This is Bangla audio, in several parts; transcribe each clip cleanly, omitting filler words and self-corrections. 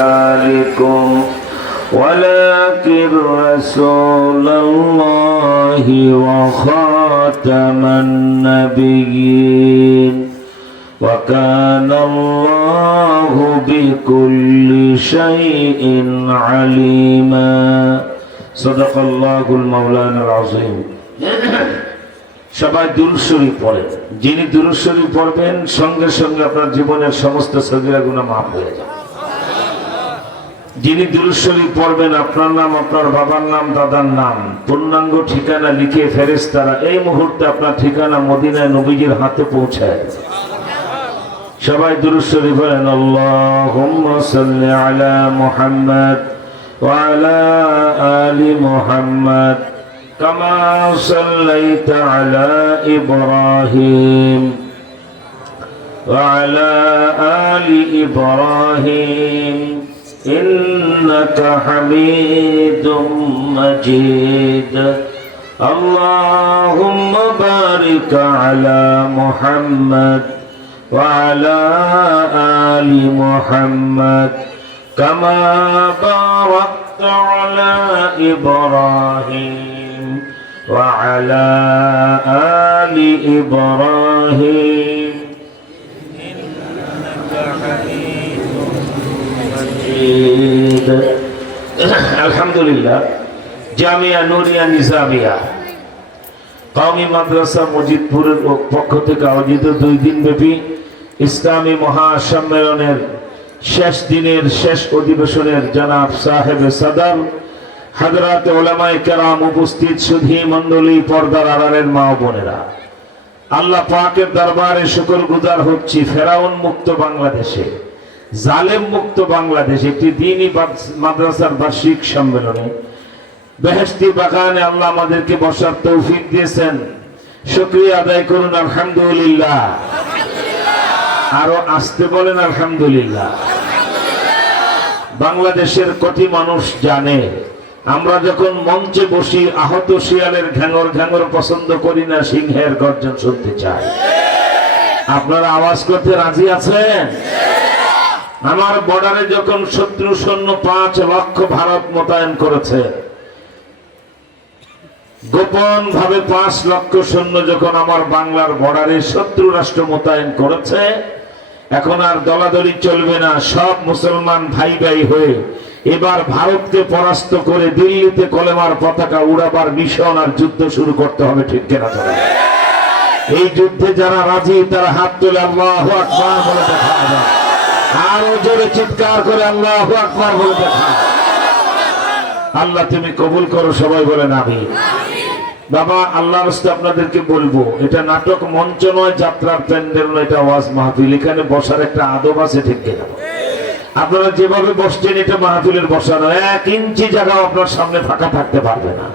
رجالكم ولكن رسول الله وخاتم النبيين وكان الله بكل شيء عليما صدق الله المولانا العظيم সবাই দুরূদ শরীফ পড়েন। যিনি দুরূদ শরীফ পড়বেন সঙ্গে সঙ্গে আপনার জীবনের সমস্ত সগীরা গুনাহ মাফ হয়ে যাবে। যিনি দুরূদ শরীফ পড়বেন আপনার নাম, আপনার বাবার নাম, দাদার নাম, পূর্ণাঙ্গ ঠিকানা লিখে ফেরেশতারা এই মুহূর্তে আপনার ঠিকানা মদিনায় নবীজির হাতে পৌঁছায়। সবাই দুরূদ শরীফ পড়েন। আল্লাহুম্মা সাল্লি আলা মুহাম্মাদ ওয়া আলা আলি মুহাম্মাদ কামা সাল্লাইতা আলা ইব্রাহিম ওয়া আলা আলি ইব্রাহিম ইন্নাকা হামিদুম মাজিদ। আল্লাহুম্মা বারিক আলা মুহাম্মাদ وعلى آل محمد كما باركت على إبراهيم وعلى آل إبراهيم إنك حميد مجيد। الحمد لله জামিয়া নুরিয়া নিজামিয়া কওমি মাদ্রাসা মজিদপুরের পক্ষ থেকে আয়োজিত 2 দিন ব্যাপী ইসলামী মহাসম্মেলনের শেষ দিনের শেষ অধিবেশনের জনাব সাহেব সাদার হযরত উলামায়ে কেরাম উপস্থিত সুধী মণ্ডলী, পর্দার আড়ালের মা ও বোনেরা, আল্লাহ পাকের দরবারে শুকরগুজার হচ্ছি ফেরাউন মুক্ত বাংলাদেশে, জালেম মুক্ত বাংলাদেশে একটি দ্বীনি মাদ্রাসার বার্ষিক সম্মেলনে বেহেশতি বাগানে আল্লাহ আমাদেরকে বসার তৌফিক দিয়েছেন। শুকরিয়া আদায় করুন আলহামদুলিল্লাহ। আরো আসতে বলেন আলহামদুলিল্লাহ। বাংলাদেশের কোটি মানুষ জানে আমরা যখন মঞ্চে বসি আহত শিয়ালের ঘ্যাঙর ঘ্যাঙর পছন্দ করি না, সিংহের গর্জন শুনতে চাই। আপনারা আওয়াজ করতে রাজি আছেন? আমার বর্ডারে যখন শত্রু সৈন্য 5 লক্ষ ভারত মোতায়েন করেছে, গোপন ভাবে 5 লক্ষ সৈন্য যখন আমার বাংলার বর্ডারে শত্রু রাষ্ট্র মোতায়েন করেছে, এখন আর দলাদলি চলবে না। সব মুসলমান ভাই ভাই হয়ে এবার ভারতকে পরাস্ত করে দিল্লিতে কলেমার পতাকা উড়াবার মিশন আর যুদ্ধ শুরু করতে হবে, ঠিক কিনা? এই যুদ্ধে যারা রাজি তারা হাত তুলে আল্লাহু আকবার বলে দেখা যায়, আরো জোরে চিৎকার করে আল্লাহু আকবার বলে দেখা। আল্লাহ তুমি কবুল করো, সবাই বলেন আমিন। বাবা, আল্লাহর রাস্তে আপনাদেরকে বলবো, এটা নাটক মঞ্চ নয়, যাত্রার প্যান্ডেল নয়, এটা ওয়াজ মাহফিল। এখানে বসার একটা আদব আছে, ঠিক কিনা? আপনারা যেভাবে বসছেন এটা মাহফিলের বসা নয়। 1 ইঞ্চি জায়গা আপনার সামনে ফাঁকা থাকতে পারবে না।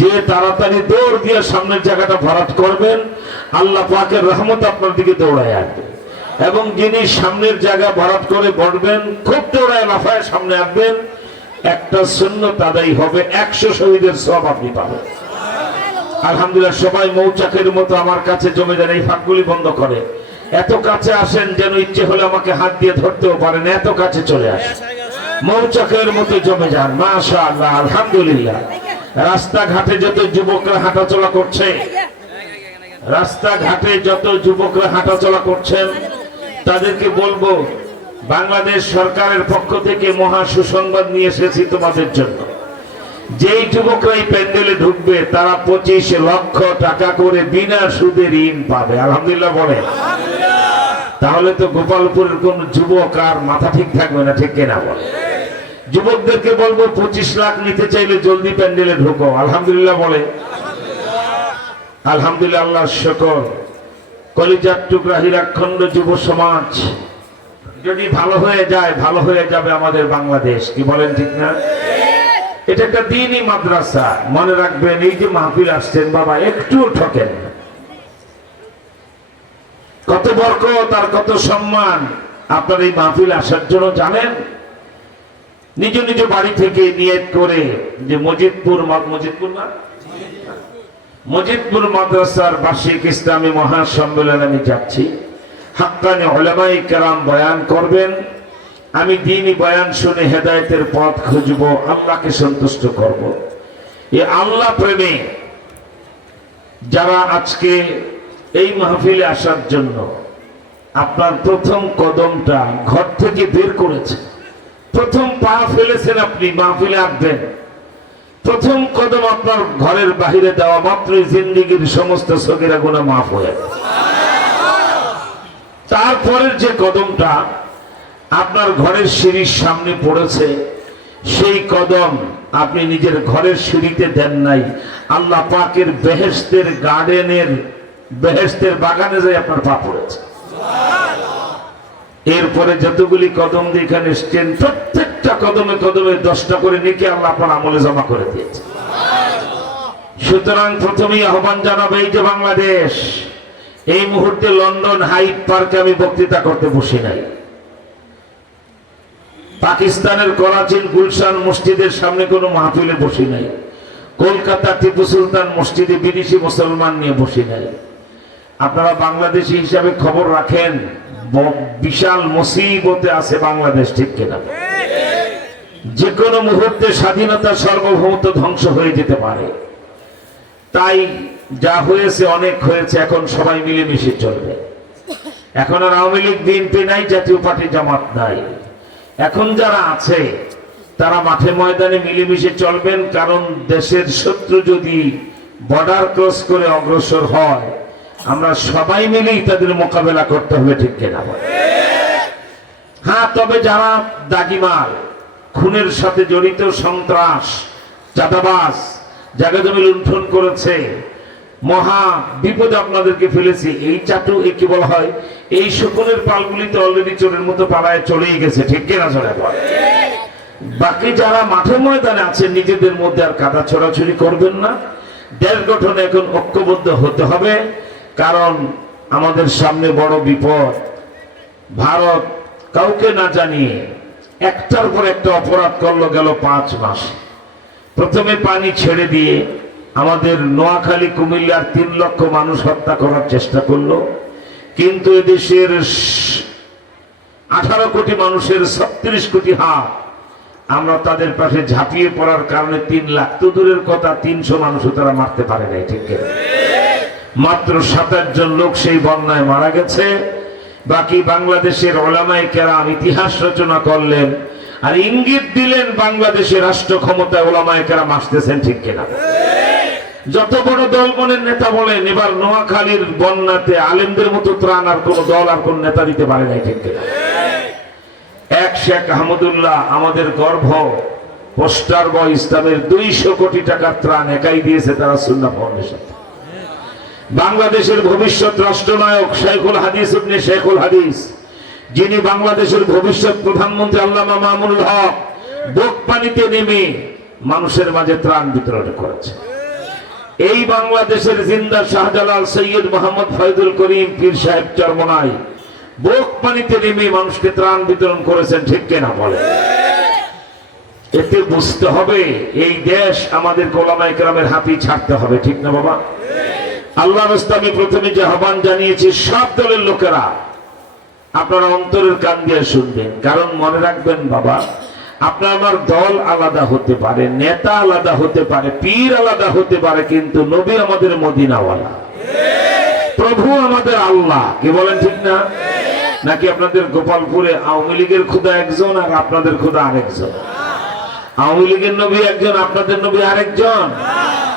যে তাড়াতাড়ি দৌড় দিয়ে সামনের জায়গাটা ভরাট করবেন, আল্লাহ পাকের রহমত আপনার দিকে দৌড়ায় আসবে। এবং যিনি সামনের জায়গা ভরাট করে বসবেন, খুব দৌড়ায় লাফায় সামনে আসবেন, একটা সুন্নাত আদায় হবে, 100 শহীদের সওয়াব আপনি পাবেন। আলহামদুলিল্লাহ। সবাই মৌচাকের মতো আমার কাছে জমে যান, এই ফাঁকগুলি বন্ধ করে এত কাছে আসেন যেন ইচ্ছে হলে আমাকে হাত দিয়ে ধরতেও পারেন, এত কাছে চলে আসেন, মৌচাকের মতো জমে যান। মাশাআল্লাহ, আলহামদুলিল্লাহ। রাস্তাঘাটে যত যুবকরা হাঁটাচলা করছে, রাস্তাঘাটে যত যুবকরা হাঁটাচলা করছেন তাদেরকে বলবো, বাংলাদেশ সরকারের পক্ষ থেকে মহা সুসংবাদ নিয়ে এসেছি তোমাদের জন্য। যেই যুবকরা এই প্যান্ডেলে ঢুকবে তারা 25 লক্ষ টাকা করে বিনা সুদে ঋণ পাবে। আলহামদুলিল্লাহ বলে। তাহলে তো গোপালপুরের কোন যুবক আর মাথা ঠিক থাকবে না, ঠিক কিনা বলে? যুবকদেরকে বলবো 25 লাখ নিতে চাইলে জলদি প্যান্ডেলে ঢুকো। আলহামদুলিল্লাহ বলে। আলহামদুলিল্লাহ, আল্লাহর শুকর। কলিজার টুকরা হীরাখণ্ড যুব সমাজ যদি ভালো হয়ে যায়, ভালো হয়ে যাবে আমাদের বাংলাদেশ। কি বলেন, ঠিক না? এটা একটা দ্বীনি মাদ্রাসা। মনে রাখবেন, এই যে মাহফিল আসছেন বাবা, একটু ঠকেন না। কত বরকত আর কত সম্মান আপনার এই মাহফিল আসার জন্য জানেন? নিজ নিজ বাড়ি থেকে নিয়ত করে যে মজিদপুর মাদ্রাসার বার্ষিক ইসলামী মহাসম্মেলনে আমি যাচ্ছি। হাক্কানি উলামায়ে কেরাম বয়ান করবেন, আমি দ্বীনি বয়ান শুনে হেদায়েতের পথ খুঁজব, আল্লাহকে সন্তুষ্ট করব। এই আল্লাহ প্রেমে যারা আজকে এই মাহফিলে আসার জন্য আপনার প্রথম কদমটা ঘর থেকে বের করেছে, প্রথম পা ফেলেছেন, আপনি মাহফিলে আসবেন, প্রথম কদম আপনার ঘরের বাহিরে দেওয়া মাত্রই জিন্দেগীর সমস্ত সগীরা গুনাহ মাফ হয়ে গেছে। তারপরের যে কদমটা আপনার ঘরের সিঁড়ির সামনে পড়েছে, সেই কদম আপনি নিজের ঘরের সিঁড়িতে দেন নাই, আল্লাহ পাকের বেহেশতের গার্ডেনের বেহেশতের বাগানে যাই আপনার পা পড়েছে। এরপরে যতগুলি কদম দিয়ে এখানে এসছেন, প্রত্যেকটা কদমে কদমে 10টা করে নেকি আল্লাহ আপনার আমলে জমা করে দিয়েছে। সুতরাং প্রথমেই আহ্বান জানাবো, এই যে বাংলাদেশ, এই মুহূর্তে লন্ডন হাইড পার্কে আমি বক্তৃতা করতে বসি নাই, পাকিস্তানের করাচির গুলশান মসজিদের সামনে কোনো মাহফিলে বসি নাই, কলকাতা টিপু সুলতান মসজিদে বিদেশি মুসলমান নিয়ে বসি নাই। আপনারা বাংলাদেশি হিসাবে খবর রাখেন, বিশাল মুসিবতে আছে বাংলাদেশ, ঠিক কিনা? যে কোনো মুহূর্তে স্বাধীনতা সার্বভৌমত্ব ধ্বংস হয়ে যেতে পারে। তাই যা হয়েছে অনেক হয়েছে, এখন সবাই মিলেমিশে চলবে। এখন আর আওয়ামী লীগ বিএনপি নাই, জাতীয় পার্টি জামাত নাই। এখন যারা আছে তারা মাঠে ময়দানে মিলেমিশে চলবেন, কারণ দেশের শত্রু যদি বর্ডার ক্রস করে অগ্রসর হয়, আমরা সবাই মিলেই তাদের মোকাবেলা করতে হবে, ঠিক কিনা? হ্যাঁ, তবে যারা দাগিমাল, খুনের সাথে জড়িত, সন্ত্রাস, চাঁদাবাজ, জায়গা জমি লুণ্ঠন করেছে, মহা বিপদে আপনাদেরকে ফেলেছে, এই চাটু কি বলা হয়, এই শকুনের পালগুলিতে অলরেডি চোরের মতো পালায় চলেই গেছে, ঠিক কিনা? চলে বাকি যারা মাঠে ময়দানে আছেন, নিজেদের মধ্যে আর কাদা ছড়াছড়ি করবেন না। দেশ গঠনে এখন ঐক্যবদ্ধ হতে হবে, কারণ আমাদের সামনে বড় বিপদ। ভারত কাউকে না জানিয়ে একটার পর একটা অপরাধ করলো গেল 5 মাস। প্রথমে পানি ছেড়ে দিয়ে আমাদের নোয়াখালী কুমিল্লার 3 লক্ষ মানুষ হত্যা করার চেষ্টা করলো, কিন্তু এদেশের 18 কোটি মানুষের 36 কোটি হাত আমরা তাদের পাশে ঝাঁপিয়ে পড়ার কারণে 3 লাখ তো দূরের কথা, 300 মানুষও তারা মারতে পারে নাই, ঠিক কিনা? মাত্র 27 জন লোক সেই বন্যায় মারা গেছে। বাকি বাংলাদেশের ওলামায়ে কেরাম ইতিহাস রচনা করলেন আর ইঙ্গিত দিলেন বাংলাদেশের রাষ্ট্র ক্ষমতায় ওলামায়ে কেরাম আসতেছেন, ঠিক কিনা? যত বড় দল মনের নেতা বলেন, এবার নোয়াখালীর বন্যাতে আলেমদের মতো ত্রাণ আর কোন দল আর কোন নেতা দিতে পারে নাই, ঠিক কিনা? এক শেখ আহমদুল্লাহ আমাদের গর্ব, পোস্টার বয়, ইসলামের 200 কোটি টাকার ত্রাণ একাই দিয়েছে তারা, সুন্নাহ ফাউন্ডেশন। বাংলাদেশের ভবিষ্যৎ রাষ্ট্রনায়ক শেখুল হাদিস ইবনে শেখুল হাদিস, যিনি বাংলাদেশের ভবিষ্যৎ প্রধানমন্ত্রী আল্লামা মামুনুল হক, বুক পানিতে নেমে মানুষের মাঝে ত্রাণ বিতরণ করেছে। এই বাংলাদেশের জিন্দা শাহজালাল সৈয়দ মোহাম্মদ ফয়দুল করিম পীর সাহেব চরমনাই বুক পানিতে নেমে মানুষকে ত্রাণ বিতরণ করেছেন, ঠিক কিনা বলে? এতে বুঝতে হবে এই দেশ আমাদের ওলামায়ে কেরামের হাতেই ছাড়তে হবে, ঠিক না বাবা? আল্লাহ রাস্তায় আমি প্রথমে যে আহ্বান জানিয়েছি, সব দলের লোকেরা আপনারা অন্তরের কান দিয়ে শুনবেন, কারণ মনে রাখবেন বাবা, আপনার আমার দল আলাদা হতে পারে, নেতা আলাদা হতে পারে, পীর আলাদা হতে পারে, কিন্তু নবী আমাদের মদিনাওয়ালা, প্রভু আমাদের আল্লাহ, কি বলেন, ঠিক না? নাকি আপনাদের গোপালপুরে আওয়ামী লীগের খোদা একজন আর আপনাদের খোদা আরেকজন? আওয়ামী লীগের নবী একজন, আপনাদের নবী আরেকজন?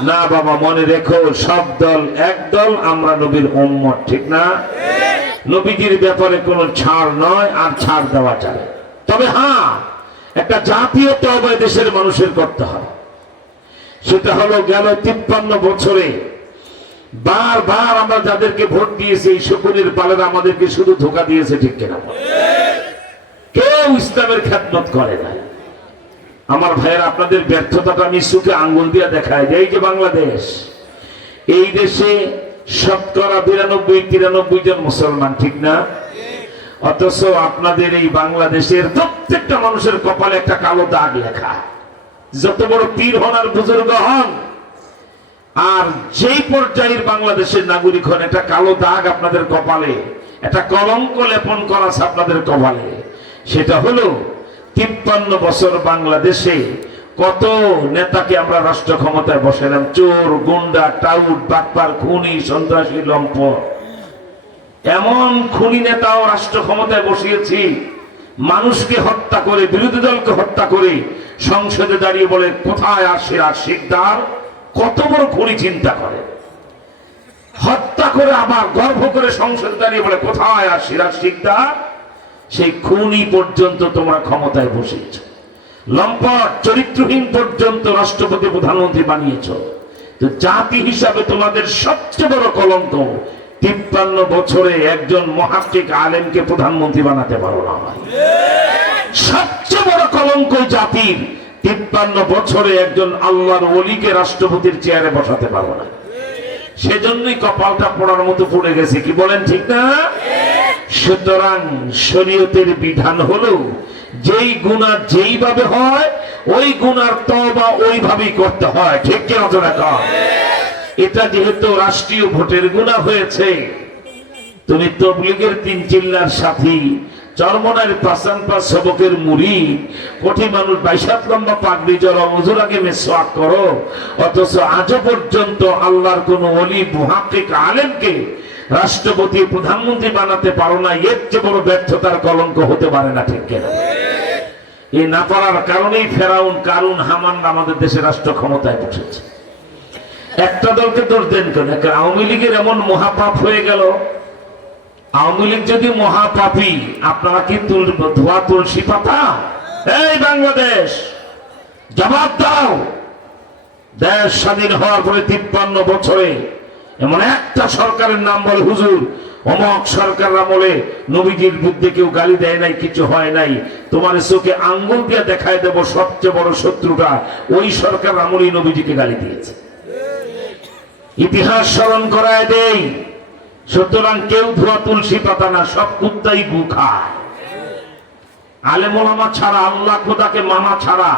না বাবা, মনে রেখো, সব দল এক দল, আমরা নবীর উম্মত, ঠিক না? নবীজির ব্যাপারে কোনো ছাড় নয়, আর ছাড় দেওয়া যায়। তবে হ্যাঁ, একটা জাতীয় তওবা দেশের মানুষের করতে হবে। সেটা হলো গেল 53 বছরে বারবার আমরা যাদেরকে ভোট দিয়েছি, এই শকুনের পালেরা আমাদেরকে শুধু ধোঁকা দিয়েছে, ঠিক কিনা? কেউ ইসলামের খেদমত করে না। আমার ভাইয়ের, আপনাদের ব্যর্থতাটা আমি সুখে আঙ্গুল দিয়ে দেখায় যে এই যে বাংলাদেশ, এই দেশে শতকরা 92-93 জন মুসলমান, ঠিক না? অথচ আপনাদের এই বাংলাদেশের প্রত্যেকটা মানুষের কপালে একটা কালো দাগ লেখা। যত বড় পীর হন আর বুজুর্গ হন আর যেই পর্যায়ের বাংলাদেশের নাগরিক হন, একটা কালো দাগ আপনাদের কপালে, একটা কলঙ্ক লেপন করা আছে আপনাদের কপালে। সেটা হলো 53 বছর বাংলাদেশে কত নেতাকে আমরা রাষ্ট্র ক্ষমতায় বসালাম, চোর, গুন্ডা, টাউট, বাটপার, খুনি, সন্ত্রাসী, লম্পট। এমন খুনি নেতাও রাষ্ট্র ক্ষমতায় বসিয়েছি, মানুষকে হত্যা করে, বিরোধী দলকে হত্যা করে সংসদে দাঁড়িয়ে বলে কোথায় আর সিরাজ শিকদার। কত বড় খুনি চিন্তা করে, হত্যা করে আবার গর্ব করে সংসদে দাঁড়িয়ে বলে কোথায় আর সিরাজ শিকদার। সেই খুনি পর্যন্ত তোমরা ক্ষমতায় বসিয়েছ, লম্পট চরিত্রহীন পর্যন্ত রাষ্ট্রপতি প্রধানমন্ত্রী বানিয়েছ। তো জাতি হিসাবে তোমাদের সবচেয়ে বড় কলঙ্ক 53 বছরে একজন মহাক্কিক আলেমকে প্রধানমন্ত্রী বানাতে পারো না। সবচেয়ে বড় কলঙ্ক জাতির 53 বছরে একজন আল্লাহর ওলিকে রাষ্ট্রপতির চেয়ারে বসাতে পারো না। সেজন্যই কপালটা পড়ার মতো পড়ে গেছে, কি বলেন ঠিক না? সুতরাং শরীয়তের বিধান হলো যেই গুনাহ যেইভাবে হয় ওই গুনার তওবা ওইভাবেই করতে হয়, ঠিক কি না? এটা যেহেতু রাষ্ট্রীয় ভোটের গুনাহ হয়েছে, তুমি তবলিগের 3 চিল্লার সাথী, চরমনার পাঁচান পাঁচ সবকের মুরিদ, কোটি মানুষ 22 হাত লম্বা পাগড়ি জড়ো, ওযুর আগে মিসওয়াক করো, অথচ আজও পর্যন্ত আল্লাহর কোন ওলি মুহাক্কিক আলেমকে রাষ্ট্রপতি প্রধানমন্ত্রী বানাতে পারো না। এর চেয়ে বড় ব্যর্থতার কলঙ্ক হতে পারে না, ঠিক কিনা? এই না পারার কারণেই ফেরাউন, কারুন, হামান আমাদের দেশে রাষ্ট্র ক্ষমতায় বসেছে। একটা দলকে দোষ দেন কেন? আওয়ামী লীগের এমন মহাপাপ হয়ে গেল। আওয়ামী লীগ যদি মহাপাপী, আপনারা কি ধোয়া তুলসী পাতা? এই বাংলাদেশ জবাব দাও। দেশ স্বাধীন হওয়ার পরে 53 বছরে এমন একটা সরকারের নাম বলে হুজুর অমক সরকার আমলে নবীজির বিরুদ্ধে কেউ গালি দেয় নাই, কিছু হয় নাই। তোমার চোখে আঙ্গুল দিয়ে দেখায় দেব সবচেয়ে বড় শত্রুটা ওই সরকার আমলেই নবীজিকে গালি দিয়েছে। ইতিহাস স্মরণ করায় দেই। সুতরাং কেউ ধোয়া তুলসী পাতা না, সব কুত্তাই গু খায়। আলেম ওলামা ছাড়া, আল্লাহ খোদাকে মানা ছাড়া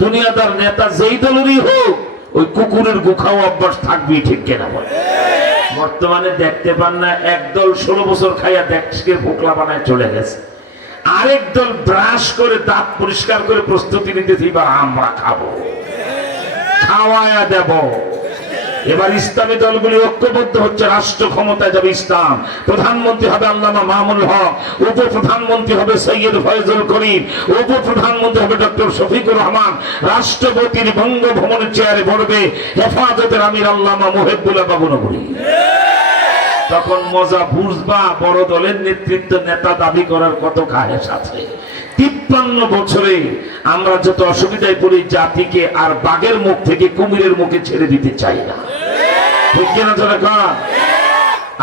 দুনিয়াদার নেতা যেই দলেরই হোক ওই কুকুরের গু খাওয়া অভ্যাস থাকবেই, ঠিক কিনা বলে? বর্তমানে দেখতে পান না, একদল 16 বছর খাইয়া দেখকে ফোকলা বানায় চলে গেছে, আরেক দল ব্রাশ করে দাঁত পরিষ্কার করে প্রস্তুতি নিতেছি এবার আমরা খাবো, খাওয়ায়া দেব। এবার ইসলামী দলগুলি ঐক্যবদ্ধ হচ্ছে, রাষ্ট্র ক্ষমতায় যাবে ইসলাম, প্রধানমন্ত্রী হবে আল্লামা মামুনুল হক, উপপ্রধানমন্ত্রী হবে সৈয়দ ফয়জুল করিম, উপপ্রধানমন্ত্রী হবে ডক্টর শফিকুর রহমান, রাষ্ট্রপতির বঙ্গভবনের চেয়ারে বসবে হেফাজতের আমির আল্লামা মুহিবুল্লাহ বাবুনগরী। তখন মজা বুঝবা বড় দলের নেতৃত্ব নেতা দাবি করার কত খাহেস আছে। 53 বছরে আমরা যত অসুবিধায় পড়ি, জাতিকে আর বাঘের মুখ থেকে কুমিরের মুখে ছেড়ে দিতে চাই না, ঠিক কিনা?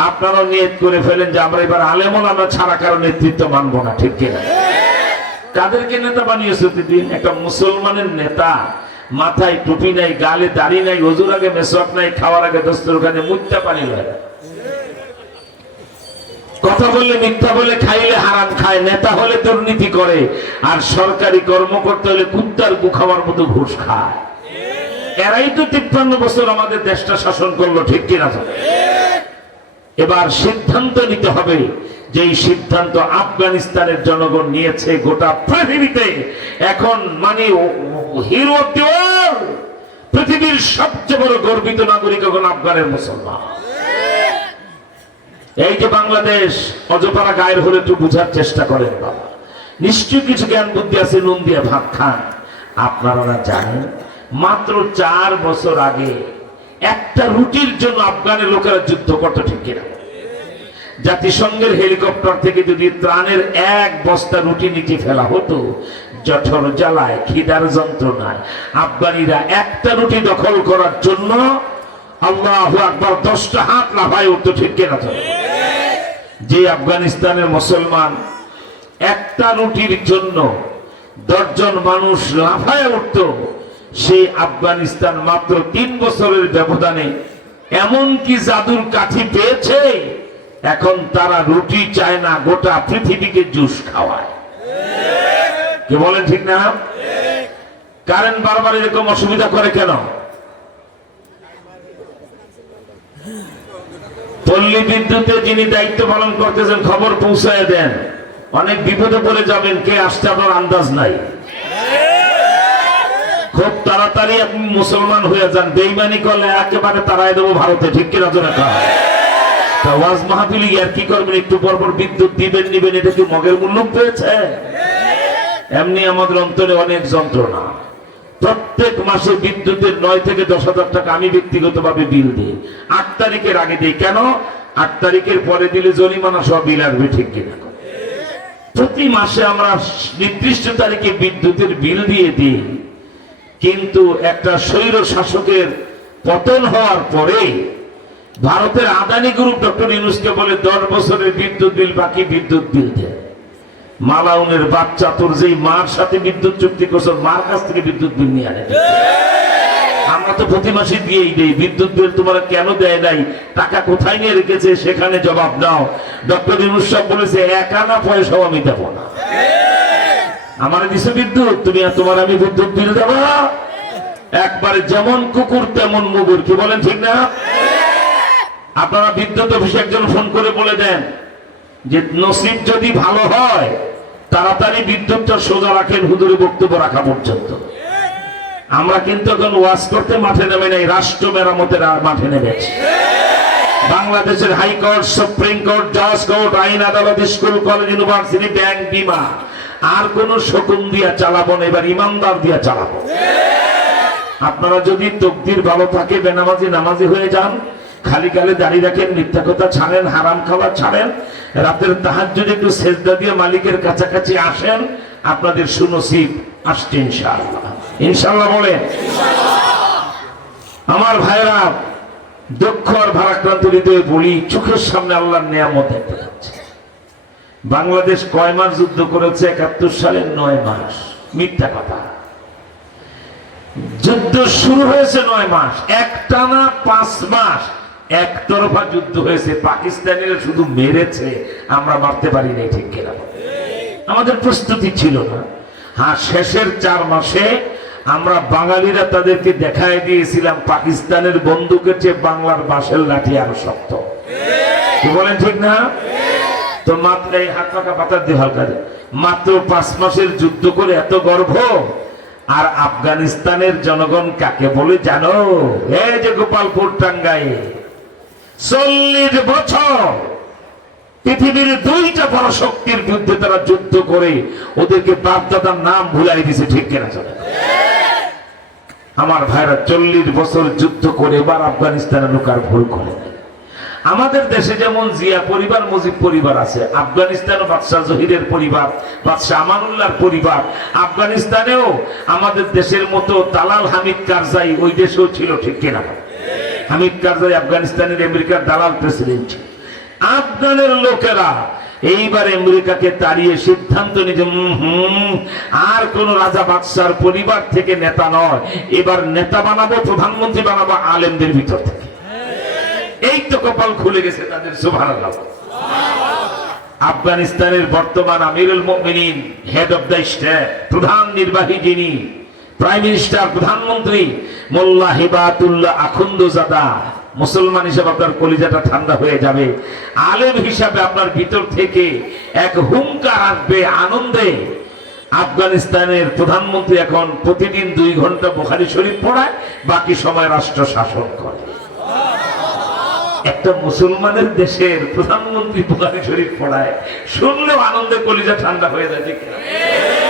আপনারাও নিয়ত করে ফেলেন যে আমরা এবার আলেম ওলামা ছাড়া কারো নেতৃত্ব মানবো না, ঠিক কিনা? কাদেরকে নেতা বানিয়েছে? একটা মুসলমানের নেতা, মাথায় টুপি নাই, গালে দাড়ি নাই, ওযুর আগে মেসওয়াক নাই, খাওয়ার আগে দস্তরখানে মুত্তা পানি লয়, কথা বললে মিথ্যা বলে, খাইলে হারাম খায়, নেতা হলে দুর্নীতি করে, আর সরকারি কর্মকর্তা হলে কুত্তার গু খাওয়ার মতো ঘুষ খায়। এরাই তো 53 বছর আমাদের দেশটা শাসন করলো, ঠিক কিনা? এবার সিদ্ধান্ত নিতে হবে, যে সিদ্ধান্ত আফগানিস্তানের জনগণ নিয়েছে গোটা পৃথিবীতে এখন মানে হিরো, পৃথিবীর সবচেয়ে বড় গর্বিত নাগরিক এখন আফগানের মুসলমান। এই যে বাংলাদেশ অজপাড়া গায়ের হলে একটু বুঝার চেষ্টা করেন বাবা, নিশ্চয় কিছু জ্ঞান বুদ্ধি আছে, নুন দিয়ে ভাত খান। আপনারা জানেন মাত্র 4 বছর আগে একটা রুটির জন্য আফগানের লোকেরা যুদ্ধ করতো, ঠিক কিনা? জাতিসংঘের হেলিকপ্টার থেকে যদি ত্রাণের 1 বস্তা রুটি নিচে ফেলা হতো, জঠর জ্বালায়, খিদার যন্ত্রণায় আফগানিরা একটা রুটি দখল করার জন্য আল্লাহু আকবার 10টা হাত লাফায় উঠতো, ঠিক কিনা? যে আফগানিস্তানের মুসলমান একটা রুটির জন্য 10 জন মানুষ লাফায় উঠত, সেই আফগানিস্তান মাত্র 3 বছরের ব্যবধানে এমন কি জাদুর কাঠি পেয়েছে, এখন তারা রুটি চায় না, গোটা পৃথিবীকে জুস খাওয়ায়। কি বলেন, ঠিক না? কারেন্ট বারবার এরকম অসুবিধা করে কেন? পল্লী বিদ্যুতে যিনি দায়িত্ব পালন করতেছেন খবর পৌঁছায় দেন, অনেক বিপদে পড়ে যাবেন, কে আসছে আপনার আন্দাজ নাই। খুব তাড়াতাড়ি আপনি মুসলমান হয়ে যান, বেঈমানি করলে একেবারে তাড়াই দেবো ভারতে, ঠিক কিনা জোরে কয়? তা ওয়াজ মাহফিলে আর কি করবেন, একটু পর পর বিদ্যুৎ দিবেন নিবেন, এটা কি মগের মূল্য পেয়েছে? এমনি আমাদের অন্তরে অনেক যন্ত্রণা। প্রত্যেক মাসে বিদ্যুতের 9 থেকে 10,000 টাকা আমি ব্যক্তিগতভাবে বিল দিই। 8 তারিখের আগে দিই। কেন? 8 তারিখের পরে দিলে জরিমানা সব বিল আসবে, ঠিক কিনা? প্রতি মাসে আমরা নির্দিষ্ট তারিখে বিদ্যুতের বিল দিয়ে দিই, কিন্তু একটা স্বৈর শাসকের পতন হওয়ার পরে ভারতের আদানি গ্রুপ ডক্টর ইউনূসকে বলে 10 বছরের বিদ্যুৎ বিল বাকি, বিদ্যুৎ বিল দেয়। মালাউনের বাচ্চা, তোর যেই মার সাথে বিদ্যুৎ চুক্তি করছো, মার কাছ থেকে বিদ্যুৎ বিল নিয়ে আনে। আমরা তো প্রতি মাসে দিয়েই দেই, বিদ্যুৎ বিল তোমরা কেন দেয় নাই, টাকা কোথায় নিয়ে রেখেছে, সেখানে জবাব দাও। ডক্টর ইউনূস সাহেব বলেছে 1 আনা পয়সাও আমি দেব না। আমার দিছে বিদ্যুৎ, তুমি আর তোমার আমি বিদ্যুৎ বিল দেব? একবারে যেমন কুকুর তেমন মুগুর, কি বলেন ঠিক না? আপনারা বিদ্যুৎ অফিসে একজন ফোন করে বলে দেন যে নসিব যদি ভালো হয় তাড়াতাড়ি বিদ্যুৎটা সোজা রাখেন হুজুরের বক্তব্য রাখা পর্যন্ত। আমরা কিন্তু এখন ওয়াজ করতে মাঠে নেমে নাই, রাষ্ট্র মেরামতের মাঠে নেমেছি। বাংলাদেশের হাইকোর্ট, সুপ্রিম কোর্ট, জজ কোর্ট, আইন আদালত, স্কুল কলেজ ইউনিভার্সিটি, ব্যাংক, বিমা, আর কোন শকুন দিয়া চালাবো না, এবার ইমানদার দিয়া চালাবো। আপনারা যদি তকদির ভালো থাকে বেনামাজি নামাজি হয়ে যান, খালি গালে দাঁড়িয়ে রাখেন, মিথ্যা কথা ছাড়েন, হারাম খাবার ছাড়েন, রাতের তাহাজ্জুদে একটু সেজদা দিয়ে মালিকের কাছাকাছি আসেন, আপনাদের সুনসিব আসছে ইনশাআল্লাহ। ইনশাআল্লাহ বলেন। আমার ভাইরা, দক্ষ আর ভারাক্রান্ত হৃদয়ে বলি, চোখের সামনে আল্লাহর নিয়ামত দেখতে যাচ্ছে। বাংলাদেশ কয় মাস যুদ্ধ করেছে? 71 সালের 9 মাস। মিথ্যা কথা। যুদ্ধ শুরু হয়েছে 9 মাস, একটানা 5 মাস একতরফা যুদ্ধ হয়েছে। পাকিস্তানিরা শুধু মেরেছে, আমরা মারতে পারি নাই, ঠিক কিনা? আমাদের প্রস্তুতি ছিল না। হ্যাঁ, শেষের 4 মাসে আমরা বাঙালিরা তাদেরকে দেখায় দিয়েছিলাম পাকিস্তানের বন্দুকের চেয়ে বাংলার বাঁশের লাঠি আরো শক্ত, কি বলেন ঠিক না? তো মাত্র এই হাত পাকা পাতার দিয়ে হালকা, মাত্র 5 মাসের যুদ্ধ করে এত গর্ব। আর আফগানিস্তানের জনগণ কাকে বলে জানো? এই যে গোপালপুর টাঙ্গাইল, 40 বছর পৃথিবীর 2টা বড় শক্তির বিরুদ্ধে তারা যুদ্ধ করে ওদেরকে বাপদাদার নাম ভুলাই দিছে, ঠিক কিনা? আমার ভাইরা 40 বছর যুদ্ধ করে এবার আফগানিস্তানের লোক আর ভুল করে নাই। আমাদের দেশে যেমন জিয়া পরিবার, মুজিব পরিবার আছে, আফগানিস্তানে বাদশাহ জহিরের পরিবার, বাদশাহ আমানুল্লাহর পরিবার। আফগানিস্তানেও আমাদের দেশের মতো দালাল হামিদ কারজাই ওই দেশেও ছিল, ঠিক কিনা? হামিদ কারজাই আফগানিস্তানের আমেরিকার দালাল প্রেসিডেন্ট। আফগানের লোকেরা এইবার আমেরিকাকে তাড়িয়ে সিদ্ধান্ত নিয়ে আর কোন রাজা বাদশার পরিবার থেকে নেতা নয়, এবার নেতা বানাবো, প্রধানমন্ত্রী বানাবো আলেমদের ভিতর থেকে। এই তো কপাল খুলে গেছে তাদের, সুবহানাল্লাহ। আফগানিস্তানের বর্তমান আমিরুল মুমিনিন, হেড অফ দ্য স্টেট, প্রধান নির্বাহী যিনি, প্রাইম মিনিস্টার, প্রধানমন্ত্রী মোল্লা হিবাতুল্লাহ আখুন্দজাদা। মুসলমান হিসাবে আপনার কলিজাটা ঠান্ডা হয়ে যাবে। আলেম হিসাবে আপনার ভিতর থেকে এক হুঙ্কার আসবে আনন্দে। আফগানিস্তানের প্রধানমন্ত্রী এখন প্রতিদিন 2 ঘন্টা বুখারী শরীফ পড়ায়, বাকি সময় রাষ্ট্র শাসন করে। একটা মুসলমানের দেশের প্রধানমন্ত্রী বুখারী শরীফ পড়ায়, শুনলেও আনন্দে কলিজা ঠান্ডা হয়ে যায়, ঠিক না?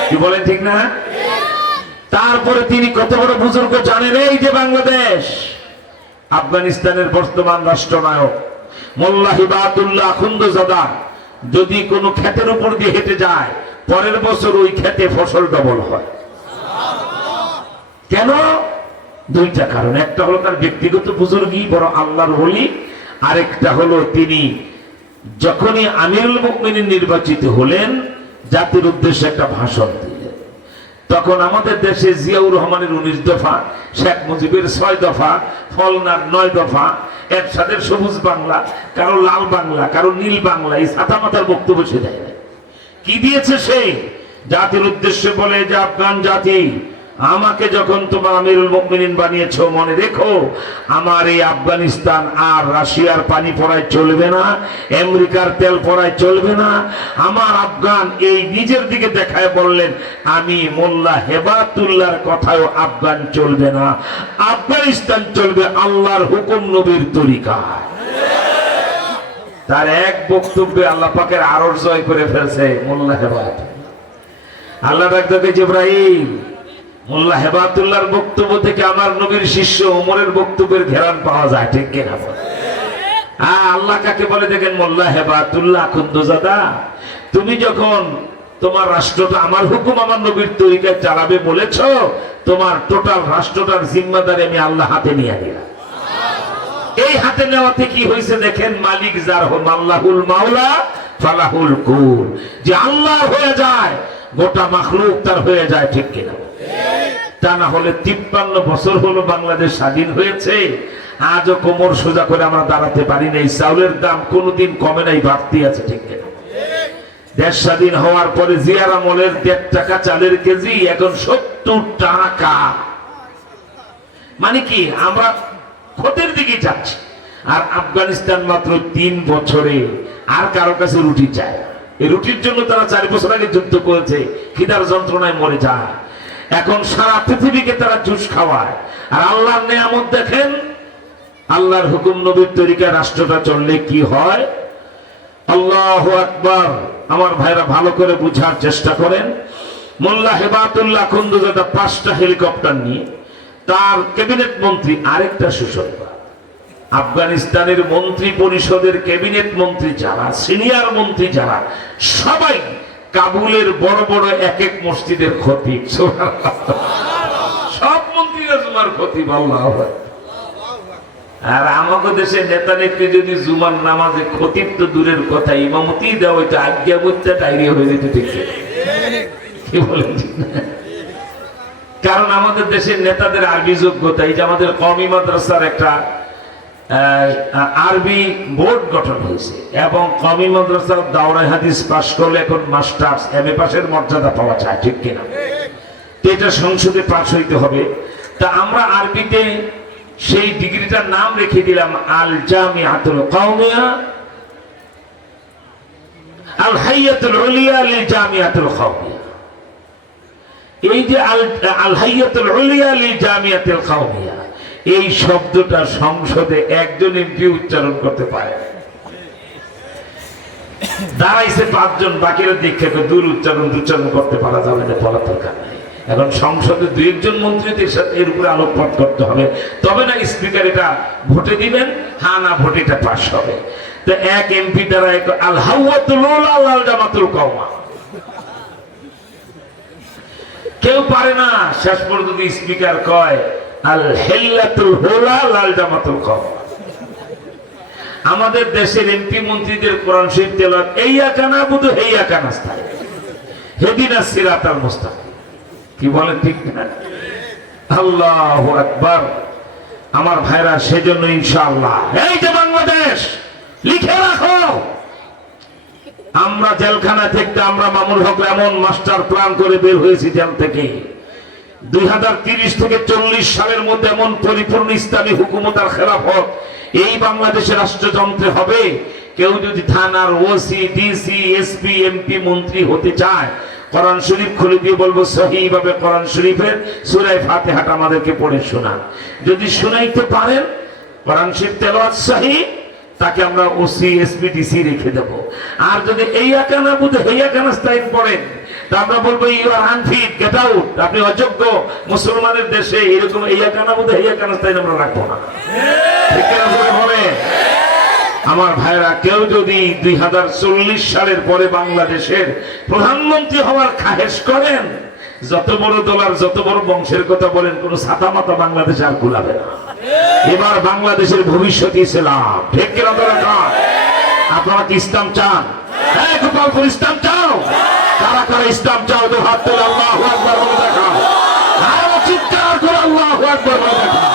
কি বলেন ঠিক না? তারপরে তিনি কত বড় বুজুর্গ জানেন? এই যে বাংলাদেশ, আফগানিস্তানের বর্তমান রাষ্ট্রনায়ক মোল্লা হিবাতুল্লাহ আখুন্দজাদা যদি কোনো ক্ষেতের উপর দিয়ে হেঁটে যায়, পরের বছর ওই ক্ষেতে ফসল ডবল হয়। কেন? 2টা কারণ। একটা হলো তার ব্যক্তিগত বুজুর্গি, বড় আল্লাহর ওলি। আরেকটা হলো তিনি যখনই আমিরুল মুমিনিন নির্বাচিত হলেন, জাতির উদ্দেশ্যে একটা ভাষণ দিলেন। তখন আমাদের দেশে জিয়াউর রহমানের 19 দফা, শেখ মুজিবের 6 দফা, ফলনার 9 দফা, এরশাদের সবুজ বাংলা, কারো লাল বাংলা, কারো নীল বাংলা, এই ছাতা মাথার বক্তব্য সে দেয় না। কি দিয়েছে সে? জাতির উদ্দেশ্যে বলে যে আফগান জাতি, আমাকে যখন তোমার আমিরুল মুমিনিন বানিয়েছো, মনে রেখো আমার এই আফগানিস্তান আর রাশিয়ার পানি পড়ায় চলবে না, আমেরিকার তেল পড়ায় চলবে না। আমার আফগান এই নিজের দিকে দেখায় বললেন, আমি মোল্লা হেবাতুল্লাহর কথায়ও আফগান চলবে না, আফগানিস্তান চলবে আল্লাহর হুকুম নবীর তরিকায়। তার এক বক্তব্যে আল্লাহ পাকের আরশ জয় করে ফেলছে মোল্লা হেবাত। আল্লাহ ডাকতে জিবরাইল, মোল্লা হেবাতুল্লাহর বক্তব্য থেকে আমার নবীর শিষ্য ওমরের বক্তব্যের ঘেরান পাওয়া যায়, ঠিক কিনা? আল্লাহ কাকে বলে দেখেন, মোল্লা হেবাতুল্লাহ খুন্দজাদা, তুমি যখন তোমার রাষ্ট্রটা আমার হুকুম আমার নবীর তরিকায় চালাবে বলেছ, তোমার টোটাল রাষ্ট্রটার জিম্মাদারি আমি আল্লাহ হাতে নিয়ে দিলাম। এই হাতে নেওয়াতে কি হয়েছে দেখেন, মালিক যার আল্লাহুল মাওলা ফালাহুল কুল, যে আল্লাহ হয়ে যায় গোটা মাখলুক তার হয়ে যায়, ঠিক কিনা? তা না হলে 53 বছর হলো বাংলাদেশ স্বাধীন হয়েছে, আজও কোমর সোজা করে আমরা দাঁড়াতে পারি নাই। চাউলের দাম কোনোদিন কমে নাই, বাড়তি আছে, ঠিক কিনা? দেশ স্বাধীন হওয়ার পরে জিয়ার আমলের 1.5 টাকা চালের কেজি এখন 70 টাকা। মানে কি আমরা ক্ষতির দিকে যাচ্ছি। আর আফগানিস্তান মাত্র 3 বছরে আর কারো কাছে রুটি চায়। এই রুটির জন্য তারা 4 বছর আগে যুদ্ধ করেছে, খিদার যন্ত্রণায় মরে যায়। এখন সারা পৃথিবীকে তারা জুস খাওয়ায়। আর আল্লাহর নেয়ামত দেখেন, আল্লাহর হুকুম নবীর তরিকা রাষ্ট্রটা চললে কি হয়। আল্লাহু আকবার। আমার ভাইরা ভালো করে বুঝার চেষ্টা করেন। মোল্লা হেবাতুল্লাহ খুন্দজাদা 5টা হেলিকপ্টার নিয়ে, তার ক্যাবিনেট মন্ত্রী আরেকটা সুসংবাদ, আফগানিস্তানের মন্ত্রী পরিষদের ক্যাবিনেট মন্ত্রী যারা, সিনিয়র মন্ত্রী যারা, সবাই কাবুলের বড় বড় এক এক মসজিদের খতিব। সব মন্ত্রীরা জুমার খতিব। আল্লাহু আকবার। আর আমাদের দেশে নেতা নেত্রী যদি জুমার নামাজে খতিব তো দূরের কথা, ইমামতি দেওয়া হইতো, আজ্ঞা বলতে ডায়রিয়া হয়ে যেত, ঠিক কি বলেন? কারণ আমাদের দেশের নেতাদের আরবি যোগ্যতা, এই যে আমাদের কওমি মাদ্রাসার একটা আরবি বোর্ড গঠন হয়েছে এবং কওমি মাদ্রাসার দাওরায়ে হাদিস পাশ করলে এখন মাস্টার্স এমএ পাশের মর্যাদা পাওয়া যায়, ঠিক কিনা? তো এটা সংসদে পাশ হইতে হবে। তা আমরা আরবিতে সেই ডিগ্রিটার নাম রেখে দিলাম আল জামিআতুল কওমিয়া আল হাইয়াতুল উলিয়া লিল জামিআতুল কওমিয়া। এই যে আল হাইয়াতুল উলিয়া লিল জামিআতুল কওমিয়া, এই শব্দটা সংসদে একজন এমপি উচ্চারণ করতে পারে। দাঁড়াইছে 5 জন, বাকিরা দীক্ষা দূর উচ্চারণ করতে পারা যাবে না, বলা দরকার নাই। এখন সংসদে 2-1 জন মন্ত্রীদের সাথে এর উপরে আলোকপাত করতে হবে, তবে না স্পিকার এটা ভোটে দিবেন, হ্যাঁ না ভোটে এটা পাস হবে। তো এক এমপি দ্বারা আল হাওয়াতুল উলা আল জামাতুল কওমা কেউ পারে না। শেষ পর্যন্ত স্পিকার কয় আল হিল্লাতুল হুলা আল জামাতুল কওমা। আমাদের দেশের এমপি মন্ত্রীদের কোরআন শরীফ তেলাওয়াত ইয়্যাকা না'বুদু ওয়া ইয়্যাকা নাস্তাঈন, ইহদিনাস সিরাতাল মুস্তাকিম। কি বলেন, ঠিক না? আল্লাহু আকবার। আমার ভাইরা, সেজন্য ইনশাআল্লাহ এই যে বাংলাদেশ, লিখে রাখো, আমরা জেলখানা থেকে আমরা মামুল হক এমন মাস্টার প্ল্যান করে বের হয়েছি জেল থেকে, 2030 থেকে 40 সালের মধ্যে এমন পরিপূর্ণ ইসলামী হুকুমত আর খেলাফত এই বাংলাদেশের রাষ্ট্রযন্ত্রে হবে। কেউ যদি থানার ওসি, ডিসি, এসপি, এমপি, মন্ত্রী হতে চায়, কোরআন শরীফ খুলে দিয়ে বলবো সহিহ ভাবে কোরআন শরীফের সূরা ফাতিহাটা আমাদেরকে পড়ে শোনান। যদি শুনাইতে পারেন কোরআন শরীফ তেলাওয়াত সহিহ, তাকে আমরা ওসি, এসপি, ডিসি রেখে দেব। আর যদি ইয়্যাকা না'বুদু ওয়া ইয়্যাকা নাস্তাঈন পড়েন, তা আমরা বলবো you are unfit, get out, আপনি অযোগ্য। মুসলমানের দেশে এরকম ইয়্যাকা না'বুদু ওয়া ইয়্যাকা নাস্তাঈন আমরা রাখবো না, ঠিক না? বলে আমার ভাইরা, কেউ যদি 2040 সালের পরে বাংলাদেশের প্রধানমন্ত্রী হওয়ার খাহেশ করেন, যত বড় দলার যত বড় বংশের কথা বলেন, কোন ছাতা মাতা বাংলাদেশে আর কুলাবে না। এবার বাংলাদেশের ভবিষ্যৎ ইসলাম, ঠিক কিনা? আপনারা কি ইসলাম চান? হ্যাঁ, গোপালপুর ইসলাম চাও? কারা কারা ইসলাম চাও তো হাত তুলে আল্লাহু আকবার বলে দেখাও। আরো চিৎকার করে আল্লাহু আকবার বলে দেখাও।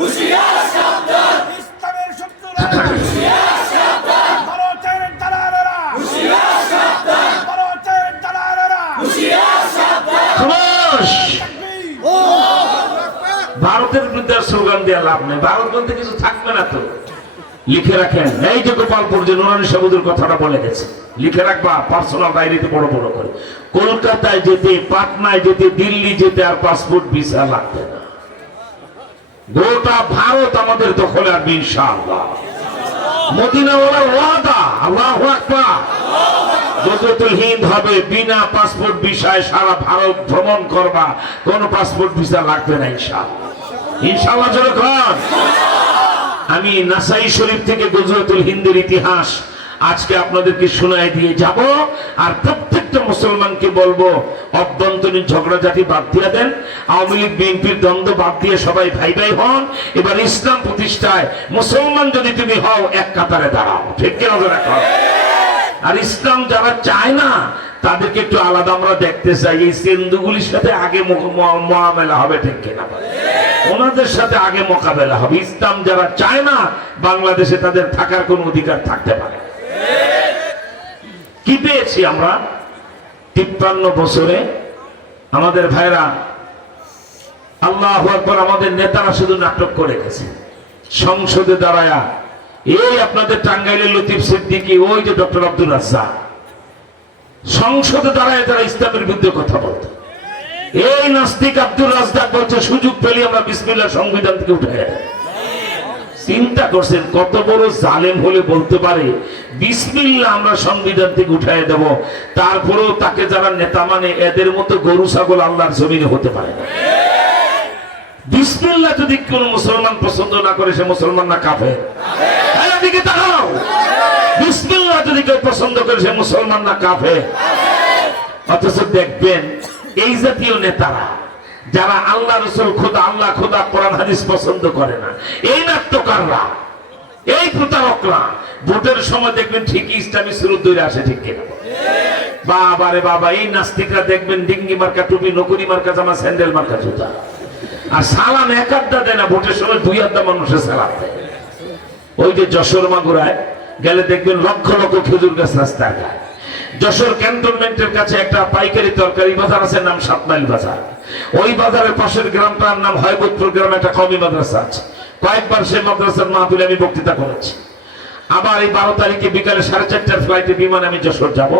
হুশিয়ার দেওয়ার স্লোগান দেওয়া লাভ নেই, ভারত বলতে কিছু থাকবে না তো। লিখে রাখেন, এই যে গোপালপুর যে নুরানি সাবুদের কথাটা বলে গেছে, লিখে রাখবা পার্সোনাল ডায়েরিতে বড় বড় করে। কলকাতায় যেতে, পাটনায় যেতে, দিল্লি যেতে আর পাসপোর্ট ভিসা লাগবে না। গোটা ভারত আমাদের দখলে আসবে ইনশাআল্লাহ। মদিনাওয়ালার ওয়াদা, আল্লাহু আকবার। গজওয়াতুল হিন্দ হবে, বিনা পাসপোর্ট ভিসায় সারা ভারত ভ্রমণ করবা, কোনো পাসপোর্ট ভিসা লাগবে না ইনশাআল্লাহ। ইনশাআল্লাহ যখন আমি নাসাই শরীফ থেকে গজওয়াতুল হিন্দের ইতিহাস আজকে আপনাদেরকে শোনায় দিয়ে যাব, আর প্রত্যেকটা মুসলমানকে বলবো অভ্যন্তরীণ ঝগড়াঝাটি বাদ দিয়ে দেন, আওয়ামী লীগ বিএনপির দ্বন্দ্ব বাদ দিয়ে সবাই ভাই ভাই হন। এবার ইসলাম প্রতিষ্ঠায় মুসলমান যদি তুমি হও, এক কাতারে দাঁড়াও, ঠিক কিনা রাখো। আর ইসলাম যারা চায় না তাদেরকে একটু আলাদা আমরা দেখতে চাই। এই সিন্ধুগুলির সাথে আগে মোকাবেলা হবে, ঠিক কিনা, ওনাদের সাথে আগে মোকাবেলা হবে। ইসলাম যারা চায় না বাংলাদেশে তাদের থাকার কোন অধিকার থাকতে পারে। কি পেয়েছি আমরা 53 বছরে? আমাদের ভাইরা, আল্লাহু আকবার, আমাদের নেতারা শুধু নাটক করে গেছে। সংসদে দাঁড়ায়া এই আপনাদের টাঙ্গাইলের লতিফ সিদ্দিকী, ওই যে ডক্টর আব্দুল রাজ্জাক, সংসদে দাঁড়ায় তারা ইসলামের বিরুদ্ধে কথা বলতো। এই নাস্তিক আব্দুল রাজ্জাক বলছে সুযোগ পেলে আমরা বিসমিল্লাহ সংবিধান থেকে উঠে যাই। চিন্তা করছেন কত বড় জালেম হলে বলতে পারে বিসমিল্লাহ আমরা সংবিধান থেকে উঠায় দেব, তারপরেও তাকে যারা নেতা মানে এদের মতো গরু ছাগল আল্লাহর জমিনে হতে পারে না। বিসমিল্লাহ যদি কোন মুসলমান পছন্দ না করে সে মুসলমান না কাফের? এদিকে তাকাও, বিসমিল্লাহ যদি কেউ পছন্দ করে সে মুসলমান না কাফের? অথচ দেখবেন এই জাতীয় নেতারা যারা আল্লাহ রসুল খোদা, আল্লাহ খোদা, কোরআন হাদিস পছন্দ করে না, এই নাট্যকাররা, এই প্রতারকরা ভোটের সময় দেখবেন ঠিকই ইসলামী সুরত ধরে আসে, ঠিক কিনা? বাবা রে বাবা, এই নাস্তিকরা দেখবেন ডিঙ্গি মার্কা টুপি, নকুরি মার্কা জামা, স্যান্ডেল মার্কা জুতা, আর সালাম এক আড্ডা দেয় না, ভোটের সময় 2 আড্ডা মানুষের সালাম দেয়। ওই যে যশোর মাগুরায় গেলে দেখবেন লক্ষ লক্ষ খেজুর গাছ রাস্তায় গায়। যশোর ক্যান্টনমেন্টের কাছে একটা পাইকারি তরকারি বাজার আছে, নাম 7 মাইল বাজার। ওই বাজারের পাশের গ্রামটার নাম হয়বতপুর গ্রামে একটা কওমি মাদ্রাসা আছে। কয়েকবার সেই মাদ্রাসার মাহফিলে আমি বক্তৃতা করেছি। আবার এই 12 তারিখে বিকালে 4:30টার ফ্লাইটে বিমানে আমি যশোর যাব।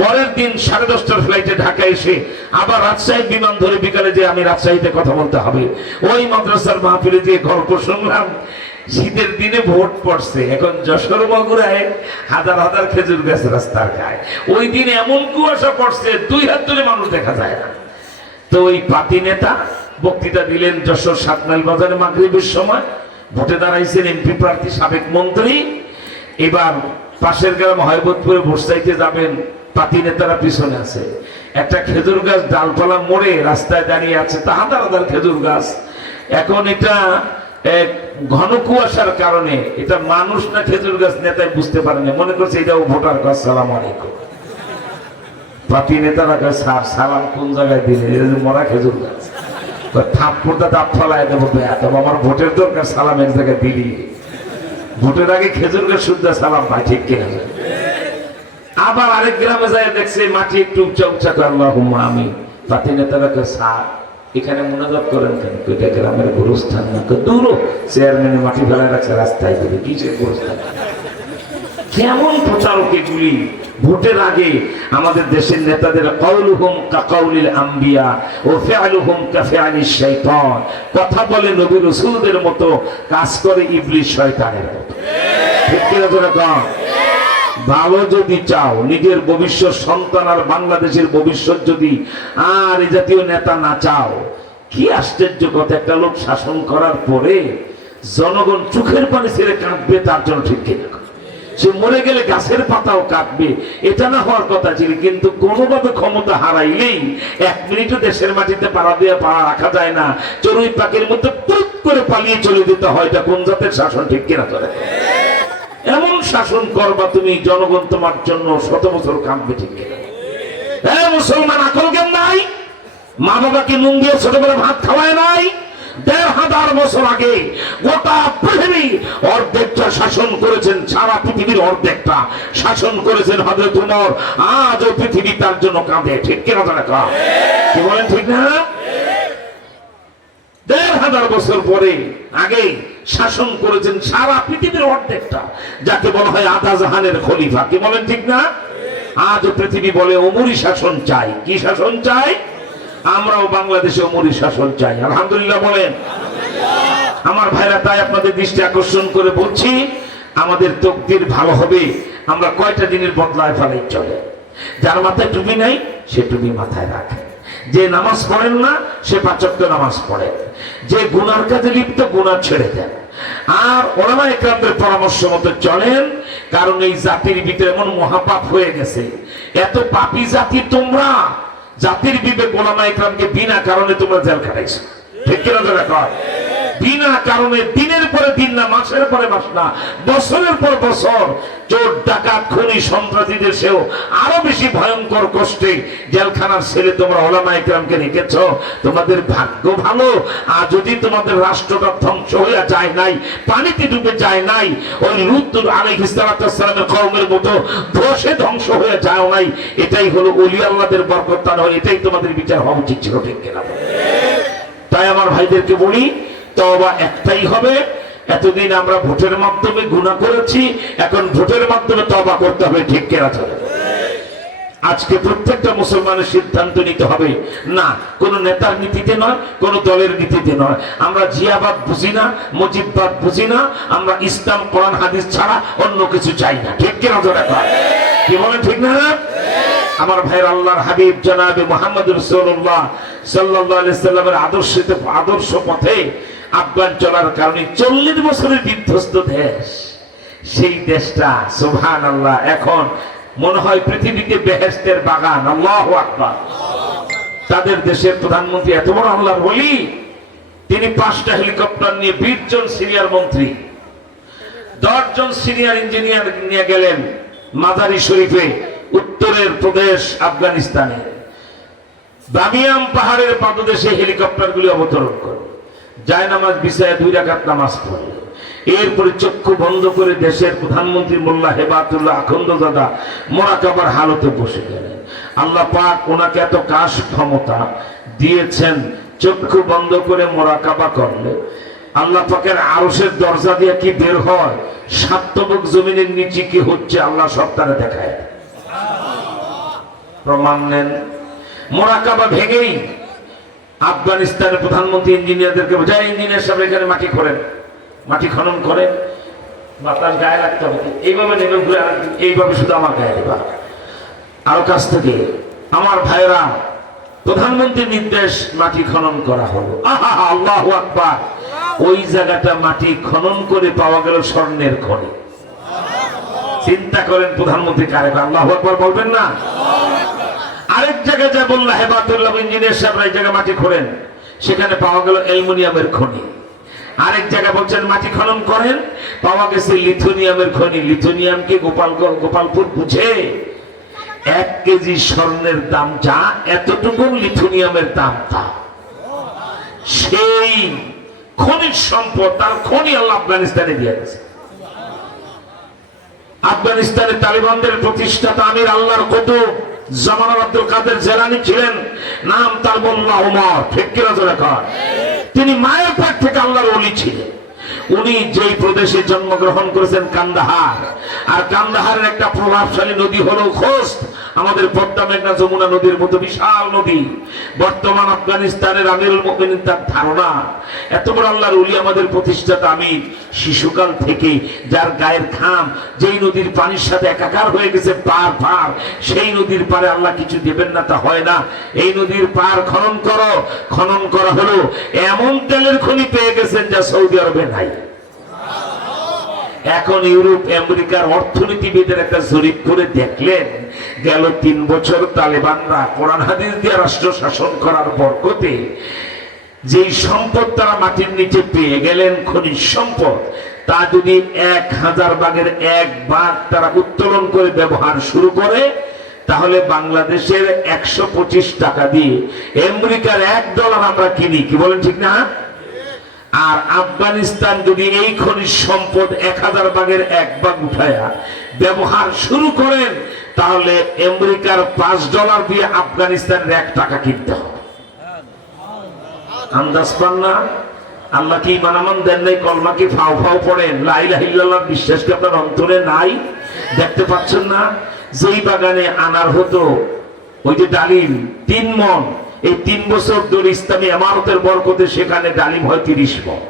পরের দিন 10:30টার ফ্লাইটে ঢাকা এসে আবার রাজশাহী বিমান ধরে বিকালে যে আমি রাজশাহীতে কথা বলতে হবে। ওই মাদ্রাসার মাহফিলে যে গল্প শুনলাম, শীতের দিনে ভোট পড়ছে, এখন যশোর মাগুরায় হাজার হাজার খেজুর গাছ রাস্তার গায়ে। ওই দিন এমন কুয়াশা পড়ছে 2 হাত ধরে মানুষ দেখা যায় না। তো ওই পাতি নেতা বক্তৃতা দিলেন যশোর 7 মাইল বাজারে মাগরিবের সময়। ভোটে দাঁড়াইছেন এমপি প্রার্থী, সাবেক মন্ত্রী। এবার পাশের গ্রাম হয়বতপুরে ভোট চাইতে যাবেন, পাতি নেতারা পিছনে আছে। একটা খেজুর গাছ ডালপালা মোড়ে রাস্তায় দাঁড়িয়ে আছে, তা হাজার হাজার খেজুর গাছ। এখন এটা ঘন কুয়াশার কারণে এটা মানুষ না খেজুর গাছ নেতায় বুঝতে পারেনি, মনে করছে এটাও ভোটার গাছ। সালাম আলাইকুম। পাতি নেতারা সালাম কোন জায়গায় দিলে? মরা খেজুর গাছ। থাপ্পড়টা তাপ ফলায় দেবো, আমার ভোটের দরকার, সালাম এক জায়গায় দিলি। ভোটের আগে খেজুর গাছ শুদ্ধ সালাম পাই, ঠিক কিনা? আবার আরেক গ্রামে যায় দেখছে মাটি একটু উঁচা উঁচা করে, আল্লাহুম্মা আমিন। পাতি নেতারা স্যার এখানে মোনাজাত করেন কেন? এটা গ্রামের গোরস্থান না, দূর চেয়ারম্যানের মাটি ফেলা রাখছে রাস্তায় দেবে, কিসের গোরস্থান? কেমন প্রচারক এগুলি! ভোটের আগে আমাদের দেশের নেতাদের কাউলুহুম কাকাউলিল আম্বিয়া ও ফিআলুহুম কাফিআলিশ শাইতান, কথা বলে নবী রাসূলদের মতো, কাজ করে ইবলিস শয়তানের মতো, ঠিক কিনা তোরা কম? ভালো যদি চাও, নিজের ভবিষ্যৎ, সন্তান আর বাংলাদেশের ভবিষ্যৎ যদি আর এই জাতীয় নেতা না চাও, কি আশ্চর্য কথা! একটা লোক শাসন করার পরে জনগণ চোখের পানি ছেড়ে কাঁদবে তার জন্য, ঠিক কিনা? সে মরে গেলে গাছের পাতাও কাটবে, এটা না হওয়ার কথা ছিল। কিন্তু কোনোভাবে ক্ষমতা হারাইলেই 1 মিনিটও দেশের মাটিতে পাড়া দিয়ে পাড়া রাখা যায় না, চড়ুই পাখির মধ্যে পুরুত করে পালিয়ে চলে দিতে হয়। এটা কোন জাতের শাসন, ঠিক কিনা করে? এমন শাসন করবা তুমি, জনগণ তোমার জন্য 100 বছর কাঁদবে, ঠিক কিনা? মুসলমান আকল জ্ঞান নাই? মা বাবাকে নুন দিয়ে ছোটবেলা ভাত খাওয়ায় নাই? 1500 বছর আগে গোটা পৃথিবী অর্ধেকটা শাসন করেছেন, সারা পৃথিবীর অর্ধেকটা শাসন করেছেন হযরত ওমর। আজও পৃথিবী তার জন্য কাঁদে, ঠিক কিনা? তারা কি বলেন, ঠিক না? ১,৫০০ বছর পরে আগে শাসন করেছেন সারা পৃথিবীর অর্ধেকটা, যাকে বলা হয় আধা জাহানের খলিফা। কি বলেন ঠিক না? আজও পৃথিবী বলে ওমরি শাসন চাই। কি শাসন চাই? আমরাও বাংলাদেশে ওমরি শাসন চাই। আলহামদুলিল্লাহ বলেন। আমার ভাইরা, তাই আপনাদের দৃষ্টি আকর্ষণ করে বলছি, আমাদের তকদির ভালো হবে আমরা কয়টা দিনের বদলায় ফেলাই চলে। যার মাথায় টুপি নাই সে টুপি মাথায় রাখে, যে নামাজ পড়েন না সে ৫ ওয়াক্ত নামাজ পড়েন, যে গুনার কাজে লিপ্ত গুনাহ ছেড়ে দেন, আর ওলামা ইকরামদের পরামর্শ মতো চলেন। কারণ এই জাতির ভিতরে এমন মহাপাপ হয়ে গেছে, এত পাপী জাতি তোমরা, জাতির বিবেক ওলামা ইকরামকে বিনা কারণে তোমরা জেল খাটাইছো। ঠিক কিনা যারা কয়? বিনা কারণে দিনের পরে দিন না, মাসের পরে মাস না, বছরের পর বছর চোর ডাকাত খুনি সন্ত্রাসীদের সেও আরো বেশি ভয়ঙ্কর কষ্টে জেলখানার ছেলে তোমরা ওলামা ইকরামকে রেখেছ। তোমাদের ভাগ্য ভালো। আর যদি তোমাদের রাষ্ট্রটা ধ্বংস হয়ে যায় নাই, পানিতে ডুবে যায় নাই, ওই লূত আলাইহিস সালামের কওমের মতো ধসে ধ্বংস হয়ে যায় নাই, এটাই হলো ওলি আল্লাহদের বরকত। তা নয় এটাই তোমাদের বিচার হওয়া উচিত ছিল। ঠিক কিনা? তাই আমার ভাইদেরকে বলি, তওবা একটাই হবে। এতদিন আমরা ভোটের মাধ্যমে গুনাহ করেছি, এখন ভোটের মাধ্যমে তওবা করতে হবে। ঠিক কিনা? আজকে প্রত্যেকটা মুসলমানের সিদ্ধান্ত নিতে হবে, না কোন নেতার নীতিতে নয়, কোন দলের নীতিতে নয়। আমরা জিয়াবাদ বুঝি না, মুজিববাদ বুঝি না, আমরা ইসলাম কোরআন হাদিস ছাড়া অন্য কিছু চাই না। ঠিক কিনা? কি বলেন? ঠিক না? আমার ভাইয়ের, আল্লাহর হাবিব জনাবে মুহাম্মদ রাসূলুল্লাহ সাল্লাল্লাহু আলাইহি সাল্লামের আদর্শ পথে আফগান চলার কারণে 40 বছরের বিধ্বস্ত দেশ, সেই দেশটা সুবহানাল্লাহ এখন মনে হয় পৃথিবীতে বেহেশতের বাগান। আল্লাহু আকবার। তাদের দেশের প্রধানমন্ত্রী এত বড় আল্লাহর ওলি, তিনি 5টা হেলিকপ্টার নিয়ে 20 জন সিনিয়র মন্ত্রী, 10 জন সিনিয়র ইঞ্জিনিয়ার নিয়ে গেলেন মাজারি শরীফে, উত্তরের প্রদেশ আফগানিস্তানে বামিয়াম পাহাড়ের পাদদেশে হেলিকপ্টারগুলি অবতরণ করে জায়নামাজ বিছায় 2 রাকাত নামাজ পড়ে। এরপরে চক্ষু বন্ধ করে দেশের প্রধানমন্ত্রী মোল্লা হেবাতুল্লাহ আখন্দাজাদা মোরাকাবার হালতে বসে গেলেন। আল্লাহ পাক ওনাকে এত কাশ ক্ষমতা দিয়েছেন, চক্ষু বন্ধ করে মোরাকাবা করলে আল্লাহ পাকের আরশের দরজা দিয়ে কি বের হয়, 7 তবক জমিনের নিচে কি হচ্ছে আল্লাহ সব তারা দেখায়। প্রমাণ নেন। মোরাকাবা ভেঙেই আফগানিস্তানের প্রধানমন্ত্রী ইঞ্জিনিয়ারদেরকে বোঝায়, ইঞ্জিনিয়ার সাহেব এখানে মাটি খোঁড়েন, মাটি খনন করেন, বাতাস গায়ে রাখতে হবে, এইভাবে নেমে ঘুরে এইভাবে শুধু আমার গায়ে দেবা। আরো কাছ থেকে আমার ভাইরা, প্রধানমন্ত্রীর নির্দেশ মাটি খনন করা হলো। আহা, আল্লাহু আকবার। ওই জায়গাটা মাটি খনন করে পাওয়া গেল স্বর্ণের খনি। চিন্তা করেন প্রধানমন্ত্রী কারে, আল্লাহু আকবার বলবেন না? আরেক জায়গায় যা বলল হেবাতুল্লাহ ইঞ্জিনিয়ার সাহেব, এই জায়গায় মাটি খোঁড়েন, সেখানে পাওয়া গেল অ্যালুমিনিয়ামের খনি। আরেক জায়গায় বলছেন মাটি খনন করেন, পাওয়া গেছে লিথুনিয়ামের খনি। লিথুনিয়ামকে গোপালপুর বুঝে 1 কেজি স্বর্ণের দাম যা, এতটুকু লিথুনিয়ামের দাম তা। সেই খনিজ সম্পদ, তার খনি আল্লাহ আফগানিস্তানে দিয়ে গেছে। আফগানিস্তানের তালিবানদের প্রতিষ্ঠাতা আমির আল্লাহর কুতুব জামাল আব্দুল কাদের জেলানি ছিলেন, নাম তার মোল্লা ওমর। ঠিক কিনা জোরে কর? তিনি মায়ের পেট থেকে আল্লাহর ওলি ছিলেন। উনি যেই প্রদেশে জন্মগ্রহণ করেছেন কান্দাহার, আর কান্দাহারের একটা প্রভাবশালী নদী হলো খোস্ত, আমাদের পদ্মা মেঘনা যমুনা নদীর মতো বিশাল নদী। বর্তমান আফগানিস্তানের আমিরুল মুমিনিন তার ধারণা, এত বড় আল্লাহর ওলি আমাদের প্রতিষ্ঠাতা আমির, শিশুকাল থেকে যার গায়ের ঘাম যেই নদীর পানির সাথে একাকার হয়ে গেছে পার পার, সেই নদীর পারে আল্লাহ কিছু দেবেন না তা হয় না। এই নদীর পার খনন করো, খনন করা হলো, এমন তেলের খনি পেয়ে গেছেন যা সৌদি আরবে নাই। এখন ইউরোপ আমেরিকার অর্থনীতিবিদের একটা জরিপ করে দেখলেন, গেল 3 বছর তালেবানরা কোরআন হাদিস দিয়ে রাষ্ট্র শাসন করার বরকতে যেই সম্পদ তারা মাটির নিচে পেয়ে গেলেন, খনিজ সম্পদ, তা যদি 1000 ভাগের 1 ভাগ তারা উত্তোলন করে ব্যবহার শুরু করে, তাহলে বাংলাদেশের 125 টাকা দিয়ে আমেরিকার $1 আমরা কিনি। কি বলেন? ঠিক না? আর আফগানিস্তান যদি এই খনিজ সম্পদ 1000 ভাগের 1 ভাগ উঠায়া ব্যবহার শুরু করেন, তাহলে আমেরিকার $5 দিয়ে আফগানিস্তানের 1 টাকা কিনতে হবে। আন্দাজ পান না? আল্লাহ কি ঈমান আমান দেন নাই? কলমা কি ফাও ফাও পড়েন? লা ইলাহা ইল্লাল্লাহর বিশ্বাস কি আপনার অন্তরে নাই? দেখতে পাচ্ছেন না? যেই বাগানে আনার হতো, ওই যে ডালিম 3 মণ, এই 3 বছর ধরে ইসলামী ইমারতের বরকতে সেখানে ডালিম হয় 30 মণ।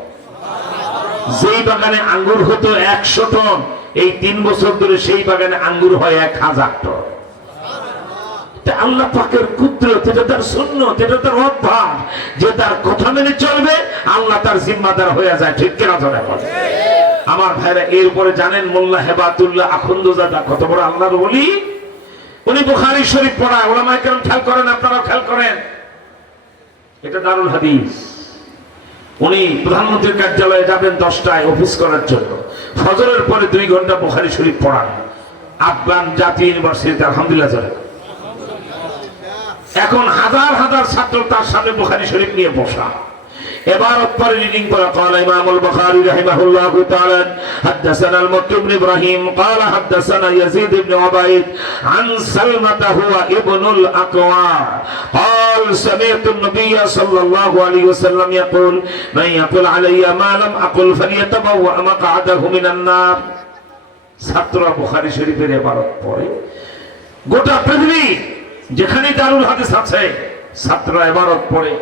যেই বাগানে আঙ্গুর হতো 100 টন, এই 3 বছর ধরে সেই বাগানে আঙ্গুর হয় 1000 টন। আল্লাহ পাকের কুদরত, এটা তার সুন্নাত, এটা তার অভ্যাস, যে তার কথা মেনে চলবে আল্লাহ তার জিম্মাদার হয়ে যায়। ঠিক কিনা ধরে বলে আমার ভাইরা? এর উপরে জানেন মোল্লা হেবাতুল্লাহ আখুন্দজাদা কত বড় আল্লাহর ওলি? উনি বুখারী শরীফ পড়ায়। ওলামায়ে কেরাম খেয়াল করেন, আপনারাও খেয়াল করেন, এটা দারুল হাদিস। উনি প্রধানমন্ত্রীর কার্যালয়ে যাবেন 10টায় অফিস করার জন্য, ফজরের পরে 2 ঘন্টা বুখারী শরীফ পড়ান। আফগান জাতীয় ইউনিভার্সিটিতে, আলহামদুলিল্লাহ জোরে। এখন হাজার হাজার ছাত্র তার সামনে বুখারী শরীফ নিয়ে বসা, এবারত পরে রিডিং করা। قال امام البخاري رحمه الله تعالى حدثنا المكي بن ابراهيم قال حدثنا يزيد بن عبيد عن سلمة هو ابن الاكوع قال سمعت النبي صلى الله عليه وسلم يقول من يقول علي ما لم اقل فليتبوأ مقعده من النار। ছাত্র বুখারী শরীফের এবারত পড়ে, গোটা পৃথিবী যেখানে দারুল হাদিস আছে ছাত্র এবারত পড়ে।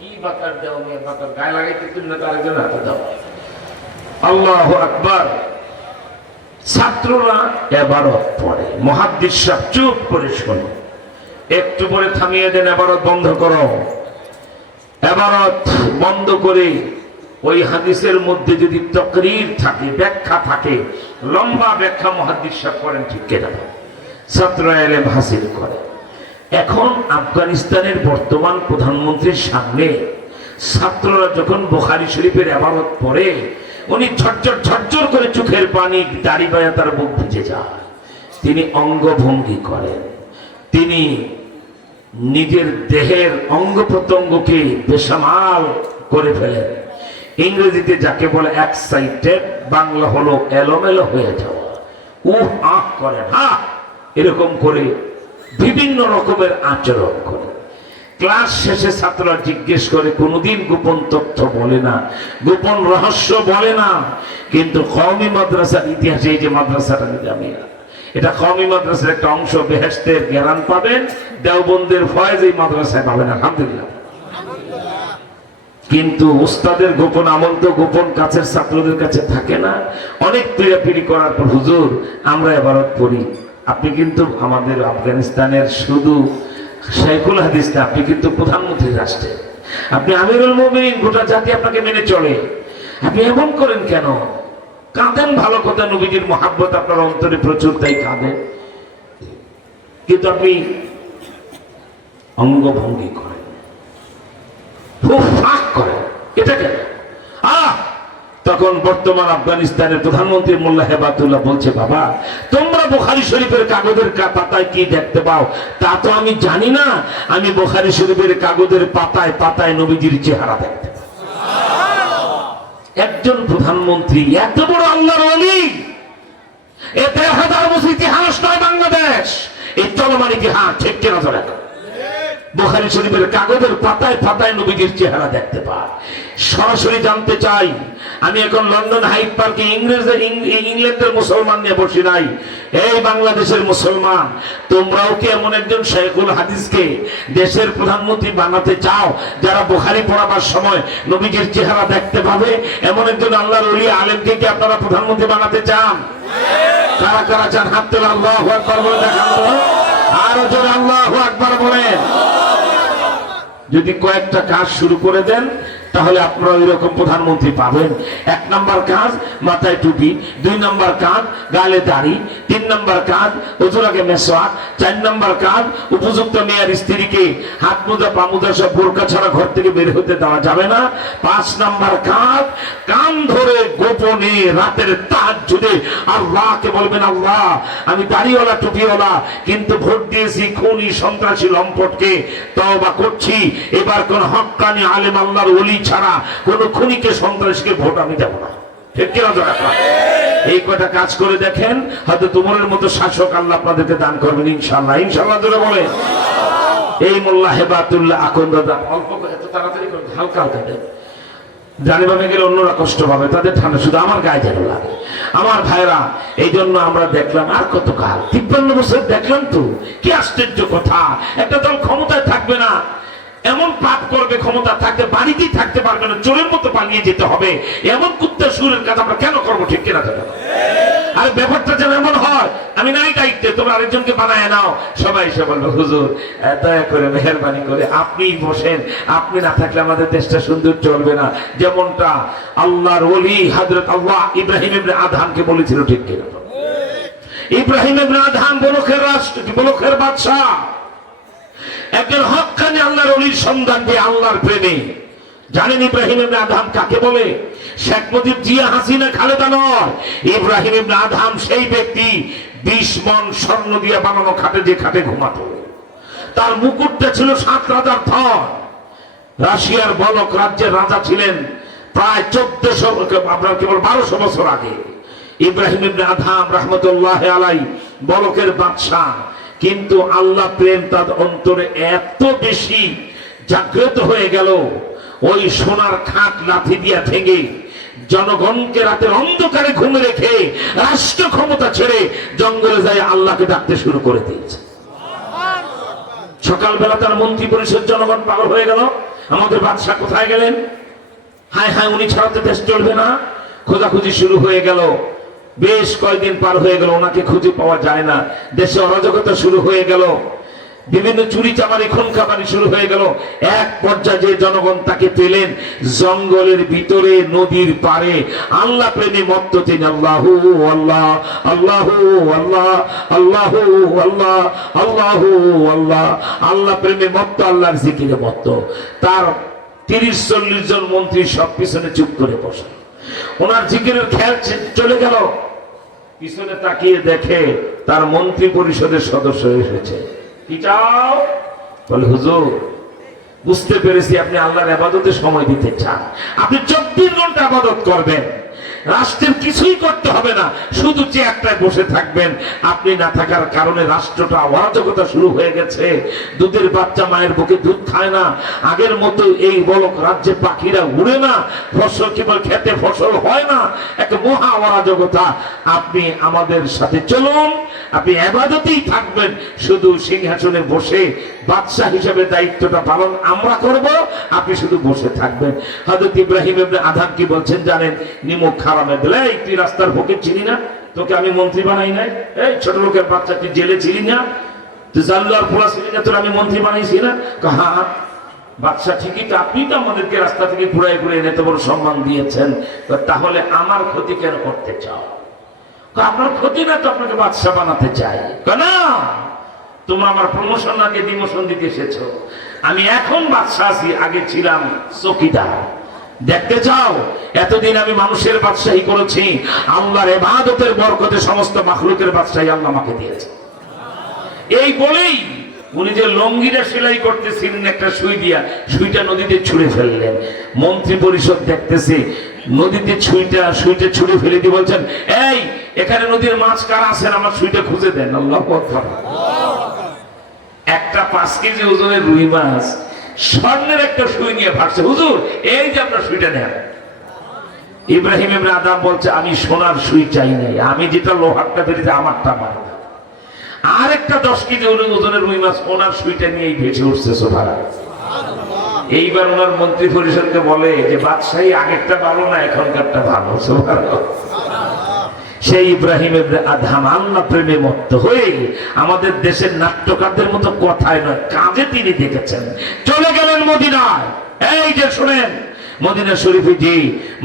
কি বাকার দাও মে বাকার গায়ে লাগাইতে তুমি না, আরেকজন হাতে দাও। আল্লাহু আকবার। ছাত্ররা এবারত পড়ে, মুহাদ্দিস সাহেব চুপ করে শোনে, একটু পরে থামিয়ে দেন, এবারত বন্ধ করো। এবারত বন্ধ করে ওই হাদিসের মধ্যে যদি তাকরীর থাকে, ব্যাখ্যা থাকে, লম্বা ব্যাখ্যা মুহাদ্দিস সাহেব করেন। ঠিক কিনা? ছাত্র ইলম হাসিল করে। এখন আফগানিস্তানের বর্তমান প্রধানমন্ত্রীর সামনে ছাত্ররা যখন বুখারী শরীফের ইবারত পড়ে, উনি ঝরঝর ঝরঝর করে চোখের পানি, দাড়ি বায়া তার বুক ভিজে যায়। তিনি অঙ্গভঙ্গি করেন, তিনি নিজের দেহের অঙ্গ প্রত্যঙ্গকে বেসামাল করে ফেলেন। ইংরেজিতে যাকে বলে এক্সাইটেড, বাংলা হলো এলোমেলো হয়ে যাওয়া। উহ আহ করেন, হ্যাঁ এরকম করে বিভিন্ন রকমের আচরণ করে। ক্লাস শেষে ছাত্ররা জিজ্ঞেস করে, কোনোদিন গোপন তথ্য বলে না, গোপন রহস্য বলে না, কিন্তু কওমি মাদ্রাসার ইতিহাসে এই যে মাদ্রাসাটা জামিয়া, এটা কওমি মাদ্রাসার একটা অংশ, বেহেশতের জ্ঞান পাবেন, দেওবন্দের ফয়েজ এই মাদ্রাসায় পাবেন, আলহামদুলিল্লাহ। কিন্তু উস্তাদের গোপন আমল তো গোপন কাছের ছাত্রদের কাছে থাকে না। অনেক পিড়াপিড়ি করার পর, হুজুর আমরা ইবারত পড়ি। আপনি কিন্তু আমাদের আফগানিস্তানের শুধু শাইখুল হাদিস না, আপনি কিন্তু প্রধানমন্ত্রী রাষ্ট্রের, আপনি আমিরুল মুমিনিন, গোটা জাতি আপনাকে মেনে চলে, আপনি এমন করেন কেন? কাঁদেন, ভালো কথা, নবীজির মহাব্বত আপনার অন্তরে প্রচুর, তাই কাঁদেন, কিন্তু আপনি অঙ্গভঙ্গি করেন, খুব ফাঁক করেন, এটা কেন? তখন বর্তমান আফগানিস্তানের প্রধানমন্ত্রী মোল্লা হেবাতুল্লাহ বলছে, বাবা তোমরা বুখারী শরীফের কাগজের পাতায় কি দেখতে পাও তা তো আমি জানি না, আমি বুখারী শরীফের কাগজের পাতায় পাতায় নবীজির চেহারা দেখতে পাই। একজন প্রধানমন্ত্রী এত বড় আল্লাহর ওলি, এ ১,৫০০ বছর ইতিহাস নয় বাংলাদেশ, এই চলমান ইতিহাস। ঠিক কিনা ধরে? বুখারী শরীফের কাগজের পাতায় পাতায় নবীজির চেহারা দেখতে পায়। সরাসরি জানতে চাই, আমি এখন লন্ডন হাইড পার্কে ইংল্যান্ডের মুসলমান নিয়ে বসি নাই, এই বাংলাদেশের মুসলমান, তোমরাও কি এমন একজন শাইখুল হাদিসকে দেশের প্রধানমন্ত্রী বানাতে চাও, যারা বুখারী পড়াবার সময় নবীজির চেহারা দেখতে পাবে? এমন একজন আল্লাহর ওলি আলেমকে কি আপনারা প্রধানমন্ত্রী বানাতে চান? কারা কারা চান? হাত তোলা, আল্লাহু আকবার বলে দেখান তো, আরো জোরে আল্লাহু আকবার বলেন। যদি কয়েকটা কাজ শুরু করে দেন তাহলে আপনারা ওই রকম প্রধানমন্ত্রী পাবেন। 1 নম্বর কাজ মাথায় টুপি, 2 নম্বর কাজ গালে দাড়ি, 3 নম্বর কাজ ওজুর আগে মেসওয়াক, 4 নম্বর কাজ উপযুক্ত মেয়ের স্ত্রীকে হাত মোজা পা মোজা সব বোরকা ছাড়া ঘর থেকে বের হতে দেওয়া যাবে না। 5 নম্বর কাজ কান ধরে গোপনে রাতের তাহাজ্জুদে আল্লাহকে বলবেন, আল্লাহ আমি দাড়িওয়ালা টুপিওয়ালা কিন্তু ভোট দিয়েছি খুনি সন্ত্রাসী লম্পটকে, তওবা করছি, এবার কোন হক্কানি আলেম আল্লাহর ওলি ছাড়া কোন খুনিকে সন্ত্রাসীকে ভোট আমি দেব না। ঠিক কিনা? এই কয়টা কাজ করে দেখেন, হয়তো তোমার মতো শাসক আল্লাহ আপনাদেরকে দান করবেন ইনশাআল্লাহ। ইনশাআল্লাহ বলে এই মোল্লা হেবাতুল্লাহ আখন্দ অল্প তাড়াতাড়ি করে হালকা হালকা দেন, জানি ভাবে গেলে অন্যরা কষ্ট পাবে, তাদের ঠান্ডা, শুধু আমার গায়ে যেন লাগে। আমার ভাইরা, এই জন্য আমরা দেখলাম আর কত কাল, 53 বছর দেখলাম তো, কি আশ্চর্য কথা। একটা দল ক্ষমতায় থাকবে না, এমন পাপ করবে, ক্ষমতা থাকতে বাড়িতেই থাকতে পারবে না, চোরের মতো পালিয়ে যেতে হবে, এমন কুত্তা সুরের কাজ আমরা কেন করবো? ঠিক কিনা? আর ব্যাপারটা যেন এমন হয়, আমি নাই দায়িত্বে, তোমরা আরেকজনকে বানায় নাও। সবাই এসে বলবে, হুজুর দয়া করে মেহেরবানি করে আপনি বসেন, আপনি না থাকলে আমাদের দেশটা সুন্দর চলবে না। যেমনটা আল্লাহর ওলি হযরত আল্লাহ ইব্রাহিম ইবনে আদহামকে বলেছিল। ঠিক কিনা? ইব্রাহিম ইবনে আদহাম বলখের বাদশা, একজন হক্কানি আল্লাহর ওলির সন্ধান দিয়ে আল্লাহর প্রেমে। জানেন ইব্রাহিম ইবনে আদহাম কাকে বলে? শেখ মুজিব, জিয়া, হাসিনা, খালেদা নয়। ইব্রাহিম ইবনে আদহাম সেই ব্যক্তি 20 মণ স্বর্ণ দিয়ে বানানো খাটে, যে খাটে ঘুমাতো। তার মুকুটটা ছিল 7 রাজার থর। রাশিয়ার বলক রাজ্যের রাজা ছিলেন প্রায় 1200 বছর আগে। ইব্রাহিম ইবনে আদহাম রাহমাতুল্লাহি আলাইহি বলকের বাদশা, কিন্তু আল্লাহ প্রেম তার অন্তরে এত বেশি জাগ্রত হয়ে গেল, ওই সোনার খাট লাথি দিয়া ভেঙে জনগণকে রাতের অন্ধকারে ঘুমে রেখে রাষ্ট্র ক্ষমতা ছেড়ে জঙ্গলে যায় আল্লাহকে ডাকতে শুরু করে দিয়েছে। সকালবেলা তার মন্ত্রী পরিষদ, জনগণ পাগল হয়ে গেল, আমাদের বাদশা কোথায় গেলেন? হায় হায়, উনি ছাড়াতে দেশ চলবে না। খোঁজাখুঁজি শুরু হয়ে গেল, বেশ কয়েকদিন পার হয়ে গেল, ওনাকে খুঁজে পাওয়া যায় না। দেশে অরাজকতা শুরু হয়ে গেল, বিভিন্ন চুরি চামারি, খুন খামারি শুরু হয়ে গেল। এক পর্যায়ে জনগণ তাকে পেলেন জঙ্গলের ভিতরে, নদীর পারে, আল্লাহ প্রেমে মত্ত তিনি। আল্লাহু আল্লাহ, আল্লাহু আল্লাহ, আল্লাহু আল্লাহ, আল্লাহু আল্লাহ, আল্লাহ প্রেমে মত্ত, আল্লাহর জিকিরে মত্ত। তার 30-40 জন মন্ত্রী সব পিছনে চুপ করে বসে, ওনার জিকিরের খেয়াল চলে গেল। পিছনে তাকিয়ে দেখে তার মন্ত্রী পরিষদের সদস্য এসেছে। কি চাও? বলে, হুজুর বুঝতে পেরেছি আপনি আল্লাহর ইবাদতে সময় দিতে চান, আপনি 24 ঘন্টা ইবাদত করবেন, রাষ্ট্রের কিছুই করতে হবে না, শুধু চেয়ারটায় বসে থাকবেন। আপনি না থাকার কারণে রাষ্ট্রটা অরাজকতা শুরু হয়ে গেছে। দুধের বাচ্চা মায়ের বুকে দুধ খায় না, আগের মতো এই বলক রাজ্যে পাখিরা উড়ে না, ফসল কেবল খেতে ফসল হয় না, এক মহা অরাজকতা। আপনি আমাদের সাথে চলুন, আপনি ইবাদতেই থাকবেন, শুধু সিংহাসনে বসে বাদশা হিসেবে দায়িত্বটা পালন আমরা করব, আপনি শুধু বসে থাকবেন। হযরত ইব্রাহিম ইবনে আদহাম কি বলছেন জানেন? নিমুখ হারামে দিলে, এই তুই রাস্তার ফকির ছিলি না? তোকে আমি মন্ত্রী বানাই নাই? এই ছোট লোকের বাচ্চা, তুই জেলে ছিলি না? তুই জাল্লার পোলা ছিলি না? তোর আমি মন্ত্রী বানাইছি না? হ্যাঁ বাদশা ঠিকই তো, আপনি তো আমাদেরকে রাস্তা থেকে ঘুরাই ঘুরে এত বড় সম্মান দিয়েছেন, তাহলে আমার ক্ষতি কেন করতে চাও? আপনার ক্ষতি না তো আপনাকে বাদশা বানাতে চাই না, তোমরা আমার প্রমোশন আগে ডিমোশন দিতে এসেছো, আমি এখন বাদশা আছি, আগে ছিলাম চকিদার। দেখতে চাও? এতদিন আমি মানুষের বাদশাহী করেছি, আল্লাহর ইবাদতের বরকতে সমস্ত মাখলুকের বাদশাহী আল্লাহ আমাকে দিয়েছে। এই বলেই উনি যে লঙ্গিটা সেলাই করতেছিলেন একটা সুই দিয়া, সুইটা নদীতে ছুঁড়ে ফেললেন। মন্ত্রী পরিষদ দেখতেছে, নদীতে সুইটা ছুঁড়ে ফেলে দিয়ে বলছেন, এই এখানে নদীর মাছ কারা আছেন, আমার সুইটা খুঁজে দেন। আল্লাহু আকবার। একটা 5 কেজি ওজনের রুই মাছ স্বর্ণের একটা সুই নিয়ে ভাসছে। হুজুর এই যে আপনার সুইটা নেন। ইব্রাহিম ইবনে আদহাম বলছে, আমি সোনার সুই চাই নাই, আমি যেটা লোহারটা ধরেছি আমারটা আমার। আর একটা 10 কেজি ওজনের রুই মাছ ওনার সুইটা নিয়েই ভেসে উঠছে সোফারা। এইবার ওনার মন্ত্রী পরিষদকে বলে যে বাদশাহী আগেরটা ভালো না, এখনকারটা ভালো। সেই ইব্রাহিম ইবনে আদহাম আল্লাহ প্রেমে মত্ত হয়ে আমাদের দেশের নাট্যকারদের মতো কথায় নয়, কাজে তিনি দেখেছেন। চলে গেলেন মদিনায়। এই যে শুনেন, মদিনা শরীফে যে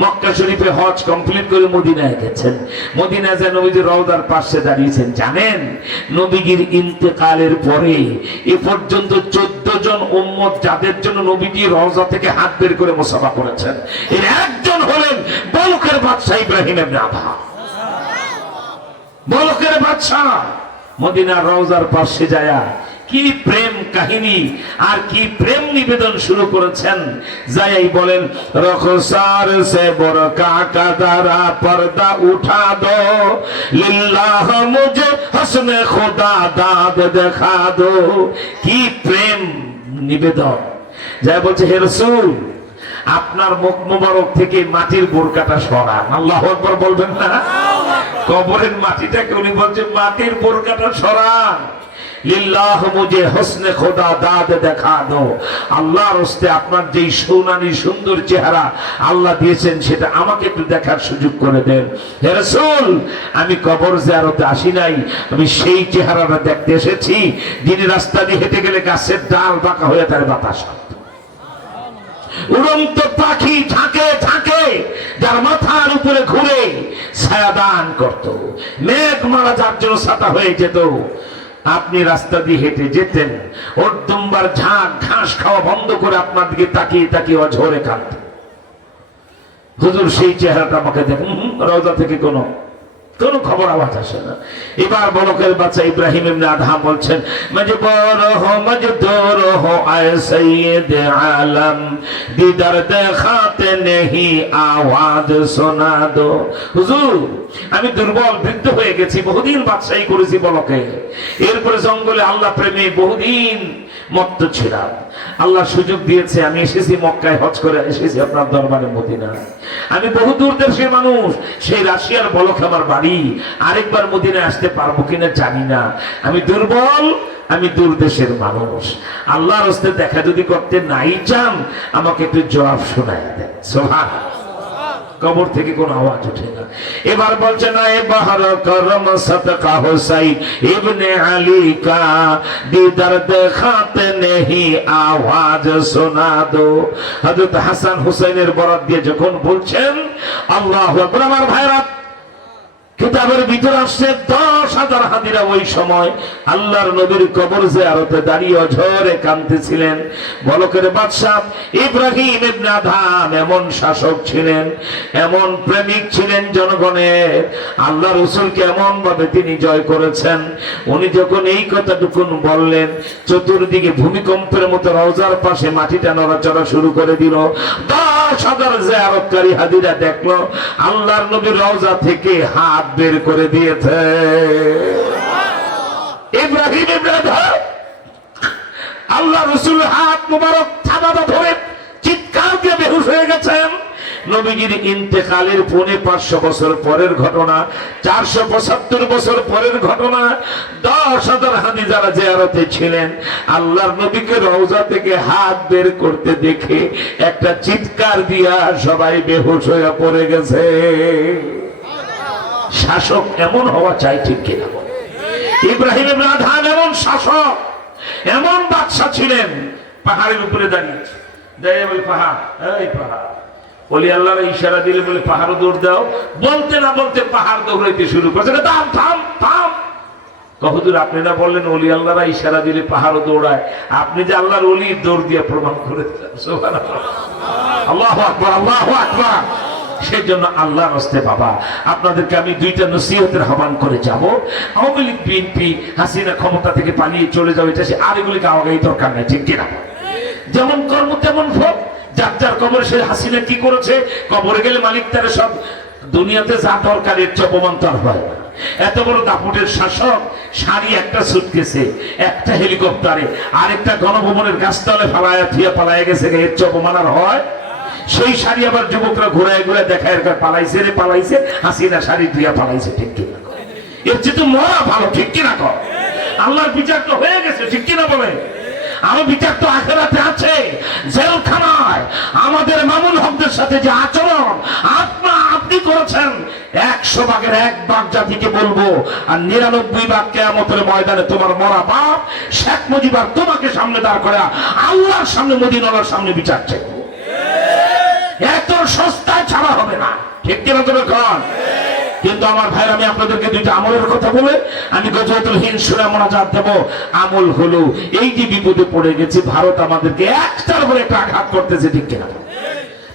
মক্কা শরীফে হজ কমপ্লিট করে মদিনায় গেছেন, মদিনায় যে নবীজির রওজার পাশে দাঁড়িয়েছেন, জানেন নবীজির ইন্তেকালের পরে এ পর্যন্ত 14 জন উম্মত যাদের জন্য নবীজি রওজা থেকে হাত বের করে মুসাফা করেছেন, এর একজন হলেন বলকের বাদশা ইব্রাহিম ইবনে আদহাম। বলকের বাদশা মদিনার রওজার পাশে যায়া কি প্রেম কাহিনী আর কি প্রেম নিবেদন শুরু করেছেন। যাই বলেন, রখসার সে বরকা কা দারা পর্দা উঠা দো, লিল্লাহ মুঝে হসনে খোদা দাদ দেখা দো। কি প্রেম নিবেদন! যাই বলছে, হে রাসূল, আপনার মুখ মোবারক থেকে মাটির বোরকাটা সরান। আল্লাহু আকবার বলবেন না? কবরের মাটিটাকে উনি বলছে মাটির বোরকাটা সরান। লিল্লাহ মুঝে হুসনে খোদা দাদ দেখা দো, আল্লাহর হস্তে আপনার যেই সোনালী সুন্দর চেহারা আল্লাহ দিয়েছেন সেটা আমাকে একটু দেখার সুযোগ করে দেন। হে রাসূল, আমি কবর জিয়ারতে আসি নাই, আমি সেই চেহারাটা দেখতে এসেছি যিনি রাস্তা দিয়ে হেঁটে গেলে গাছের ডাল বাঁকা হয়ে তার বাতাস আসতো, উড়ন্ত পাখি ঝাঁকে ঝাঁকে যার মাথার উপরে ঘুরে ছায়া দান করত, মেঘ মারা যার জন্য ছাতা হয়ে যেত, আপনি রাস্তা দিয়ে হেঁটে যেতেন, ওর দুম্বার ঝাঁক ঘাস খাওয়া বন্ধ করে আপনার দিকে তাকিয়ে তাকিয়ে অঝরে কাঁদত। হুজুর সেই চেহারাটা আমাকে দেখুন, রওজা থেকে কোনো খবর আওয়াজ আসে না। এবার বলকের বাচ্চা ইব্রাহিম ইবনে আদহাম বলছেন, মজবুর হো মজদুর হো আয় সৈয়দ আলম, দিদার দেখাতে নেহি আওয়াজ শোনা দো। হুজুর, আমি দুর্বল বৃদ্ধ হয়ে গেছি, বহুদিন বাদশাহী করেছি বলকে, এরপরে জঙ্গলে আল্লাহ প্রেমে বহুদিন মত্ত ছিলাম, আল্লাহ সুযোগ দিয়েছে, আমি এসেছি মক্কায় হজ করে এসেছি আপনার দরবারে মদিনা। আমি বহু দূর দেশের মানুষ, সেই রাশিয়ার বলক আমার বাড়ি, আরেকবার মদিনায় আসতে পারবো কিনা জানি না, আমি দুর্বল, আমি দূর দেশের মানুষ, আল্লাহর হস্তে দেখা যদি করতে নাই চান আমাকে একটু জবাব শোনায় দেন। সুবহানাল্লাহ। কবর থেকে কোন আওয়াজ ওঠে না। এবার বলছে না, এ বাহার করম সদকা হুসাইন ইবনে আলী কা, দিদার দেখাতে নেহি আওয়াজ শোনা দো। হযরত হাসান হুসাইনের বরাত দিয়ে যখন বলছেন আল্লাহু আকবার, আমার ভাইরা, কিতাবের ভিতর আসছে 10,000 হাজিরা ওই সময় আল্লাহর নবীর কবর জিয়ারতে দাঁড়িয়ে অঝরে কাঁদতেছিলেন। বলকের বাদশা ইব্রাহিম ইবনে আদহাম এমন শাসক ছিলেন, এমন প্রেমিক ছিলেন জনগণের, আল্লাহ রাসূলকে এমন ভাবে তিনি জয় করেছেন। উনি যখন এই কথাটুকু বললেন, চতুর্দিকে ভূমিকম্পের মতো রওজার পাশে মাটিটা নড়াচড়া শুরু করে দিল। 10,000 জিয়ারতকারী হাজিরা দেখলো আল্লাহর নবীর রওজা থেকে হাত বের করে দিয়েছে। ইব্রাহিম ইবনে আদহাম আল্লাহ রাসূল হাত মুবারক থাবাটা ধরে চিৎকার দিয়ে বেহুশ হয়ে গেছেন। নবীজির ইন্তেকালের 550 বছর পরের ঘটনা, 475 বছর পরের ঘটনা। 10,000 হাজি যারা জিয়ারতে ছিলেন আল্লাহর নবীকে রওজা থেকে হাত বের করতে দেখে একটা চিৎকার দিয়া সবাই বেহুশ হয়ে পড়ে গেছে। শাসক এমন হওয়া চাই, ঠিক কিনা? ইব্রাহিম ইবনে আদহাম এমন শাসক, এমন বাদশা ছিলেন, পাহাড়ের উপরে দাঁড়িয়ে বলে, পাহাড়, এই পাহাড়, ওলি আল্লাহর ইশারা দিলে বলে পাহাড় দৌড় দাও, বলতে না বলতে পাহাড় দৌড়াইতে শুরু করেছে। থাম থাম থাম। হুজুর, আপনি না বললেন ওলি আল্লাহরা ইশারা দিলে পাহাড় দৌড়ায়, আপনি যে আল্লাহর ওলি দৌড় দিয়ে প্রমাণ করেছেন। সুবহানাল্লাহ, আল্লাহু আকবার, আল্লাহু আকবার। সেই জন্য আল্লাহর হস্তে বাবা, আপনাদেরকে আমি 2টা নসিহতের আহ্বান করে যাব। আওয়ামী লীগ বিএনপি হাসিনা ক্ষমতা থেকে পালিয়ে চলে যাবে, এটা আর এগুলিকে আওয়াগাই দরকার নাই, ঠিক কিনা? যেমন কর্ম তেমন ফল। যার যার কবরে, সে হাসিনা কি করেছে, কবরে গেলে মালিক তারা সব দুনিয়াতে যা দরকার এর চেয়ে অপমান্তর হয় না। এত বড় দাপুটের শাসক সারি একটা সুটকেসে, একটা হেলিকপ্টারে, আরেকটা গণভবনের গাছতলে ফালায়া থিয়া পালায় গেছে, এর চেয়ে অপমানার হয়? সেই শাড়ি আবার যুবকরা ঘুরায় ঘুরায় দেখায় পালাইছে রে পালাইছে, হাসিনা শাড়ি ধুইয়া পালাইছে, ঠিক কিনা? এর চেয়ে তো মরা ভালো, ঠিক কিনা? আল্লাহর বিচার তো হয়ে গেছে, ঠিক কিনা বলে? আরো বিচার তো আখেরাতে আছে। জেলখানায় আমাদের মামুন হকদের সাথে যে আচরণ আপনি করেছেন, 100 ভাগের 1 ভাগ জাতিকে বলবো, আর 99 ভাগ কিয়ামতের ময়দানে তোমার মরা বাপ শেখ মুজিবার তোমাকে সামনে দাঁড় করা আল্লাহর সামনে, মদিনার সামনে বিচার চাই। এত সস্তায় ছাড়া হবে না, ঠিক কিনা? তবে কন। কিন্তু আমার ভাইরা, আমি আপনাদেরকে 2টা আমলের কথা বলে আমি গজওয়াতুল হিন্দ সূরা মুনাজাত দেব। আমল হলো, এই যে বিপদে পড়ে গেছি, ভারত আমাদেরকে একটার পর একটা আঘাত করতেছে, ঠিক কিনা?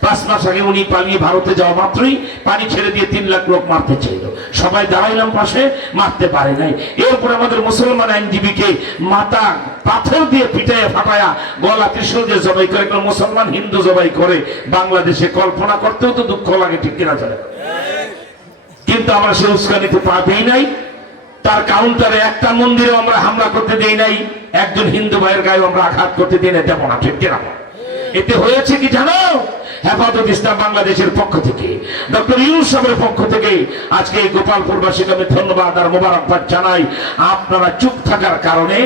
5 মাস আগে উনি পালিয়ে ভারতে যাওয়া মাত্রই পানি ছেড়ে দিয়ে 3 লাখ লোক মারতে চাইল, সবাই দাঁড়াইলাম পাশে, মারতে পারে নাই। এরপর আমাদের মুসলমান আইনজীবীকে মাথা পাথর দিয়ে পিটাইয়া ফাটায়া গলা ত্রিশূল দিয়ে জবাই করে, মুসলমান হিন্দু জবাই করে বাংলাদেশে, কল্পনা করতেও তো দুঃখ লাগে, ঠিক কিনা? চলে। কিন্তু আমরা সে উস্কানিতে পা দিই নাই, তার কাউন্টারে একটা মন্দিরে আমরা হামলা করতে দেই নাই, একজন হিন্দু ভাইয়ের গায়ে আমরা আঘাত করতে দিই না, তেমন, ঠিক কিনা? এতে হয়েছে কি জানো? হেফাজত ইসলাম বাংলাদেশের পক্ষ থেকে, ডক্টর ইউনূস সাহেবের পক্ষ থেকে আজকে এই গোপালপুরবাসীকে আমি ধন্যবাদ আর মোবারকবাদ জানাই। আপনারা চুপ থাকার কারণে,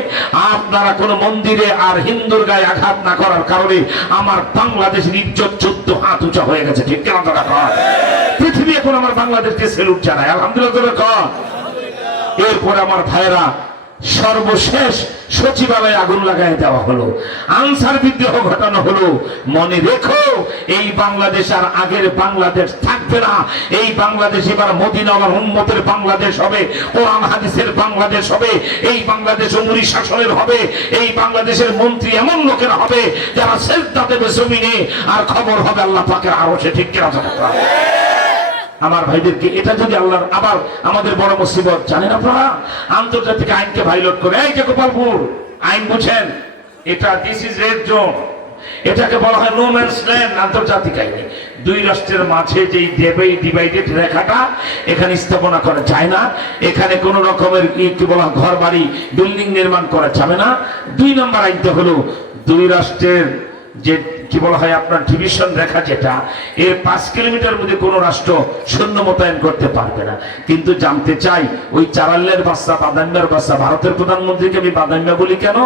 আপনারা কোন মন্দিরে আর হিন্দুর গায়ে আঘাত না করার কারণে আমার বাংলাদেশের ইজ্জত 14 হাত উঁচা হয়ে গেছে। ঠিক কেন তারা কর? পৃথিবী এখন আমার বাংলাদেশকে সেলুট জানায়। আলহামদুলিল্লাহ। এরপরে আমার ভাইরা সর্বশেষ সচিবালয়ে আগুন লাগাই দেওয়া হলো, আনসার বিদ্রোহ ঘটানো হলো। মনে রেখো, এই বাংলাদেশ আর আগের বাংলাদেশ থাকবে না। এই বাংলাদেশ এবার মদিনা আমার উম্মতের বাংলাদেশ হবে, কোরআন হাদিসের বাংলাদেশ হবে। এই বাংলাদেশ উমরি শাসনের হবে। এই বাংলাদেশের মন্ত্রী এমন লোকের হবে যারা সেজদা দেবে জমিনে, আর খবর হবে আল্লাহ পাকের আরশে। ঠিক কিনা? আমার ভাইদেরকে এটা যদি আল্লাহর আবার আমাদের বড় মুসিবত জানেন আপনারা, আন্তর্জাতিক আইনকে ভাইলেট করে। এই যে গোপালপুর আইন বুঝেন, এটা দিস ইজ রেড জোন, এটাকে বলা হয় নো ম্যানস ল্যান্ড আন্তর্জাতিক আইনে। দুই রাষ্ট্রের মাঝে যেই ডিভাইডেড রেখাটা, এখানে স্থাপনা করা যায় না। এখানে কোন রকমের কি বলা ঘর বাড়ি বিল্ডিং নির্মাণ করা যাবে না। 2 নম্বর আইনটা হলো দুই রাষ্ট্রের যে কি বলা হয় আপনার ডিভিশন রেখা, যেটা এর 5 কিলোমিটার মধ্যে কোন রাষ্ট্র সৈন্য মোতায়েন করতে পারবে না। কিন্তু জানতে চাই, ওই চারাল্লের বাচ্চা, বাদামিয়ার বাচ্চা, ভারতের প্রধানমন্ত্রীকে আমি বাদামিয়া বলি কেন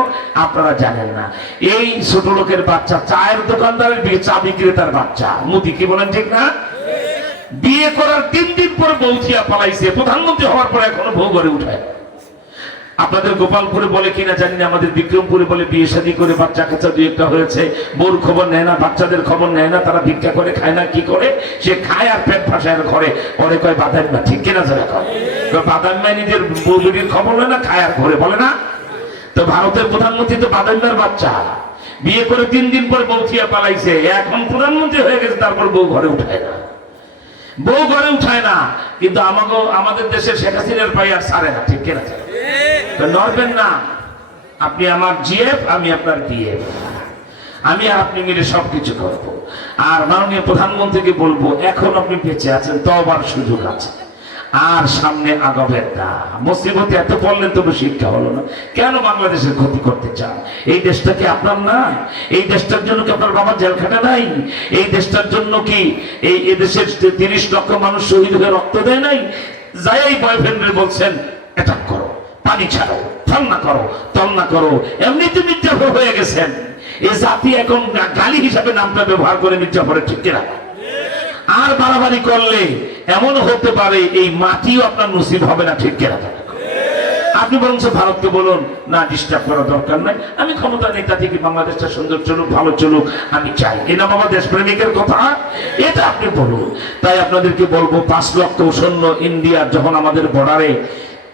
আপনারা জানেন না। এই ছোট লোকের বাচ্চা, চায়ের দোকানদারের চা বিক্রেতার বাচ্চা মোদি, কি বলেন ঠিক না? বিয়ে করার 3 দিন পর বৌথিয়া পালাইছে, প্রধানমন্ত্রী হওয়ার পর এখনো বউ ঘরে উঠায়। আপনাদের গোপালপুরে বলে কিনা জানি না, আমাদের বিক্রমপুরে বলে বিয়ে শাদী করে বাচ্চা কাচ্চা 2-1টা হয়েছে, বউর খবর নেয় না, বাচ্চাদের খবর নেয় না, তারা ভিক্ষা করে খায় না। কি করে? সে খায় আর পেট ফাঁসায় ঘরে, পরে কয় বাদাম্মা। ঠিক কিনা? যারা কয় বাদাম্মা নিজের বউদির খবর নেয় না, খায় আর ঘরে, বলে না? তো ভারতের প্রধানমন্ত্রী তো বাদাম্মার বাচ্চা, বিয়ে করে 3 দিন পর বৌথিয়া পালাইছে, এখন প্রধানমন্ত্রী হয়ে গেছে, তারপর বউ ঘরে উঠায় না। বউ ঘরে উঠায় না, কিন্তু আমাদের দেশের শেখ হাসিনার পাই আর সারে না। ঠিক কিনা? নড়বেন না। আপনি আমার জিএফ, আমি আপনার ডিএফ, আমি আর আপনি মিলে সবকিছু করব। আর মাননীয় প্রধানমন্ত্রীকে বলবো, এখন আপনি বেঁচে আছেন, তওবার সুযোগ আছে, আর সামনে আগাবেন না। মুসিবতে এত পড়লেন তবু শিক্ষা হলো না। কেন বাংলাদেশের ক্ষতি করতে চান? এই দেশটা কি আপনার না? এই দেশটার জন্য কি আপনার বাবা জেল খাটে নাই? এই দেশটার জন্য কি এই দেশের 30 লক্ষ মানুষ শহীদ হয়ে রক্ত দেয় নাই? যাই বয়ফ্রেন্ডে বলছেন অ্যাটাক করো, পানি ছাড়ো, ফলনা করো, তলনা করো, এমনিতে মির্জাফর হয়ে গেছেন। এই জাতি এখন গালি হিসাবে নামটা ব্যবহার করে মির্জাফরের। ঠিক কিনা? আর বাড়াবাড়ি করলে এমন হতে পারে এই মাটিও আপনার নসিব হবে না। ঠিক কিনা? আপনি বরং ভারতকে বলুন, না ডিস্টার্ব করার দরকার নাই, আমি ক্ষমতা নেই, তাতে কি বাংলাদেশটা সুন্দর চলুক, ভালো চলুক, আমি চাই। এটা বাবা দেশপ্রেমিকের কথা, এটা আপনি বলুন। তাই আপনাদেরকে বলবো, 5 লক্ষ সৈন্য ইন্ডিয়ার যখন আমাদের বর্ডারে,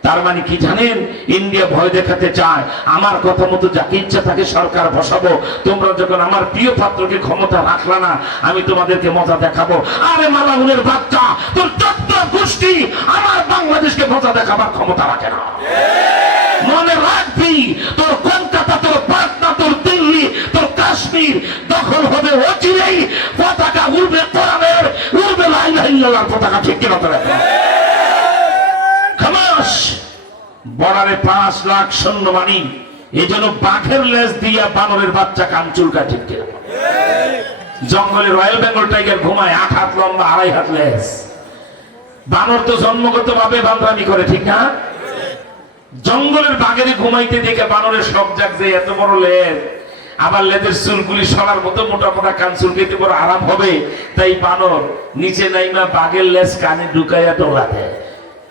তার মানে কি জানেন? ইন্ডিয়া ভয় দেখাতে চায়, আমার কথা মতো যাকে ইচ্ছা তাকে সরকার বসাবো। তোমরা যখন আমার প্রিয় পাত্রকে ক্ষমতা রাখলা না, আমি তোমাদেরকে মজা দেখাবো। আরে মালাউনের বাচ্চা, তোর 14 গোষ্ঠী আমার বাংলাদেশকে মজা দেখাবার ক্ষমতা রাখে না। মনে রাখবি, তোর কলকাতা, তোর পাটনা, তোর দিল্লি, তোর কাশ্মীর দখল হবে অচিরেই। পতাকা উড়বে কোরআনের, উড়বে লা ইলাহা ইল্লাল্লাহর পতাকা। ঠিক কিনা? বর্ডারে 5 লাখ সৈন্যবাহিনী, এই জন্য বাঘের লেজ দিয়া বানরের বাচ্চা কান চুলকায়। ঠিক কিনা? জঙ্গলে রয়্যাল বেঙ্গল টাইগার ঘুমায়, 8 হাত লম্বা, 2.5 হাত লেজ। বানর তো জন্মগত ভাবে বান্দামি করে। ঠিক না? জঙ্গলের বাঘের ঘুমাইতে দেখে বানরের শখ জাগছে, এত বড় লেজ, আবার লেজের চুলগুলি সরার মতো মোটা মোটা কান চুলকাইতে বড় আরাম হবে। তাই বানর নিচে নাইমা বাঘের লেজ কানে ঢুকাইয়া টোলা দেয়।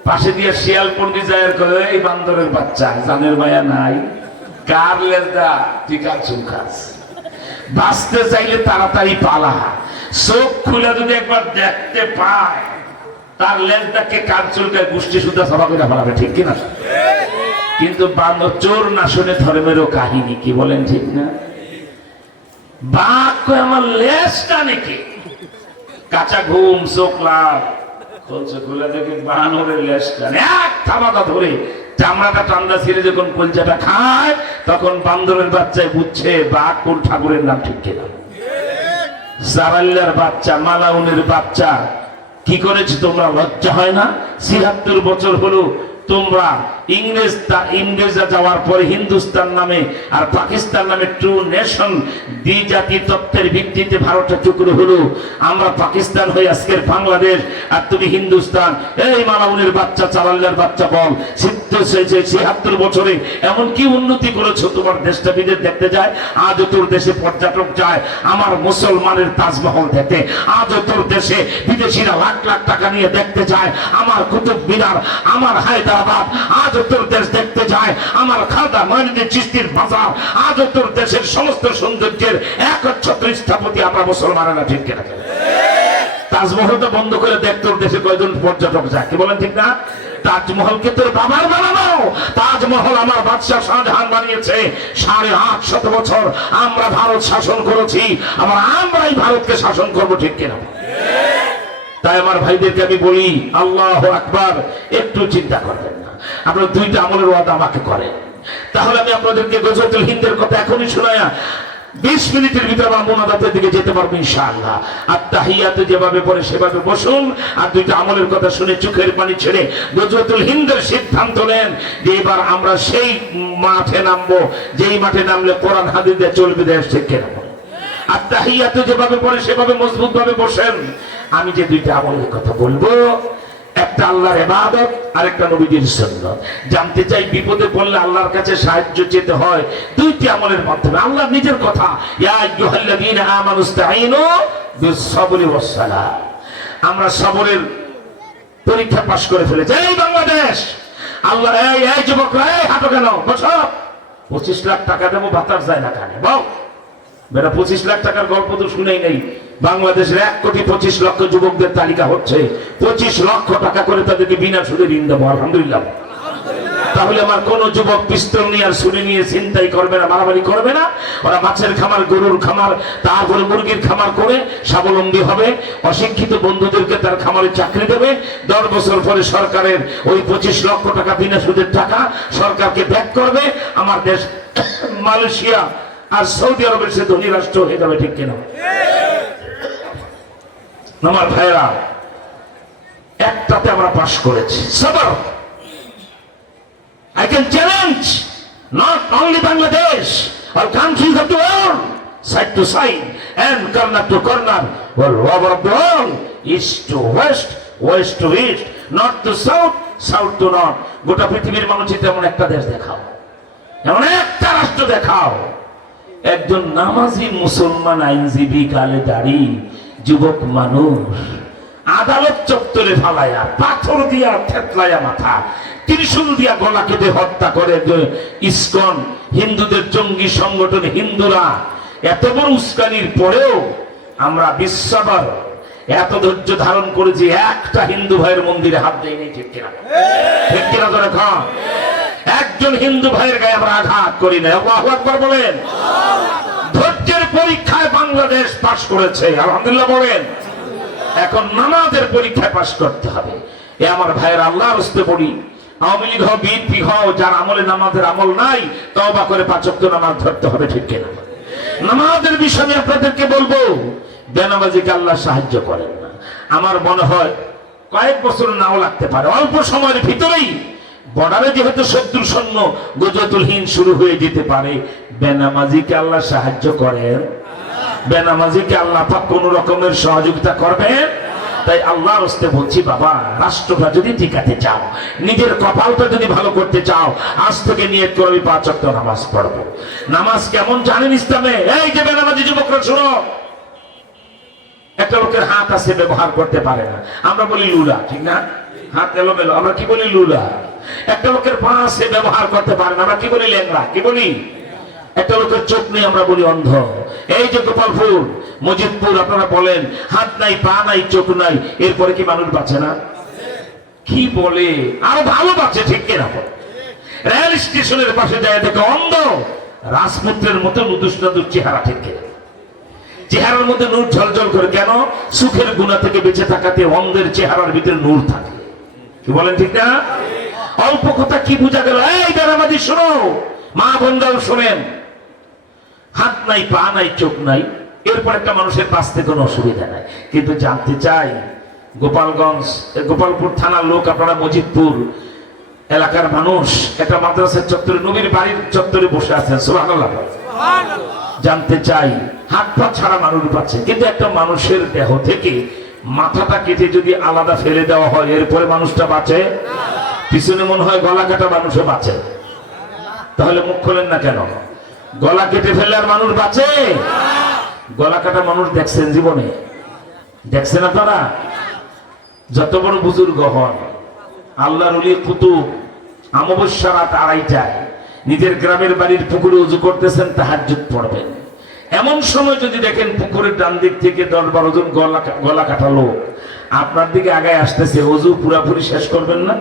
পাশে দিয়ে শিয়াল পন্ডি যায় করে, এই বান্দরের বাচ্চা, জানের মায়া নাই, কার লেজটা তুই কার চুল খাস। বাঁচতে চাইলে তাড়াতাড়ি পালা, চোখ খুলে যদি একবার দেখতে পায় তার লেজটাকে কার চুলকায় গোষ্ঠী সুদ্ধা সভা করে ফেলাবে। ঠিক কিনা? কিন্তু বান্দর চোর না শুনে ধর্মেরও কাহিনী, কি বলেন? ঠিক না? বাঘ কয় আমার লেজটা নাকি, কাঁচা ঘুম, চোখ লাভ বলছে, খুলে দেখে বানরের লেজটা এক থাবাটা ধরে চামড়াটা টান্ডা ছিঁড়ে যখন কলজাটা খায়, তখন বান্দরের বাচ্চায় বুঝছে বাঘ কোন ঠাকুরের নাম। ঠিক কিনা? সারাল্লার বাচ্চা, মালাউনের বাচ্চা, কি করেছে তোমরা? লজ্জা হয় না? ৭৬ বছর হলো তোমরা ইংরেজরা যাওয়ার পরে হিন্দুস্তান নামে আর পাকিস্তান নামে 2 নেশন দ্বিজাতি তত্ত্বের ভিত্তিতে ভারতটা টুকরো হলো, আমরা পাকিস্তান হয়ে আজকের বাংলাদেশ, আর তুমি হিন্দুস্তান। এই মালাউনের বাচ্চা, চালাল্লার বাচ্চা, বল ৭৬ বছরে এমন কি উন্নতি করেছো? তোমার দেশটা বিদেশ দেখতে যায়, আজও তোর দেশে পর্যটক যায় আমার মুসলমানের তাজমহল দেখতে, আজও তোর দেশে বিদেশিরা লাখ লাখ টাকা নিয়ে দেখতে যায় আমার কুতুব মিনার, আমার হায়দ্রাবাদ, আজও তোর দেশ দেখতে যায় আমার খালদা মঈনুদ্দিন চিশতির বাজার, আজও তোর দেশের সমস্ত সৌন্দর্যের একচ্ছত্র স্থাপতি আমরা মুসলমানেরা, ঠিক কিনা? তাজমহলটা বন্ধ করে দেখ তোর দেশে কয়জন পর্যটক যায়, কি বলেন ঠিক না? তাজমহলকে তোর বাবার বানানো, তাজমহল আমার বাদশাহ শাহজাহান বানিয়েছে। ৮৫০ বছর আমরা ভারত শাসন করেছি, আমরাই ভারতকে শাসন করব, ঠিক কিনা? তাই আমার ভাইদেরকে আমি বলি, আল্লাহু আকবার, একটু চিন্তা করবেন না। আপনারা দুইটা আমলের ওয়াদা আমাকে করেন, তাহলে আমি আপনাদেরকে গজওয়াতুল হিন্দের কথা এখনই শোনায়া 20 মিনিটের ভিতরে আমরা মুনাজাতের দিকে যেতে পারবো ইনশাআল্লাহ। আর তাহিয়াতে যেভাবে পড়ে সেভাবে বসুন, আর দুইটা আমলের কথা শুনে চোখের পানি ছেড়ে গজওয়াতুল হিন্দের সিদ্ধান্ত নেন যে এবার আমরা সেই মাঠে নামবো যেই মাঠে নামলে কোরআন হাদিস দিয়ে চলবে দেশ, ঠিক কিনা? আর তাহিয়াতে যেভাবে পড়ে সেভাবে মজবুত ভাবে বসেন। আমি যে দুইটা আমলের কথা বলবো, একটা আল্লাহর ইবাদত আর একটা নবীজির সুন্নাত। জানতে চাই বিপদে পড়লে আল্লাহর কাছে সাহায্য চেতে হয় দুইটি আমলের মাধ্যমে। আল্লাহ নিজের কথা, ইয়া আইয়ুহাল্লাযীনা আমানুস্তাঈনু বিস-সাবরি ওয়াস-সালাহ। আমরা সবরের পরীক্ষা পাস করে ফেলেছি। এই বাংলাদেশ, আল্লাহ এই যুবকরা, এই হাঁটো কেন, বসো। 25 লাখ টাকা দেবো, বাতাস যায় না কানে, বল বেটা। 25 লাখ টাকার গল্প তো শুনেই নেই। বাংলাদেশের ১,২৫,০০,০০০ যুবকদের তালিকা হচ্ছে, 25 লক্ষ টাকা করে তাদেরকে বিনা সুদে ঋণ দেবো, আলহামদুলিল্লাহ। তাহলে আমার কোন যুবক পিস্তল নিয়ে আর ছুরি নিয়ে ছিনতাই করবে না, মারামারি করবে না। ওরা মাছের খামার, গরুর খামার, তারপরে মুরগির খামার করে স্বাবলম্বী হবে। অশিক্ষিত বন্ধুদেরকে তার খামারে চাকরি দেবে। 10 বছর পরে সরকারের ওই 25 লক্ষ টাকা বিনা সুদের টাকা সরকারকে ব্যাক করবে। আমার দেশ মালয়েশিয়া আর সৌদি আরবের সে ধনী রাষ্ট্র হয়ে যাবে, ঠিক কিনা? আমার ভাইরা, একটাতে আমরা পাশ করেছি, সবর। I can challenge not only Bangladesh, all countries of the world, side to side and corner to corner, all over the world, east to west, west to east, north to south, south to north. গোটা পৃথিবীর মানচিত্রে এমন একটা দেশ দেখাও, এমন একটা রাষ্ট্র দেখাও, একজন নামাজি মুসলমান আইনজীবী, গালে দাড়ি যুবক মানুষ আদালত চত্বরে ফালাইয়া, পাথর দিয়া থেতলাইয়া মাথা, ত্রিশূল দিয়া গলা কেটে হত্যা করে ইসকন, হিন্দুদের জঙ্গি সংগঠন হিন্দুরা। এত বড় উস্কানির পরেও আমরা বিশ্ববার এত ধৈর্য ধারণ করেছি, একটা হিন্দু ভাইয়ের মন্দিরে হাত দেয়নি, ঠিক কিনা? ঠিক কিনা ধরে খান? একজন হিন্দু ভাইয়ের গায়ে আমরা আঘাত করি না। আল্লাহু আকবার বলেন। ধৈর্যের পরীক্ষায় বাংলাদেশ পাশ করেছে, আলহামদুলিল্লাহ বলেন। এখন নামাজের পরীক্ষায় পাশ করতে হবে। এ আমার ভাইয়ের আল্লাহর হস্তে পড়ি, আওয়ামী লীগ হও, বিএনপি হও, যার আমলে নামাজের আমল নাই, তওবা করে 5 ওয়াক্ত নামাজ ধরতে হবে, ঠিক কিনা? নামাজের বিষয়ে আপনাদেরকে বলবো, বেনামাজিকে আল্লাহ সাহায্য করেন না। আমার মনে হয় কয়েক বছর নাও লাগতে পারে, অল্প সময়ের ভিতরেই বর্ডারে যেহেতু শত্রুর সৈন্য গজওয়াতুল হিন্দ শুরু হয়ে যেতে পারে। বেনামাজিকে আল্লাহ সাহায্য করেন, বেনামাজিকে আল্লাহ পাক কোন রকমের সহযোগিতা করবেন। তাই আল্লাহর হস্তে বলছি, বাবা, রাষ্ট্রটা যদি টিকাতে চাও, নিজের কপালটা যদি ভালো করতে চাও, আজ থেকে নিয়ত করে আমি 5 ওয়াক্ত নামাজ পড়বো। নামাজ কেমন জানেন ইসলামে? এই যে বেনামাজি যুবকরা শোনো, একটা লোকের হাত আছে ব্যবহার করতে পারে না, আমরা বলি লুলা, ঠিক না? হাত এলোমেলো, আমরা কি বলি? লুলা। একটা লোকের পা আছে ব্যবহার করতে পারে না, আমরা কি বলি? ল্যাংড়া। কি বলি? একটা লোকের চোখ নেই, আমরা বলি অন্ধ। এই যে গোপালপুর, মজিদপুর, আপনারা বলেন হাত নাই, পা নাই, চোখ নাই, এরপরে কি মানুষ বাঁচে না? কি বলে? আরো ভালো বাঁচে, ঠিক কিনা? রেল স্টেশনের পাশে যায় দেখে অন্ধ, রাজপুত্রের মতো নুদুর চেহারা, ঠিক কিনা? চেহারার মধ্যে নূর ঝলঝল করে, কেন? সুখের গুণা থেকে বেঁচে থাকাতে অন্ধের চেহারার ভিতরে নূর থাকে। কি বলেন, ঠিক না? অল্প কথা কি বোঝা গেল? এই বেনামাজি শোনো, মা বোনরাও শোনেন, হাত নাই, পা নাই, চোখ নাই, এরপর একটা মানুষের বাঁচতে কোনো অসুবিধা নাই। কিন্তু জানতে চাই, গোপালগঞ্জ, গোপালপুর থানার লোক, আপনারা মজিদপুর এলাকার মানুষ, একটা মাদ্রাসার চত্বরে, নবীর বাড়ির চত্বরে বসে আছেন, সুবহানাল্লাহ। জানতে চাই, হাত পা ছাড়া মানুষ বাঁচে, কিন্তু একটা মানুষের দেহ থেকে মাথাটা কেটে যদি আলাদা ফেলে দেওয়া হয় এরপরে মানুষটা বাঁচে? পিছনে মনে হয় গলা কাটা মানুষে বাঁচে, তাহলে মুখ খোলেন না কেন? গলা কেটে ফেলে আর মানুষ বাঁচে? গলা কাটা মানুষ দেখছেন জীবনে? দেখছেন আপনারা? যত বড় বুজুর্গ হন, আল্লাহর ওলি কুতুব, অমাবস্যা রাত 2:30টায় নিজের গ্রামের বাড়ির পুকুরে উজু করতেছেন, তাহাজ্জুদ পড়বেন। এমন সময় যদি দেখেন পুকুরের ডান দিক থেকে 10-12 জন গলা কাটা লোক আপনার দিকে আগায় আসতেছে, উজু পুরাপুরি শেষ করবেন না?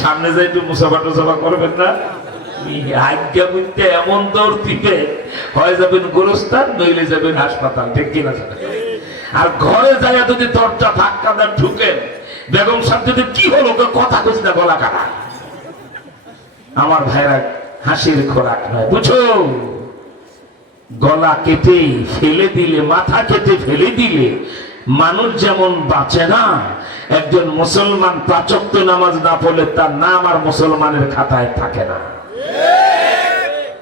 সামনে যাই একটু মুসাফা টুসাফা করবেন না? আজ্ঞা বুঝতে এমন দৌড় দিবে, হয় যাবেন গোরস্থান, নইলে যাবেন হাসপাতাল, ঠিক কিনা? আর ঘরে যাই যদি দরজা ধাক্কা দেন ঢুকেন, বেগম সাহেব যদি কি হলো কথা কইস না, গলা কাটা। আমার ভাইরা, হাসির খোরাক নয়, বুঝো? গলা কেটে ফেলে দিলে, মাথা কেটে ফেলে দিলে মানুষ যেমন বাঁচে না, একজন মুসলমান 5 ওয়াক্ত নামাজ না পড়লে তার নাম আর মুসলমানের খাতায় থাকে না।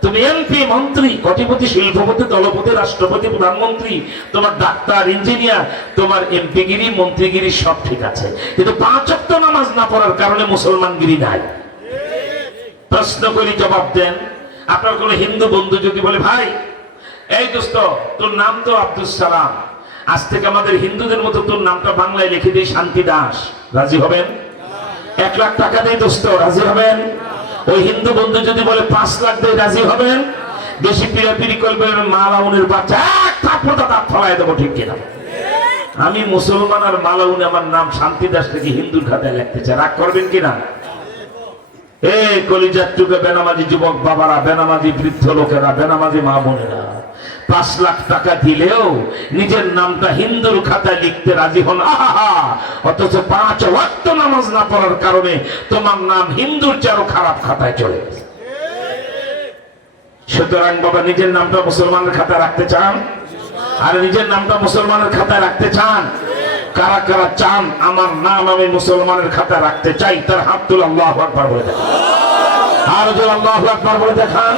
তুমি এমপি, মন্ত্রী, কোটিপতি, শিল্পপতি, দলপতি, রাষ্ট্রপতি, প্রধানমন্ত্রী, তোমার ডাক্তার, ইঞ্জিনিয়ার, তোমার এমপিগিরি, মন্ত্রীগিরি সব ঠিক আছে, কিন্তু 5 ওয়াক্ত নামাজ না পড়ার কারণে মুসলমানগিরি নাই। প্রশ্ন করি, জবাব দেন। আপনার কোন হিন্দু বন্ধু যদি বলে, ভাই এই দোস্ত, তোর নাম তো আব্দুল সালাম, আজ থেকে আমাদের হিন্দুদের মতো তোর নামটা বাংলায় লিখে দিই শান্তি দাস, রাজি হবেন? 1 লাখ টাকা দেয় দোস্ত, রাজি হবেন? ওই হিন্দু বন্ধু যদি বলে 5 লাখ দেয়, রাজি হবেন? বেশি পিড়াপিড়ি করবেন, মালাউনের বাচ্চা দাঁত ফলাই দেবো, ঠিক কিনা? আমি মুসলমান আর মালাউনে আমার নাম শান্তি দাস থেকে হিন্দুর খাতায় লিখতে চাই, রাগ করবেন কিনা? এই কলিজার টুকে বেনামাজি যুবক বাবারা, বেনামাজি বৃদ্ধ লোকেরা, বেনামাজি মা বোনেরা, 5 লাখ টাকা দিলেও নিজের নামটা হিন্দুর খাতায় লিখতে রাজি হন। আহা, অথচ 5 ওয়াক্ত নামাজ না পড়ার কারণে তোমার নাম হিন্দুর চেয়ে খারাপ খাতায় চলে গেছে। সুতরাং বাবা, নিজের নামটা মুসলমানের খাতায় রাখতে চান? আর নিজের নামটা মুসলমানের খাতায় রাখতে চান? কারা কারা চান আমার নাম আমি মুসলমানের খাতায় রাখতে চাই? তার হাত তুলে আল্লাহু আকবার বলে দেখান। আর যদি আল্লাহু আকবার বলে দেখান,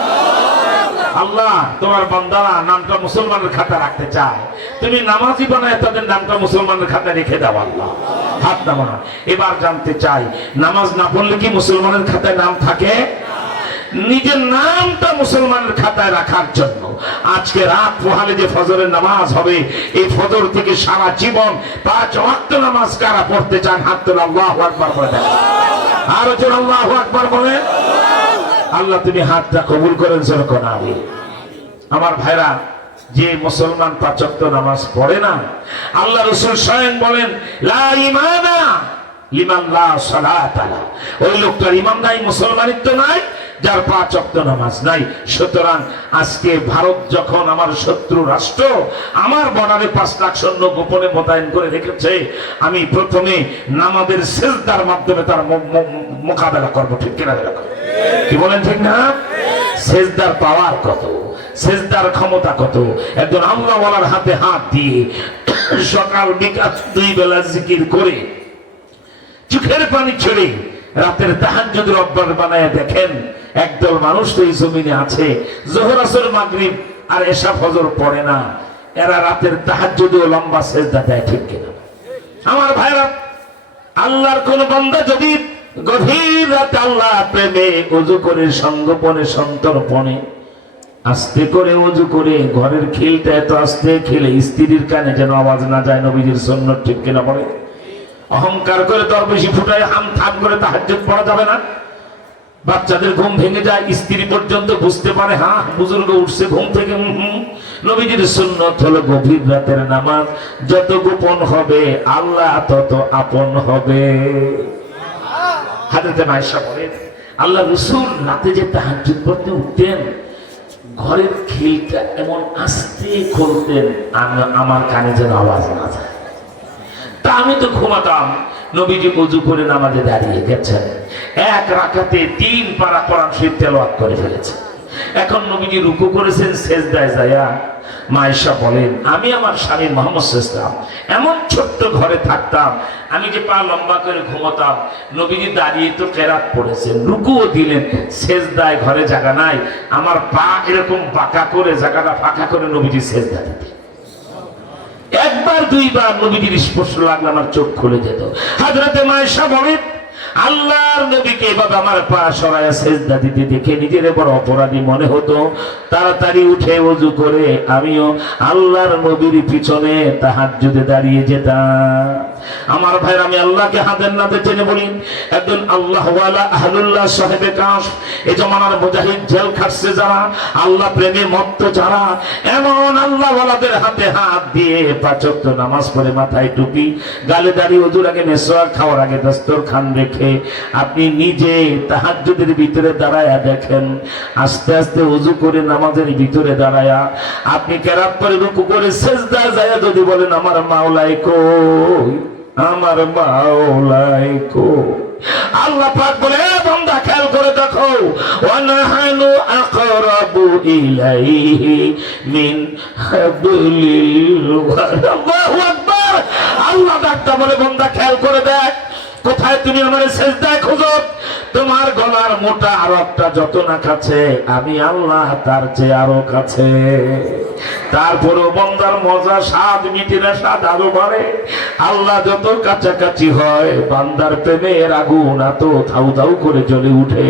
আল্লাহ তোমার বান্দারা নামটা মুসলমানের খাতায় রাখতে চায়, তুমি নামাজি বানায় তাদের নামটা মুসলমানের খাতায় রেখে দাও আল্লাহ। হাত নামা। এবার জানতে চাই, নামাজ না পড়লে কি মুসলমানের খাতায় নাম থাকে? নিজের নামটা মুসলমানের খাতায় রাখার জন্য আজকে রাত পোহালে যে ফজরের নামাজ হবে, এই ফজর থেকে সারা জীবন 5 ওয়াক্ত নামাজ কারা পড়তে চান? হাত তুলে আল্লাহু আকবার বলে দেন। আরো জোরে আল্লাহু আকবার বলেন। আল্লাহ তুমি হাতটা কবুল করেন, যেরকম আমি। আমার ভাইরা, যে মুসলমান 5 ওয়াক্ত নামাজ পড়ে না, আল্লাহ রাসূল স্বয়ং বলেন, লা ঈমানা লিমান লা সালাতা লা, ওই লোকটার ঈমান নাই, মুসলমানিত্ব নাই, যার 5 ওয়াক্ত নামাজ নাই। সুতরাং আজকে ভারত যখন আমার শত্রু রাষ্ট্র, আমার বর্ডারে 5 লাখ সৈন্য গোপনে মোতায়েন করে রেখেছে, আমি প্রথমে নামাজের সিজদার মাধ্যমে তার মোকাবেলা করবো, ঠিক কিনা? কি বলেন, ঠিক না? সিজদার পাওয়ার কত, সিজদার ক্ষমতা কত! একজন আল্লাহওয়ালার হাতে হাত দিয়ে সকাল বিকাল 2 বেলা জিকির করে চোখের পানি ছেড়ে রাতের তাহাজ্জুদ রব্বান বানায় দেখেন, একদল মানুষ তো এই জমিনে আছে, যোহর আসর মাগরিব আর এশা ফজর পড়ে না, এরা রাতের তাহাজ্জুদেও লম্বা সিজদা দেয়, ঠিক কিনা? আমার ভাইরা, আল্লাহর কোন বান্দা যদি গভীর রাতে আল্লাহ প্রেমে ওযু করে, সঙ্গোপনে, সন্তর্পণে আস্তে করে ওযু করে, ঘরের খিলটা এত আস্তে খেলে স্ত্রীর কানে যেন আওয়াজ না যায়, নবীজির সুন্নাত, ঠিক কিনা বলে? অহংকার করে দরবেশি ফুটায় হাম থাম করে তাহাজ্জুদ পড়া যাবে না। বাচ্চাদের ঘুম ভেঙে যায়, স্ত্রী পর্যন্ত বুঝতে পারে, হ্যাঁ বুজুর্গ উঠছে ঘুম থেকে। নবীজির সুন্নাত হলো গভীর রাতের নামাজ, যত গোপন হবে আল্লাহ তত আপন হবে। হাদিসে আয়েশা বলেন, আল্লাহ রাসূল রাতে যে তাহাজ্জুদ পড়তে উঠতেন, ঘরের খিলটা এমন আস্তে খুলতেন আমার কানে যেন আওয়াজ না যায়। তা আমি তো ঘুমাতাম, নবীজি ওযু করে নামাজে দাঁড়িয়ে গেছেন, 1 রাকাতে 3 পারা কোরআন শরীফ তেলাওয়াত করে ফেলেছে। এখন নবীজি রুকু করেছেন, সিজদায় যায়া মা আয়েশা বলেন, আমি আমার স্বামী মুহাম্মদ সাল্লাল্লাহু আলাইহি ওয়াসাল্লাম এমন ছোট্ট ঘরে থাকতাম, আমি যে পা লম্বা করে ঘুমোতাম, নবীজি দাঁড়িয়ে তো কেরাত পড়েছেন, রুকুও দিলেন, সেজদায় ঘরে জায়গা নাই, আমার পা এরকম বাঁকা করে জায়গাটা ফাঁকা করে নবীজি সেজদা দিতেন। একবার দুইবার নবীজির স্পর্শ লাগলে আমার চোখ খুলে যেত। হযরতে মা আয়েশা বলেন, আল্লাহর নবীকে এভাবে আমার পা সরায়া সেজদা দিতে দেখে নিজের বড় অপরাধী মনে হতো। তাড়াতাড়ি উঠে ওযু করে আমিও আল্লাহর নবীর পিছনে তাহাজ্জুদে দাঁড়িয়ে যেতাম। আমার ভাইরা, আমি আল্লাহকে হাতের নাতে চেনে বলি, একজন আল্লাহওয়ালা আহলুল্লাহ সাহেবে কাশ, এই জমানার মুজাহিদ জেল খাটছে যারা, আল্লাহ প্রেমে মত্ত যারা, এমন আল্লাহওয়ালাদের হাতে হাত দিয়ে পাঁচ ওয়াক্ত নামাজ পড়ে, মাথায় টুপি, গালে দাড়ি, ওযুর আগে মেসওয়াক, খাওয়ার আগে দস্তরখান রেখে আপনি নিজে তাহাজ্জুদের ভিতরে দাঁড়ায়া দেখেন, আস্তে আস্তে ওযু করে নামাজের ভিতরে দাঁড়ায়া আপনি কেরাত পরে রুকু করে সেজদায় যায় যদি বলেন, আমার মাওলাই কই, আমার মাওলাই কই, আল্লাহ পাক বলে, বান্দা খেয়াল করে দেখো, ওয়ানাহানু আকরাবু ইলাইহি মিন হাবলিল ওয়ারিদ। আল্লাহু আকবার। আল্লাহ ডাকটা বলে, বান্দা খেয়াল করে দেখ, কোথায় তুমি আমার সেজদায় খোঁজো, তোমার গলার মোটা আরবটা যত না কাছে, আমি আল্লাহ তার চেয়ে আরো কাছে। তারপরও বান্দার মজা স্বাদ মিটে না, স্বাদ আরো বাড়ে। আল্লাহ যত কাছাকাছি হয়, বান্দার প্রেমের আগুন এত ধাউ ধাউ করে জ্বলে উঠে।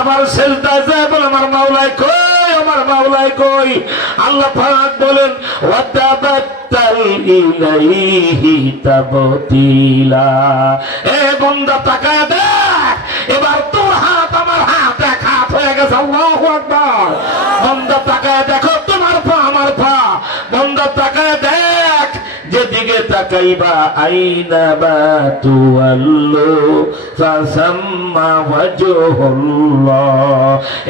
আবার সেজদায় যায় বলে, আমার মাওলাই কই, আমার মাওলাই কই। আল্লাহ পাক বলেন, ওয়াতাবাত্তাল ইলাইহি তাবতিলা। এ বান্দা তাকায় দেখ, এবার তোর হাত আমার হাত এক হাত হয়ে গেছে। আল্লাহু আকবার। বান্দা তাকায় দেখো, তোমার পা আমার পা। বান্দা তাকায় দেখ, যেদিকে তাকাইবা, আইনা বা তুয়াল্লু ফাসাম্মা ওয়াজহুল্লাহ।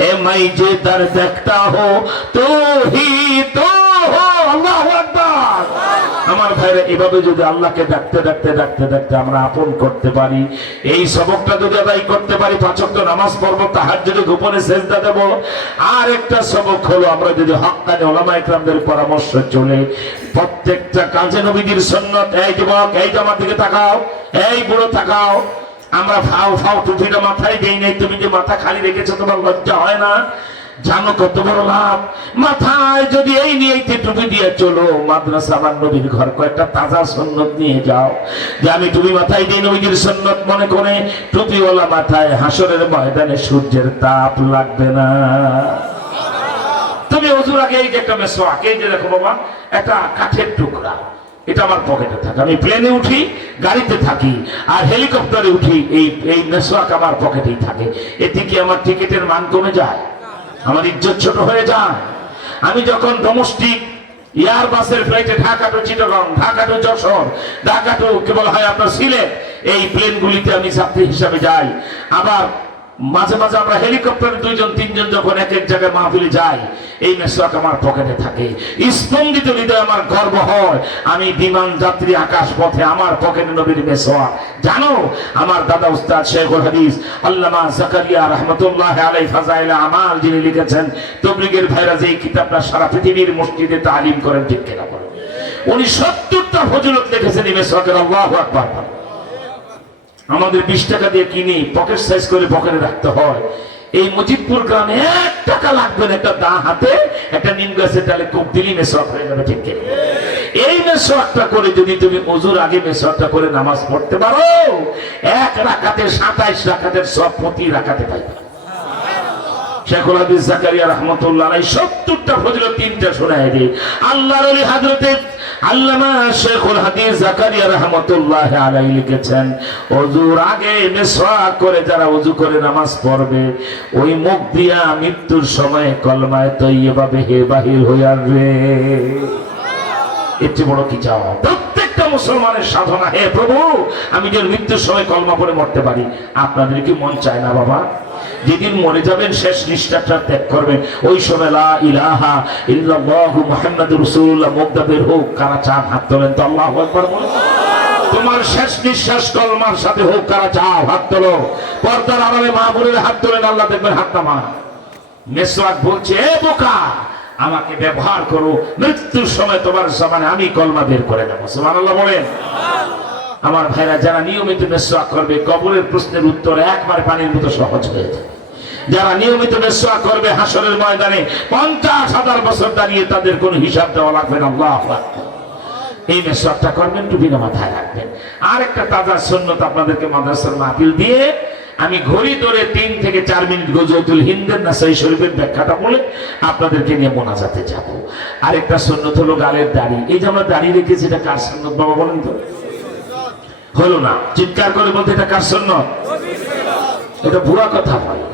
এ মাই যে দর দেখতা হো তো হি তো হো। আল্লাহু আকবার। আমার ভাইরা, এভাবে যদি আল্লাহকে ডাকতে ডাকতে ডাকতে ডাকতে আমরা আপন করতে পারি, এই সবকটা যদি আদায় করতে পারি, পাঁচ ওয়াক্ত নামাজ পড়বো, তাহাজ্জুদে গোপনে সেজদা দেব। আর একটা সবক হলো, আমরা যদি হক্কানি উলামায়ে কেরামদের পরামর্শ চলে প্রত্যেকটা কাজে নবীজির সুন্নাত। এই যুবক, এই জামার দিকে তাকাও, এই বুড়ো তাকাও, আমরা ফাও ফাও টুপিটা মাথায় দেই নাই, তুমি যে মাথা খালি রেখেছো, তোমার লজ্জা হয় না? জানো কত বড় লাভ? মাথায় যদি এই নিয়ে টুপি দিয়ে চলো, মাদ্রাসা আমার নবীর ঘর, কয়েকটা তাজা সুন্নত নিয়ে যাও, যে আমি টুপি মাথায় দিই নবীর সুন্নত মনে করে, টুপিওয়ালা মাথায় হাসরের ময়দানে সূর্যের তাপ লাগবে না। তুমি ওযুর আগে এই যে একটা মেসওয়াক, এই যে দেখো বাবা, একটা কাঠের টুকরা, এটা আমার পকেটে থাকে। আমি প্লেনে উঠি, গাড়িতে থাকি, আর হেলিকপ্টারে উঠি, এই মেসওয়াক আমার পকেটেই থাকে। এতে কি আমার টিকিটের মান কমে যায়? আমার ইজ্জত ছোট হয়ে যায়? আমি যখন ডোমেস্টিক এয়ারবাসের ফ্লাইটে Dhaka to Chittagong, Dhaka to Jessore, Dhaka to কি বলা হয় আপনার সিলেট, এই প্লেনগুলিতে আমি যাত্রী হিসাবে যাই। আবার মাঝে মাঝে আমরা হেলিকপ্টারে দুইজন তিনজন যখন এক এক জায়গায় মাহফিলে যাই, এই মেসওয়াক আমার পকেটে থাকে। স্পন্দিত হৃদয় আমার গর্ব হয়, আমি বিমান যাত্রী আকাশ পথে, আমার পকেটে নবীর মেসওয়াক। জানো, আমার দাদা উস্তাদ শেখুল হাদিস আল্লামা জাকারিয়া রাহমাতুল্লাহি আলাইহি ফাযাইল আমাল যিনি লিখেছেন, তবলিগের ভাইরা যে কিতাবটা সারা পৃথিবীর মসজিদে তালিম করেন, ঠিক কিনা বলেন? উনি 70টা ফজিলত লিখেছেন এই মেসওয়াকের। আল্লাহু আকবার। আমাদের 20 টাকা দিয়ে কিনি, পকেট সাইজ করে পকেটে রাখতে হয়। এই মজিদপুর গ্রামে 1 টাকা লাগবে না, একটা দা হাতে একটা নিম গাছের ডালে কোপ দিলি মেসওয়াক হয়ে যাবে, ঠিক কিনা? এই মেসওয়াকটা করে যদি তুমি ওযুর আগে মেসওয়াকটা করে নামাজ পড়তে পারো, এক রাকাতে 27 রাকাতের সব প্রতি রাকাতে পাইবে। শেখুল হাদিস জাকারিয়া রাহমাতুল্লাহ আলাইহি 70টা ফজিলত 3টা শোনায় দেই। আল্লাহর ওলি হযরতে আল্লামা শেখুল হাদিস জাকারিয়া রাহমাতুল্লাহি আলাইহি লিখেছেন, ওযুর আগে মিসওয়াক করে যারা ওযু করে নামাজ পড়বে, ওই মুখ দিয়া মৃত্যুর সময় কলমায়ে তয়্যিবা বেহে বাহির হয়ে আসবে। এর চেয়ে বড় কি চাও? প্রত্যেকটা মুসলমানের সাধনা, হে প্রভু, আমি যেন মৃত্যুর সময় কলমা পড়ে মরতে পারি। আপনাদের কি মন চায় না বাবা? যেদিন মরে যাবেন, শেষ নিঃশ্বাসটা ত্যাগ করবেন, ওই সময় লা ইলাহা ইল্লাল্লাহু মুহাম্মাদুর রাসূলুল্লাহ মুখটা বের হোক। কারা চান? হাত তোলেন তো, আল্লাহু আকবার বলেন। তোমার শেষ নিঃশ্বাস কলমার সাথে হোক। কারা চাও? হাত তোলো। পর্দার আড়ালে মা বোনের হাত তোলেন, আল্লাহ দেখবেন হাত নামা। মেসওয়াক বলছে, এ বোকা, আমাকে ব্যবহার করো, মৃত্যুর সময় তোমার সামনে আমি কলমা বের করে দেবো। সুবহানাল্লাহ বলেন। আমার ভাইরা, যারা নিয়মিত মিসওয়াক করবে কবরের প্রশ্নের উত্তর একবার পানির মতো সহজ হয়ে যাবে। যারা নিয়মিত মিসওয়াক করবে হাসরের ময়দানে 50,000 বছর দাঁড়িয়ে তাদের কোনো হিসাব দেওয়া লাগবে না। আল্লাহু আকবার। এই মিসওয়াকটা করবেন, টুপিটা মাথায় রাখবেন। আর একটা তাজা সুন্নাত আপনাদেরকে মাদ্রাসার মাহফিল দিয়ে আমি ঘড়ি ধরে 3 থেকে 4 মিনিট গজওয়াতুল হিন্দের নাসাই শরীফের ব্যাখ্যাটা বলে আপনাদেরকে নিয়ে মোনাজাতে যাব। আরেকটা সুন্নাত হলো গালের দাড়ি। এই যে আমরা দাড়ি রেখেছি, এটা কার সুন্নাত বাবা বলেন তো? হলো না, চিৎকার করে বলতে এটা কার সুন্নাত? এটা বুড়া কথা বলে।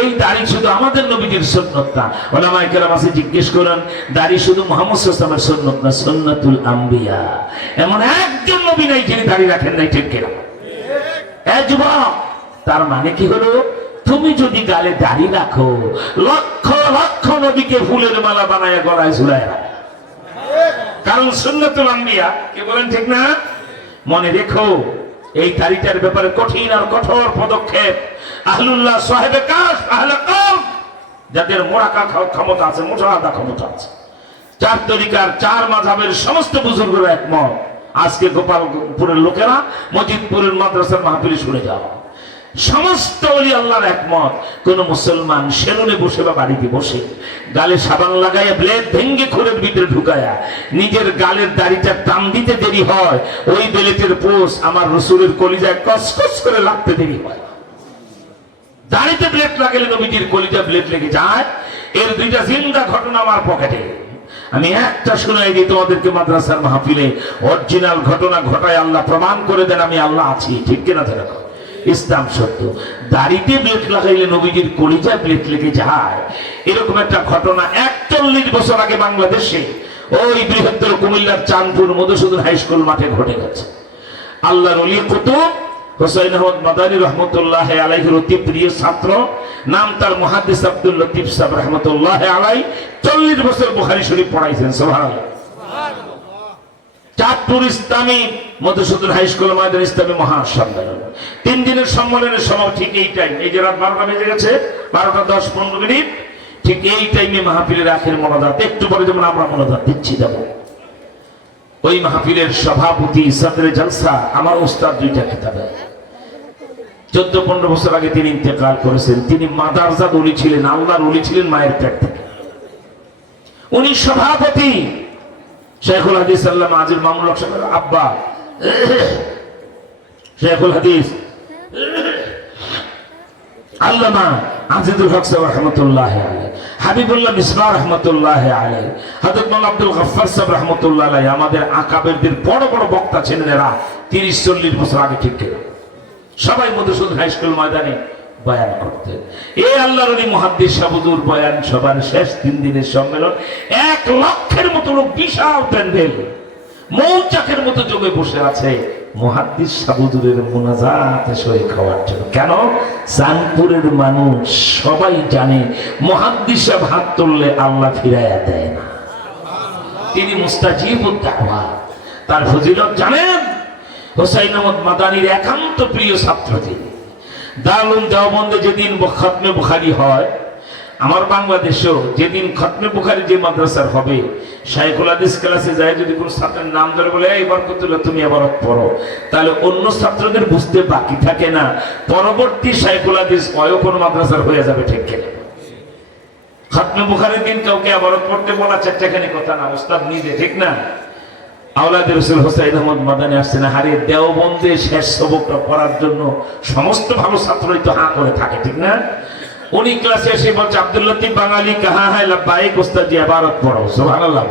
এই দাড়ি শুধু আমাদের নবীজির সুন্নাত না। উলামায়ে কেরাম আছে জিজ্ঞেস করেন, দাড়ি শুধু মুহাম্মদ সাল্লাল্লাহু আলাইহি ওয়াসাল্লামের সুন্নাত না, সুন্নাতুল আম্বিয়া। এমন একজন নবী নাই যিনি দাড়ি রাখেন নাই, ঠিক কিনা? এই যুবক, তার মানে কি হলো, তুমি যদি গালে দাড়ি রাখো, লক্ষ লক্ষ নবীকে ফুলের মালা বানায় গলায় ঝুলায় রাখো, কারণ সুন্নাতুল আম্বিয়া। কি বলেন, ঠিক না? মনে রেখো, এই দাড়িটার ব্যাপারে কঠিন আর কঠোর পদক্ষেপ আহলুল্লাহ সাহেবে কাশ আহলে কলব, যাদের মোরাকা ক্ষমতা আছে, মুশাহাদা ক্ষমতা আছে, 4 তরিকার 4 মাযহাবের সমস্ত বুজুর্গরা একমত। আজকে গোপালপুরের লোকেরা মজিদপুরের মাদ্রাসার মাহফিলে শুনে যাও, সমস্ত ওলি আল্লাহর একমত। কোন মুসলমান সেলুনে বসে বা বাড়িতে বসে গালে সাবান লাগাইয়া ব্লেড ভেঙ্গে খুরের ভিতরে ঢুকায়া নিজের গালের দাড়িটা টান দিতে দেরি হয়, ওই বেলেটের পোষ আমার রসুলের কলিজায় কসকস করে লাগতে দেরি হয়। দাড়িতে ব্লেড লাগালে নবীজির কলিজা ব্লেড লেগে যায়। এর 2টা জিন্দা ঘটনা আমার পকেটে। আমি একটা শুনাই দিই তোমাদেরকে, মাদ্রাসার মাহফিলে অরিজিনাল ঘটনা ঘটায় আল্লাহ প্রমাণ করে দেন আমি আল্লাহ আছি, ঠিক কিনা? দেখো, ইসলাম সত্য। দাড়িতে ব্লেড লাগাইলে নবীজির কলিজায় ব্লেড লেগে যায়, এরকম একটা ঘটনা 41 বছর আগে বাংলাদেশে ওই বৃহত্তর কুমিল্লার চাঁদপুর মধুসূদন হাই স্কুল মাঠে ঘটে গেছে। আল্লাহর ওলি কুতুব হুসাইন আহমদ মাদানী রহমতুল্লাহ আলাইহির অতি প্রিয় ছাত্র, নাম তার মুহাদ্দিস আব্দুল লতিফ সাহেব রহমতুল্লাহ আলাই, 40 বছর বুখারী শরীফ পড়াইছেন। সুবহানাল্লাহ। চাঁদপুর ইসলামী মধুসূদন হাই স্কুল ময়দান ইসলামী মহাসম্মেলন, 3 দিনের সম্মেলনের সময় ঠিক এই টাইম, এই যে রাত 12টা বেজে গেছে, 12টা 10-15 মিনিট, ঠিক এই টাইমে মাহফিলের আখের মোনাজাত। একটু পরে যেমন আমরা মোনাজাত দিচ্ছি যাব, ওই মাহফিলের সভাপতি সদরে জলসা আমার উস্তাদ 2টা কিতাবে 14-15 বছর আগে তিনি ইন্তেকাল করেছেন। তিনি মাদারজাদ ওলি ছিলেন, আল্লাহর ওলি ছিলেন মায়ের পেট থেকে। উনি সভাপতি শেখুল হাদিস আল্লামা আজিজুল মামুন হক সাহেবের আব্বা শেখুল হাদিস আল্লামা আজিজুল হক সাহেব রহমতুল্লাহ আলাইহি, হাবিবুল্লাহ মিসবাহ রহমতুল্লাহ আলাইহি, হযরত মাওলানা আব্দুল গফফার সাহেব রহমতুল্লাহ আলাইহি, আমাদের আকাবেরদের বড় বড় বক্তা ছিলেন এরা 30-40 বছর আগে, ঠিক কিনা? সবাই মধুসূদন হাই স্কুল ময়দানে বয়ান করতেন। এই আল্লাহর ওলি মুহাদ্দিস সাবুদুর বয়ান সবার শেষ 3 দিনের সম্মেলন, 1 লক্ষের মতো লোক, বিশাল প্যান্ডেল, মৌচাকের মতো জমে বসে আছে মুহাদ্দিস সাবুদুরের মুনাজাতে শরীক হওয়ার জন্য। কেন? চাঁদপুরের মানুষ সবাই জানে মুহাদ্দিস সাহেব হাত তুললে আল্লাহ ফিরাইয়া দেয় না, তিনি মুস্তাজিবুদ দাওয়া। তার ফজিলত জানেন? হুসাইন আহমদ মাদানীর একান্ত প্রিয় ছাত্র তিনি। দারুল দেওবন্দে যেদিন খতমে বুখারী হয়, আমার বাংলাদেশেও যেদিন খতমে বুখারী যে মাদ্রাসার হবে, শাইখুল হাদিস ক্লাসে যায় যদি কোন ছাত্রের নাম ধরে বলে এই বরকতুল্লাহ তুমি আবার পড়ো, তাহলে অন্য ছাত্রদের বুঝতে বাকি থাকে না, পরবর্তী শাইখুল হাদিস ওয়ও কোন মাদ্রাসার হয়ে যাবে, ঠিক কিনা? খতমে বুখারীর দিন কাউকে আবার পড়তে বলা চারটাখানি কথা না, উস্তাদ নিজে, ঠিক না? আওলাদ রাসূল হুসাইন আহমদ মাদানী আসছেন, হারে দেওবন্দে শেষ সবকটা পড়ার জন্য সমস্ত ভালো ছাত্রই তো হাঁ করে থাকে, ঠিক না? উনি ক্লাসে এসে বলছে আব্দুল লতিফ বাঙালি কাহা হ্যায় লব্বাইক উস্তাদ জি ইবারত পড়ো। সুবহানাল্লাহ।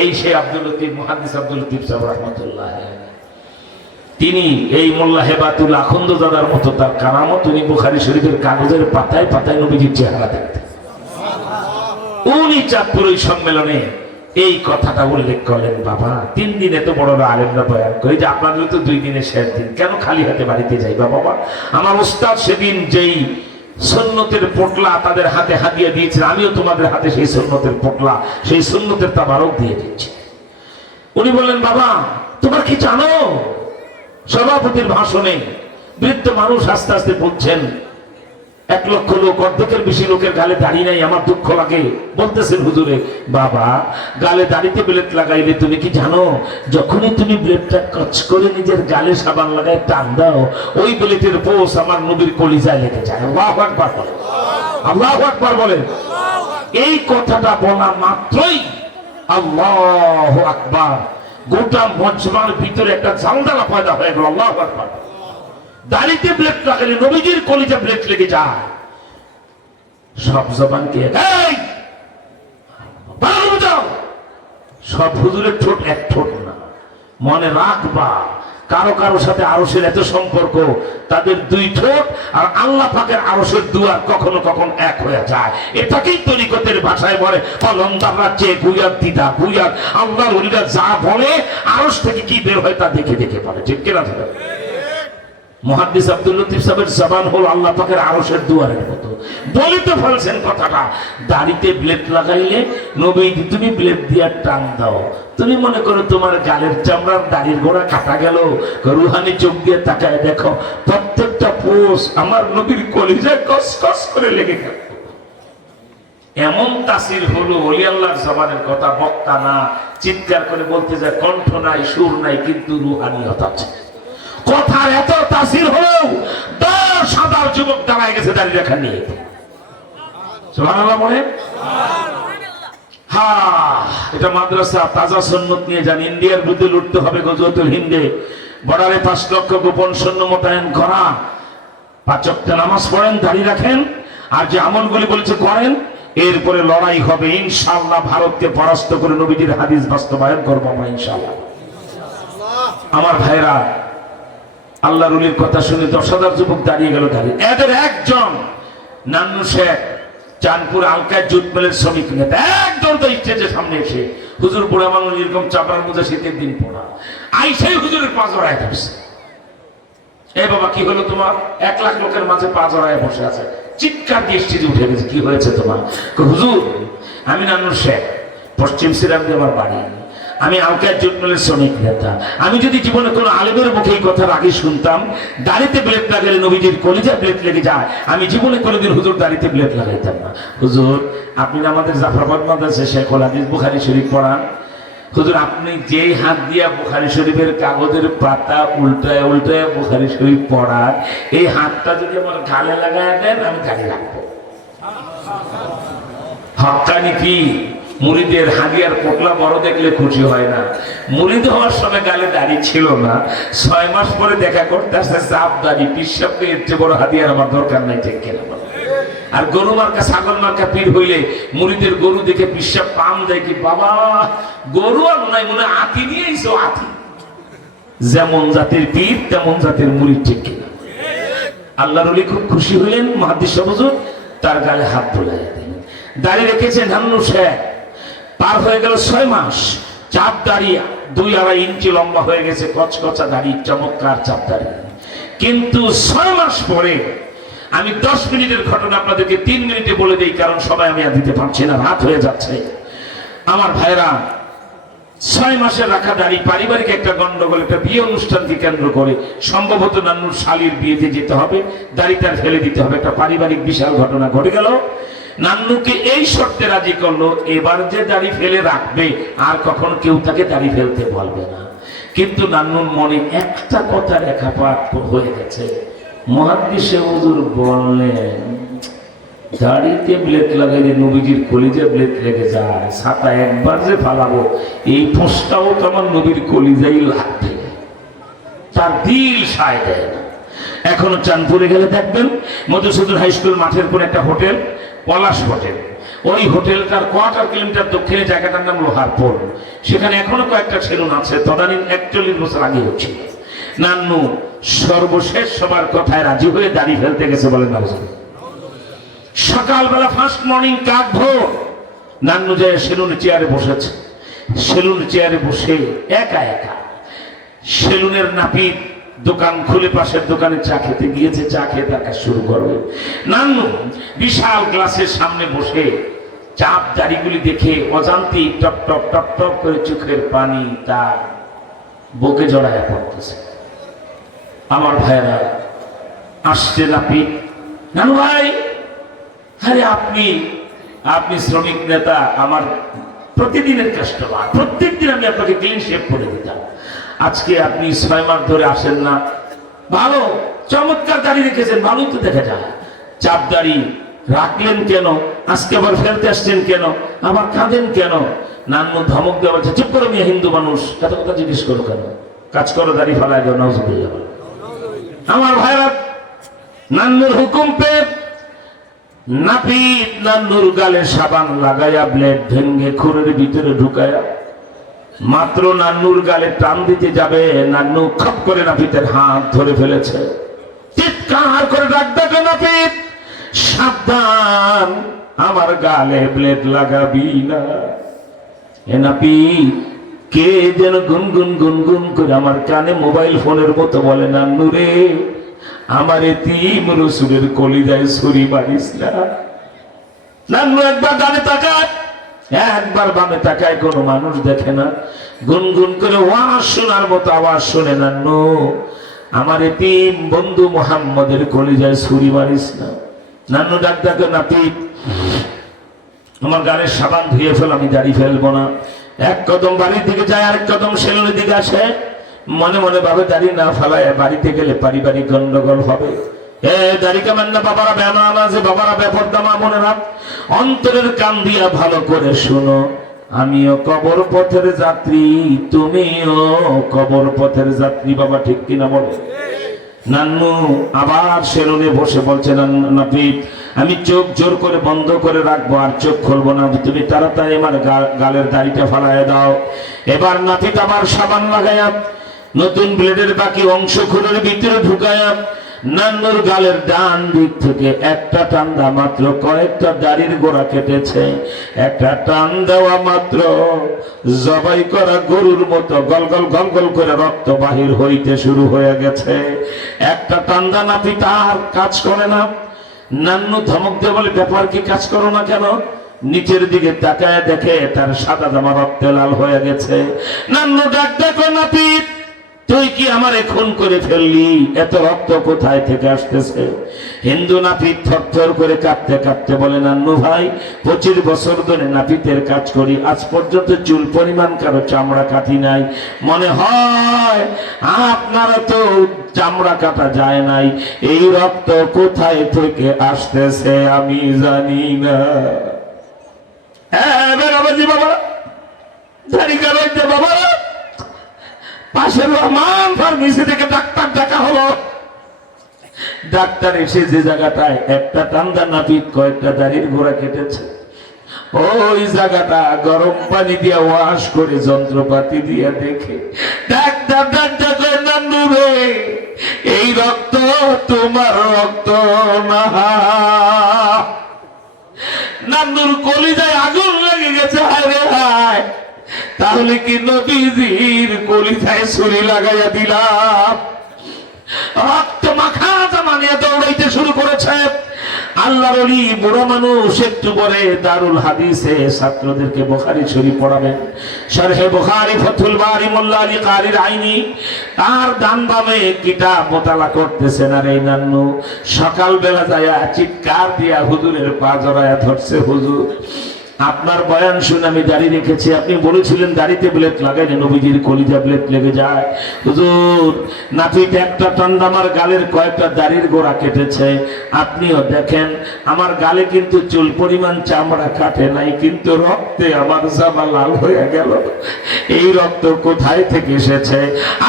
এই সে আব্দুল লতিফ, মুহাদ্দিস আব্দুল লতিফ সাহেব রাহমাতুল্লাহ, তিনি এই মোল্লা হেবাতুল আখন্দ-জাদার মতো তার কারামত, উনি বুখারী শরীফের কাগজের পাতায় পাতায় নবীজির চেহারা দেখতেন। উনি চাঁদপুর ওই সম্মেলনে এই কথাটা উল্লেখ করলেন, বাবা 3 দিন এত বড় আলেমরা বয়ান করে, যে আপনাদের তো 2 দিনের শেষ দিন, কেন খালি হাতে বাড়িতে যাইবা? বাবা, আমার উস্তাদ সেদিন যেই সুন্নতের পোটলা তাদের হাতে হাদিয়া দিয়েছেন, আমিও তোমাদের হাতে সেই সুন্নতের পোটলা, সেই সুন্নতের তাবারক দিয়ে দিচ্ছি। উনি বললেন, বাবা তোমরা কি জানো? সভাপতির ভাষণে বৃদ্ধ মানুষ আস্তে আস্তে বলছেন, 1 লক্ষ লোক, অর্ধেকের বেশি লোকের গালে দাড়ি নাই, আমার দুঃখ লাগে। বলতেছেন হুজুরে, বাবা গালে দাড়িতে ব্লেড লাগাইলে তুমি কি জানো, যখনই তুমি ব্লেডটা কচ করে নিজের গালে সাবান লাগায় টান দাও, ওই ব্লেডের পোষ আমার নবীর কলিজায় লেগে যায়। আল্লাহু আকবার বলেন, আল্লাহু আকবার বলেন। এই কথাটা বলা মাত্রই আল্লাহু আকবার, গোটা মজমার ভিতরে একটা ঝালদালা পয়দা হয়ে গেল। আল্লাহু আকবার। দাড়িতে ব্লেড লাগালে নবীজির কলিজা ব্লেড লেগে যায়। সব জবানকে সব হুজুরের ঠোঁট এক ঠোঁট না, মনে রাখবা কারো কারো সাথে আরশের এত সম্পর্ক, তাদের 2 ঠোঁট আর আল্লাহ পাকের আরশের দুয়ার কখনো কখনো এক হয়ে যায়। এটাকেই তরিকতের ভাষায় বলে অলন্দাররা চেয়ে বুয়ার দিদা বুয়ার। আল্লাহর ওলিরা যা বলে আরশ থেকে কি বের হয় তা দেখে দেখে বলে, ঠিক কিনা? মুহাদ্দিস আব্দুল লতিফ সাহেবের জবান হলো আল্লাহ পাকের আরশের দুয়ারের মতো। বলিতে ফেলছেন কথাটা, দাড়িতে ব্লেড লাগাইলে নবী তুমি ব্লেড দিয়ে টান দাও, তুমি মনে করো তোমার গালের চামড়ার দাড়ির গোড়া কাটা গেল, রুহানি চোখ দিয়ে তাকায় দেখো প্রত্যেকটা পোষ আমার নবীর কলিজায় কস কস করে লেগে গেল। এমন তাসির হলো ওলি আল্লাহর জবানের কথা, বক্তা না চিৎকার করে বলতে যায়, কণ্ঠ নাই সুর নাই কিন্তু রুহানিয়ত আছে। কথার এত তাসির হলেও 10,000 যুবক দাঁড়ায় গেছে দাঁড়িয়ে রেখা নিয়ে। সুবহানাল্লাহ বলেন। এটা মাদ্রাসা, তাজা সুন্নত নিয়ে যান। ইন্ডিয়ার বিরুদ্ধে লড়তে হবে গজওয়াতুল হিন্দে। বর্ডারে 5 লক্ষ গোপন সৈন্য মোতায়েন করা। 5 ওয়াক্ত নামাজ পড়েন, দাঁড়িয়ে রাখেন, আর যে আমলগুলি বলেছে করেন। এরপরে লড়াই হবে ইনশাআল্লাহ। ভারতকে পরাস্ত করে নবীজির হাদিস বাস্তবায়ন করবো আমরা ইনশাআল্লাহ। আমার ভাইরা, আল্লাহর ওলির কথা শুনে 10,000 যুবক দাঁড়িয়ে গেল। দাঁড়িয়ে এদের একজন নান্নু শেখ, চাঁদপুর আলকায় জুট মিলের শ্রমিক নেতা, একজন তো স্টেজের সামনে এসে হুজুর বুড়া মানুষ এরকম চাপড়ার মধ্যে শীতের দিন পড়া আইসাই হুজুরের পা জড়ায় ধরছে। এ বাবা কি হলো তোমার? 1 লাখ লোকের মাঝে পা জড়ায় বসে আছে, চিৎকার দিয়ে স্টেজে উঠে গেছে। কি হয়েছে তোমার? হুজুর আমি নান্নু শেখ, পশ্চিম সিরাজগঞ্জে আমার বাড়ি, আমি আলকায় জুট মিলের শ্রমিক নেতা। আমি যদি জীবনে কোনো আলেমের মুখে এই কথার আগে শুনতাম দাড়িতে ব্লেড লাগালে নবীজির কলিজা ব্লেড লেগে যায়, আমি জীবনে কোনোদিন হুজুর দাড়িতে ব্লেড লাগাইতাম না। হুজুর আপনি আমাদের জাফরাবাদ মাদ্রাসায় শেখুল হাদিস বুখারী শরীফ পড়ান। হুজুর আপনি যেই হাত দিয়া বুখারী শরীফের কাগজের পাতা উল্টায় উল্টায় বুখারী শরীফ পড়ান, এই হাতটা যদি আমার গালে লাগায় দেন আমি গাড়ি রাখবো। হক্কানি কি মুরিদের হাদিয়ার পোটলা বড় দেখলে খুশি হয় না। মুরিদ হওয়ার সময় গালে দাড়ি ছিল না, 6 মাস পরে দেখা করতে আসছে চাপ দাড়ি। পিসাবকে এর চেয়ে বড় হাদিয়ার আমার দরকার নাই, ঠিক কিনা? আর গরু মার্কা ছাগল মার্কা পীর হইলে মুরিদের গরু দেখে পিসাব পাম দেয় কি বাবা, গরু আর নাই মনে আতি নিয়েছো। আতি যেমন জাতের পীর তেমন জাতের মুরিদ, ঠিক কিনা? আল্লাহর ওলি খুব খুশি হইলেন, মুহাদ্দিস হুজুর তার গালে হাত বুলাইয়া দিলেন। দাড়ি রেখেছেন নান্নু শেখ। পার হয়ে গেল 6 মাস, চাপ দাড়ি 2-2.5 ইঞ্চি লম্বা হয়ে গেছে, কচকচা দাড়ি, চমৎকার চাপ দাড়ি। কিন্তু 6 মাস পরে, আমি 10 মিনিটের ঘটনা আপনাদেরকে 3 মিনিটে বলে দেই, কারণ সবাই আমি আর দিতে পারছি না, রাত হয়ে যাচ্ছে। আমার ভাইরা, 6 মাসের রাখা দাড়ি পারিবারিক একটা গন্ডগোল, একটা বিয়ে অনুষ্ঠানকে কেন্দ্র করে সম্ভবত নান্নুর শালীর বিয়েতে যেতে হবে, দাড়িটা ফেলে দিতে হবে, একটা পারিবারিক বিশাল ঘটনা ঘটে গেল। নান্নুকে এই শর্তে রাজি করলো, এবার যে দাড়ি ফেলে রাখবে আর কখন কেউ তাকে দাড়ি ফেলতে বলবে না। কিন্তু নান্নুর মনে একটা কথা রেখাপাত হয়ে গেছে। মুহাদ্দিস হুজুর বললেন দাড়িতে ব্লেড লাগাইলে নবীজির কলিজা ব্লেড লেগে যায়, ছাতা একবার যে ফালাবো এই পোস্টটাও তো আমার নবীর কলিজাই লাগবে। তার দিল সায় দেয় না। এখনো চাঁদপুরে গেলে দেখবেন মধুসূদন হাই স্কুল মাঠের পর একটা হোটেল, পলাশ হোটেল। ওই হোটেলটার 1/4 কিলোমিটার দক্ষিণে জায়গাটার নাম লোহারপুর। সেখানে এখনো কয়েকটা সেলুন আছে, তদানীন 41 বছর আগে হচ্ছে। নান্নু সর্বশেষ সবার কথায় রাজি হয়ে দাড়ি ফেলতে গেছে, বলেন না? সকালবেলা ফার্স্ট মর্নিং কাক ভোর নান্নু যায় সেলুন চেয়ারে বসেছে। সেলুন চেয়ারে বসে একা একা সেলুনের নাপিত দোকান খুলে পাশের দোকানে চা খেতে গিয়েছে, চা খেয়ে তার কাজ শুরু করবে। নান্নু বিশাল গ্লাসের সামনে বসে চাপ দাড়িগুলি দেখে অজান্তেই টপ টপ টপ টপ করে চোখের পানি তার বুকে জড়ায় পড়তেছে। আমার ভাইরা, আসছে নাপিত, নানু ভাই, আরে আপনি আপনি শ্রমিক নেতা, আমার প্রতিদিনের কাস্টমার, প্রত্যেকদিন আমি আপনাকে ক্লিন শেভ করে দিতাম, আজকে আপনি 6 মাস ধরে আসেন না। ভালো চমৎকার দাড়ি রেখেছেন, ভালোই তো দেখা যায়, চাপ দাড়ি রাখলেন কেন? আজকে আবার ফেরতে আসছেন কেন? আবার কাঁদেন কেন? নান্নু ধমক দেওয়া বলছে, চুপ করো মিয়া, হিন্দু মানুষ, এত কথা জিজ্ঞেস করো কেন? কাজ করো, দাড়ি ফালায় দাও, নাউজুবিল্লাহ। আমার ভাইরা, নান্নুর হুকুম পেয়ে নাপিত নান্নুর গালে সাবান লাগাইয়া ব্লেড ভেঙ্গে খুরের ভিতরে ঢুকায়া মাত্র নান্নুর গালে টান দিতে যাবে, নান্নু খপ করে নাপিতের হাত ধরে ফেলেছে। চিৎকার করে ডাক ডাকে, নাপিত সাবধান, আমার গালে ব্লেড লাগাবি না। এ নাপিত কে যেন গুনগুন গুনগুন করে আমার কানে মোবাইল ফোনের মতো বলে, নান্নু রে, আমার এতিম রসুলের কলিজায় ছুরি মারিস না। নান্নু একবার ডানে তাকায়, একবার বামে তাকায়, কোনো মানুষ দেখে না। গুনগুন করে ওয়াজ শোনার মতো আওয়াজ শুনে, নান্নু আমার এতিম বন্ধু মুহাম্মদের কলিজায় ছুরি মারিস না। নান্নু ডাক ডাকে, নাপিত আমার গালের সাবান ধুয়ে ফেল, আমি দাড়ি ফেলবো না। এক কদম বাড়ির দিকে যায়, আরেক কদম সেলুনের দিকে আসে, মনে মনে ভাবে দাড়ি না ফেলায় বাড়িতে গেলে পারিবারিক গন্ডগোল হবে। দাড়ি কামেন না বাবারা, বেমান আছে বাবারা, বেপরদামা মনে রাখ, অন্তরের কান দিয়া ভালো করে শুনো, আমিও কবর পথের যাত্রী, তুমিও কবর পথের যাত্রী, বাবা ঠিক কিনা বলো? নান্নু আবার সেলুনে বসে বলছে, নাপিত আমি চোখ জোর করে বন্ধ করে রাখবো, আর চোখ খুলবো না, তুমি তাড়াতাড়ি আমার গালের দাড়িটা ফালাইয়া দাও। এবার নাপিত আবার সাবান লাগাইয়া নতুন ব্লেডের বাকি অংশ খুলের ভিতরে ঢুকায়া নান্নুর গালের ডান দিক থেকে একটা টান দেওয়া মাত্র কয়েকটা দাড়ির গোড়া কেটেছে। একটা টান দেওয়া মাত্র জবাই করা গরুর মতো গলগল গলগল করে রক্ত বাহির হইতে শুরু হয়ে গেছে। একটা টান দা নাপিত আর কাজ করে না। নান্নু ধমক দিয়ে বলে, ব্যাপার কি, কাজ করো না কেন? নিচের দিকে তাকায় দেখে তার সাদা জামা রক্তে লাল হয়ে গেছে। নান্নু ডাক ডাকো, নাপিত তুই কি আমারে খুন করে ফেললি? এত রক্ত কোথায় থেকে আসতেছে? হিন্দু নাপিত থরথর করে কাঁপতে কাঁপতে বলে, নান্নু ভাই 25 বছর ধরে নাপিতের কাজ করি, আজ পর্যন্ত চুল পরিমাণ কারো চামড়া কাটি নাই, মনে হয় আপনারা তো চামড়া কাটা যায় নাই, এই রক্ত কোথায় থেকে আসতেছে আমি জানি না। হ্যাঁ বেরাবাজি বাবা, জানি কারণে বাবা, পাশের রহমান ফার্মেসি থেকে ডাক্তার ডাকা হলো। ডাক্তার এসে যে জায়গাটায় একটা টান্দা নাপিত কয়েকটা দাড়ির গোড়া কেটেছে, ওই জায়গাটা গরম পানি দিয়ে ওয়াশ করে যন্ত্রপাতি দিয়ে দেখে ডাক্তার ডাক্তার করে, নান্নু রে, এই রক্ত তোমার রক্ত না। নান্নুর কলিজায় আগুন লেগে গেছে, হায় রে হায়, তাহলে কি নবীজির কলিজায় ছুরি লাগাইয়া দিলাম? রক্ত মাখা জামা নিয়ে দৌড়াইতে শুরু করেছে। আল্লাহর ওলি বুড়ো মানুষ একটু পরে দারুল হাদিসে ছাত্রদেরকে বুখারী শরীফ পড়াবেন। শরহে বুখারী ফাতুল বারি মোল্লা আলী কারির আইনি তার ডান বামে কিতাব মোতালা করতেছেন। আর এই নান্নু সকালবেলা যায় চিৎকার দিয়া হুজুরের পা জড়ায়া ধরছে, হুজুর আপনার বয়ান শুনে আমি দাড়ি রেখেছি, আপনি বলেছিলেন দাড়িতে ব্লেড লাগাইলে নবীজির কলিজা ব্লেড লেগে যায়। হুজুর নাপিত একটা টান্দা আমার গালের কয়েকটা দাড়ির গোড়া কেটেছে, আপনিও দেখেন আমার গালে কিন্তু চুল পরিমাণ চামড়া কাটে নাই, কিন্তু রক্তে আমার জামা লাল হয়ে গেল। এই রক্ত কোথায় থেকে এসেছে?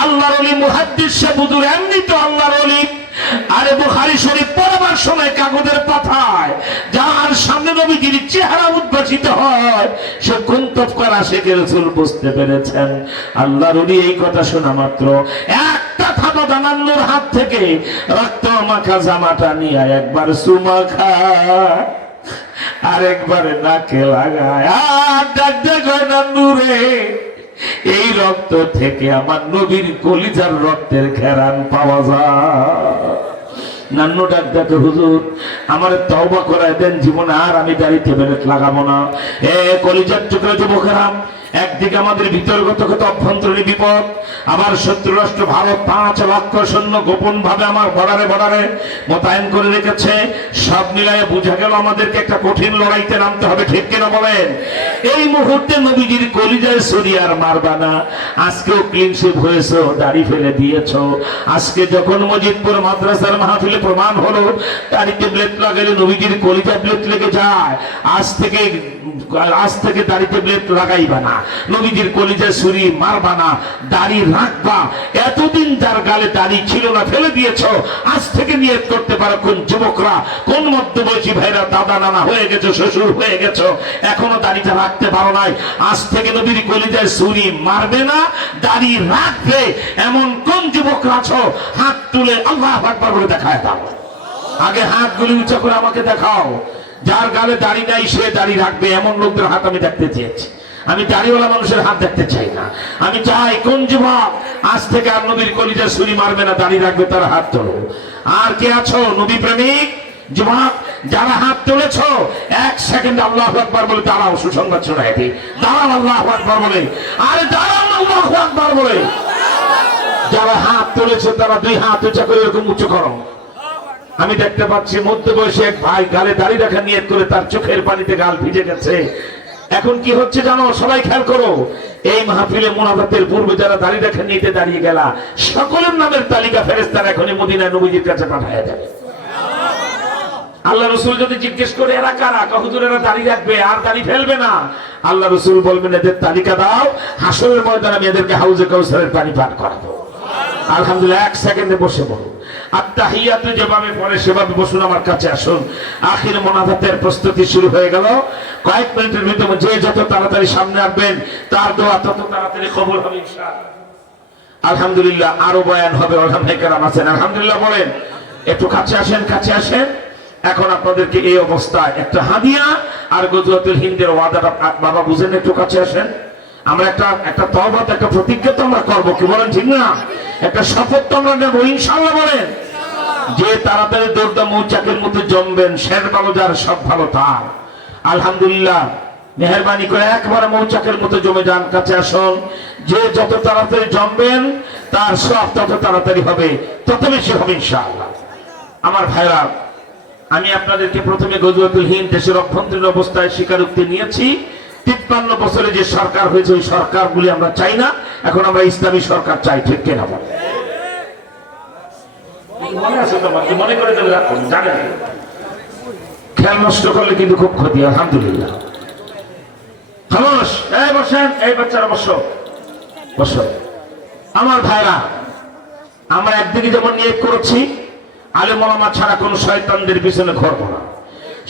আল্লাহর ওলি মুহাদ্দিস সাহেব হুজুর এমনি তো আল্লাহর ওলি। আরে বুখারী শরীফ পড়াবার সময় কাগজের পাতায় যার সামনে নবীজির চেহারা উদ্ভাসিত হয়, সে কুন্তব করা শেখে রাসূল বুঝতে পেরেছেন। আল্লাহর ওলি এই কথা শোনা মাত্র একটা থাবা দানান্নুর হাত থেকে রক্ত মাখা জামাটা নিয়ে একবার চুমা খায়, আরেকবারে নাকে লাগায়, আর ডাক ডাক নান্নু রে, এই রক্ত থেকে আমার নবীর কলিজার রক্তের ঘেরান পাওয়া যায়। নান্নু ডাক ডাকে, হুজুর আমার তওবা করায় দেন, জীবনে আর আমি দাড়িতে ব্লেড লাগাবো না। এ কলিজার টুকরা যুবকেরা, একদিকে আমাদের ভিতরগত অভ্যন্তরীণ বিপদ, আবার শত্রু রাষ্ট্র ভারত 5 লক্ষ সৈন্য গোপন ভাবে আমার বর্ডারে মোতায়েন করে রেখেছে। সব মিলায়ে বোঝা গেল আমাদেরকে একটা কঠিন লড়াইতে নামতে হবে, ঠিক কিনা বলেন? এই মুহূর্তে নবীজির কলিজায় ছুরি আর মারবা না। আজকেও ক্লিন শেভ হয়েছো, দাড়ি ফেলে দিয়েছো। আজকে যখন মজিদপুর মাদ্রাসার মাহফিলে প্রমাণ হলো দাড়িতে ব্লেড লাগালে নবীজির কলিজায় ব্লেড লেগে যায়, আজ থেকে দাড়িতে ব্লেড লাগাইবা না, নবীজির কলিজায় ছুরি মারবা না, দাড়ি রাখবা। এতদিন যার গালে দাড়ি ছিল না ফেলে দিয়েছো, আজ থেকে নিয়ত করতে পারো কোন যুবকরা, কোন মধ্যবয়সী ভাইরা দাদা নানা হয়ে গেছো, শ্বশুর হয়ে গেছো, এখনো দাড়িটা রাখতে পারো নাই, আজ থেকে নবীর কলিজায় ছুরি মারবে না, দাড়ি রাখবে। এমন কোন যুবকরা আছো, হাত তুলে আল্লাহু আকবার বলে দেখায় দাও। আগে হাতগুলি উঁচা করে আমাকে দেখাও। যার গালে দাড়ি নাই সে দাড়ি রাখবে, এমন লোকদের হাত আমি দেখতে চেয়েছি। আমি দাড়িওয়ালা মানুষের হাত দেখতে চাই না। আমি চাই কোন যুবক আজ থেকে আর নবীর কলিজায় ছুরি মারবে না, দাড়ি রাখবে, তার হাত তোলো। আর কে আছো নবী প্রেমিক যুবক, যারা হাত তুলেছো, 1 সেকেন্ড আল্লাহু আকবার বলে দাঁড়াও, সুসংবাদ শোনায় দিই। দাঁড়াও আল্লাহু আকবার বলে, আরে দাঁড়াও আল্লাহু আকবার বলে। যারা হাত তুলেছো তারা 2 হাত উঁচা করে এরকম উঁচু করো। আমি দেখতে পাচ্ছি মধ্যবয়সী এক ভাই গালে দাড়ি রাখা নিয়ত করে তার চোখের পানিতে গাল ভিজে গেছে। এখন কি হচ্ছে জানো? সবাই খেয়াল করো। এই মাহফিলে মুনাফাতের পূর্বে যারা দাড়ি রাখা নিতে দাঁড়িয়ে গেলা, সকলের নামের তালিকা ফেরেশতারা এখনই মদিনায় নবীজির কাছে পাঠায়া যাবে। আল্লাহ রসুল যদি জিজ্ঞেস করে এরা কারা, হুজুর এরা দাড়ি রাখবে আর দাড়ি ফেলবে না, আল্লাহ রসুল বলবেন এদের তালিকা দাও, হাসরের ময়দানে আমি এদেরকে হাউজে কাউসারের পানি পান করাবো। আলহামদুলিল্লাহ, 1 সেকেন্ডে বসে পড়ুন। আত্তাহিয়াতু যেভাবে পড়ে সেভাবে বসুন, আমার কাছে আসুন। আখির মুনাফাতের প্রস্তুতি শুরু হয়ে গেল। কয়েক মিনিটের ভিতরে যে যত তাড়াতাড়ি সামনে আসবেন তার দোয়া তত তাড়াতাড়ি কবুল হবে ইনশাআল্লাহ। আলহামদুলিল্লাহ, আরো বয়ান হবে। আলহামদুলিল্লাহ আছেন, আলহামদুলিল্লাহ বলেন। একটু কাছে আসেন, কাছে আসেন। এখন আপনাদেরকে এই অবস্থায় একটা হাদিয়া আর গজওয়াতুল হিন্দের ওয়াদাটা বাবা বুঝেন, একটু কাছে আসেন। আমরা একটা তওবা, একটা প্রতিজ্ঞা তো আমরা করবো, কি বলেন ঠিক না? একটা শপথ তো আমরা নেবো ইনশাআল্লাহ বলেন। যে তাড়াতাড়ি দৌড়দা মৌচাকের মধ্যে জমবেন, শের ভালো যার সব ভালো তার। আলহামদুলিল্লাহ, মেহরবানি করে একবারে মৌচাকের মতো জমে যান, কাছে আসুন। যে যত তাড়াতাড়ি জমবেন তার সব তত তাড়াতাড়ি হবে, তত বেশি হবে ইনশাআল্লাহ। আমার ভাইরা, আমি আপনাদেরকে প্রথমে গজওয়াতুল হিন্দ দেশের অভ্যন্তরীণ অবস্থায় স্বীকারোক্তি নিয়েছি। 53 বছরে যে সরকার হয়েছে ওই সরকারগুলি আমরা চাই না, এখন আমরা ইসলামী সরকার চাই, ঠিক কিনা বলেন? মনে করে দেবে রাখুন, জানেন খেয়াল নষ্ট করলে কিন্তু খুব ক্ষতি। আলহামদুলিল্লাহ, খামোশ, এই বসেন, এই বাচ্চারা বসো, বসো। আমার ভাইরা, আমরা একদিকে যেমন নিয়োগ করেছি আলেম ওলামা ছাড়া কোন শয়তানদের পিছনে ঘুরবো না।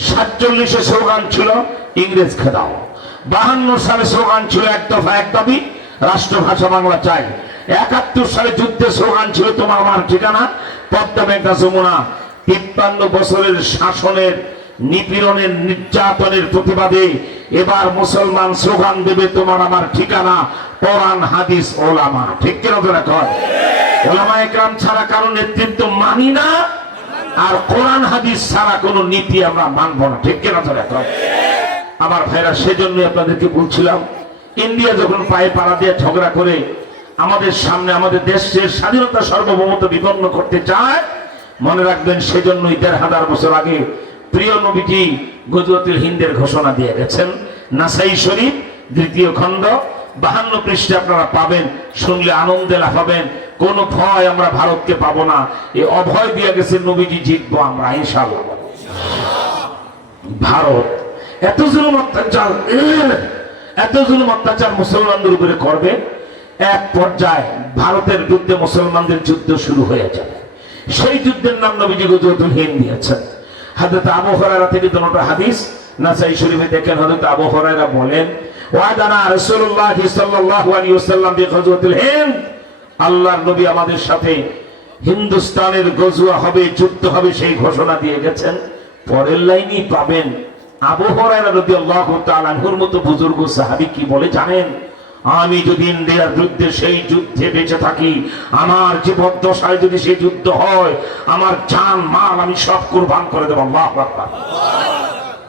47-এ স্লোগান ছিল ইংরেজ খেদাও। 52 সালে স্লোগান ছিল এক দফা এক দাবি, রাষ্ট্রভাষা বাংলা চাই। 71 সালে যুদ্ধের স্লোগান ছিল তোমার আমার ঠিকানা, পদ্মা মেঘনা যমুনা। 53 বছরের শাসনের, নিপীড়নের, নির্যাতনের প্রতিবাদে এবার মুসলমান স্লোগান দেবে তোমার আমার ঠিকানা, কোরআন হাদিস ওলামা, ঠিক কিনা তোরা কর? ওলামা একরাম ছাড়া কারো নেতৃত্ব মানি না, আর কোরআন হাদিস ছাড়া কোনো নীতি আমরা মানব না, ঠিক কিনা তোরা কর? আমার ভাইরা, সেজন্য আপনাদেরকে বলছিলাম, ইন্ডিয়া যখন পায়ে পাড়া দিয়ে ঝগড়া করে আমাদের সামনে আমাদের দেশের স্বাধীনতা সার্বভৌমত্ব বিপন্ন করতে চায়, মনে রাখবেন সেজন্যই 1500 বছর আগে প্রিয় নবীজি গজওয়াতুল হিন্দের ঘোষণা দিয়ে গেছেন। নাসাই শরীফ 2য় খণ্ড 52 পৃষ্ঠাে আপনারা পাবেন, শুনলে আনন্দে লাফাবেন। কোন ভয় আমরা ভারতকে পাবো না, এই অভয় দিয়ে গেছে নবীজি, জিতবো আমরা ইনশাআল্লাহ। ভারত এত জুলুম অত্যাচার মুসলমানদের উপরে করবে, এক পর্যায়ে ভারতের বিরুদ্ধে মুসলমানদের যুদ্ধ শুরু হয়ে যাবে। সেই যুদ্ধের নাম নবীজি গজওয়াতুল হিন্দ দিয়েছেন। হযরত আবু হুরায়রা থেকে দুটো হাদিস নাসাই শরীফে দেখেন। হযরত আবু হুরায়রা বলেন, ওয়াদানা রাসূলুল্লাহ সাল্লাল্লাহু আলাইহি ওয়াসাল্লাম বিগজওয়াতুল হিন্দ, আল্লাহর নবী আমাদের সাথে হিন্দুস্তানের গজওয়া হবে, যুদ্ধ হবে, সেই ঘোষণা দিয়ে গেছেন। পরের লাইনই পাবেন আবু হুরায়রা রাদিয়াল্লাহু তাআলা আনহুর মতো বুজুর্গ সাহাবী কি বলে জানেন? আমি যদি ইন্ডিয়ার বিরুদ্ধে সেই যুদ্ধে বেঁচে থাকি, আমার জীবদ্দশায় যদি সেই যুদ্ধ হয়, আমার জান মাল আমি সব কুরবান করে দেব। আল্লাহু আকবার।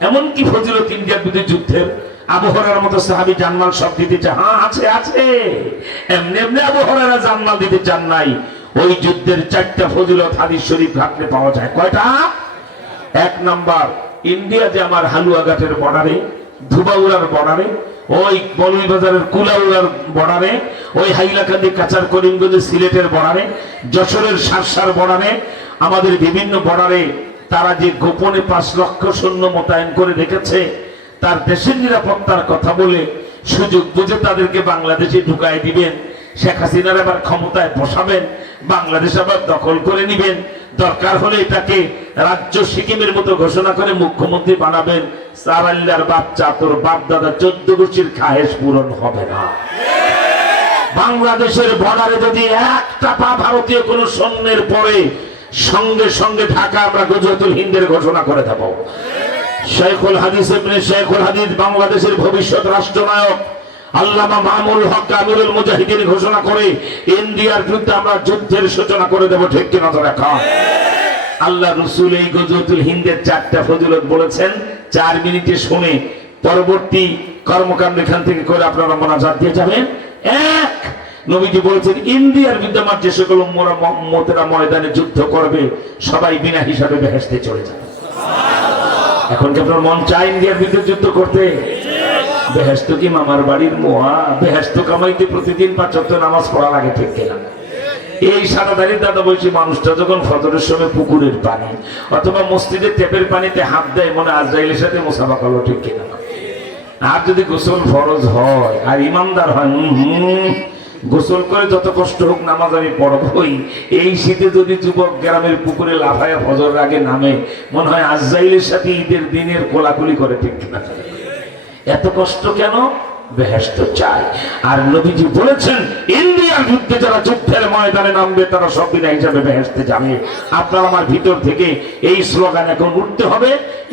এমন কি ফজিলত ইন্ডিয়ার বিরুদ্ধে যুদ্ধের, আবু হুরায়রার মতো সাহাবী জানমাল সব দিতে চায়? হ্যাঁ আছে আছে। এমনি এমনি আবু হুরায়রা জানমাল দিতে চান নাই। ওই যুদ্ধের 4টা ফজিলত হাদিস শরীফ ঘাটলে পাওয়া যায়। কয়টা? 1 নাম্বার, ইন্ডিয়া যে আমার হালুয়াঘাটের বর্ডারে, ধুবাউড়ার বর্ডারে, ওই মৌলভীবাজারের কুলাউড়ার বর্ডারে, ওই হাইলাকান্দি কাচার করিমগঞ্জের সিলেটের বর্ডারে, যশোরের সারসার বর্ডারে, আমাদের বিভিন্ন বর্ডারে তারা যে গোপনে 5 লক্ষ সৈন্য মোতায়েন করে রেখেছে, তার দেশের নিরাপত্তার কথা বলে সুযোগ বুঝে তাদেরকে বাংলাদেশে ঢুকায় দিবেন। শেখ হাসিনার আবার ক্ষমতায় বসাবেন, বাংলাদেশ আবার দখল করে নিবেন, দরকার হলে এটাকে রাজ্য সিকিমের মতো ঘোষণা করে মুখ্যমন্ত্রী বানাবেন। সারাল্লার বাচ্চা, তোর বাপ দাদা 14 গোষ্ঠীর খায়েশ পূরণ হবে না। বাংলাদেশের বর্ডারে যদি একটা পা ভারতীয় কোন সৈন্যের পরে, সঙ্গে সঙ্গে ঢাকা আমরা গজওয়াতুল হিন্দের ঘোষণা করে দেব। শেখুল হাদিস ইবনে শেখুল হাদিস বাংলাদেশের ভবিষ্যৎ রাষ্ট্রনায়ক আল্লামা মামুনুল হক আমিরুল মুজাহিদিন ঘোষণা করে ইন্ডিয়ার বিরুদ্ধে আমরা যুদ্ধের সূচনা করে দেব। ঠিক কিনা দেখা? আল্লাহ রাসূল এই গজওয়াতুল হিন্দের 4টা ফজিলত বলেছেন। 4 মিনিটে শুনে পরবর্তী কর্মকাণ্ড এখান থেকে করে আপনারা মোনাজাত দিয়ে যাবেন। 1, নবীজি বলেছেন ইন্ডিয়ার বিরুদ্ধে আমার যে সকল উম্মতেরা ময়দানে যুদ্ধ করবে সবাই বিনা হিসাবে বেহেশতে চলে যাবে। এখন কি আপনার মন চায় ইন্ডিয়ার বিরুদ্ধে যুদ্ধ করতে? বেহেশত কি মামার বাড়ির মোয়া? বেহেশত কামাইতে প্রতিদিন 5 ওয়াক্ত নামাজ পড়া লাগে। ঠিক কিনা? এই সাদাদারি দাদা বয়সী মানুষটা যখন ফজরের সময় পুকুরের পানি অথবা মসজিদের ট্যাপের পানিতে হাত দেয়, মনে আজরাইলের সাথে মুসাফা করলো। ঠিক কিনা? আর যদি গোসল ফরজ হয় আর ইমানদার হয়, গোসল করে যত কষ্ট হোক নামাজ আমি পড়বই। এই শীতে যদি যুবক গ্রামের পুকুরে লাফায় ফজর আগে নামে, মনে হয় আজরাইলের সাথে ঈদের দিনের কোলাকুলি করে। ঠিক কিনা? এত কষ্ট কেন? বেহেশত চাই। আর নবীজি বলেছেন ইন্ডিয়ার যুদ্ধে যারা যুদ্ধের ময়দানে নামবে তারা সব বিনা হিসাবে বেহেশতে যাবে। আপনার আমার ভিতর থেকে এই স্লোগান এখন উঠতে হবে,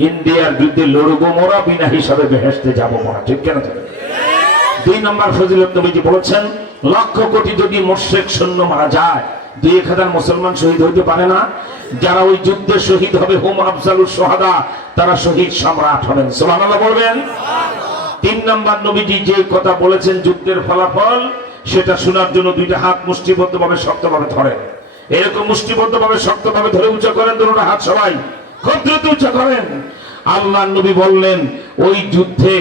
ইন্ডিয়ার যুদ্ধে লড়বো মোরা, বিনা হিসাবে বেহেশতে যাবো মোরা। ঠিক কেন? 2 নম্বর ফজিলত নবীজি বলেছেন 1 লক্ষ কোটি যদি মুশরিক সৈন্য মারা যায়, 2-1000 মুসলমান শহীদ হইতে পারে না। যারা ওই যুদ্ধে শহীদ হবে হুম আফজালুস শুহাদা, তারা শহীদ সম্রাট হবেন। সুবহানাল্লাহ বলবেন। 3 নম্বর নবীজি যে কথা বলেছেন যুদ্ধের ফলাফল, সেটা শোনার জন্য 2টা হাত মুষ্টিবদ্ধভাবে শক্তভাবে ধরেন। এরকম মুষ্টিবদ্ধভাবে শক্তভাবে ধরে উঁচা করেন 2টা হাত, সবাই খুব দ্রুত উঁচা করেন। আল্লাহর নবী বললেন ওই যুদ্ধে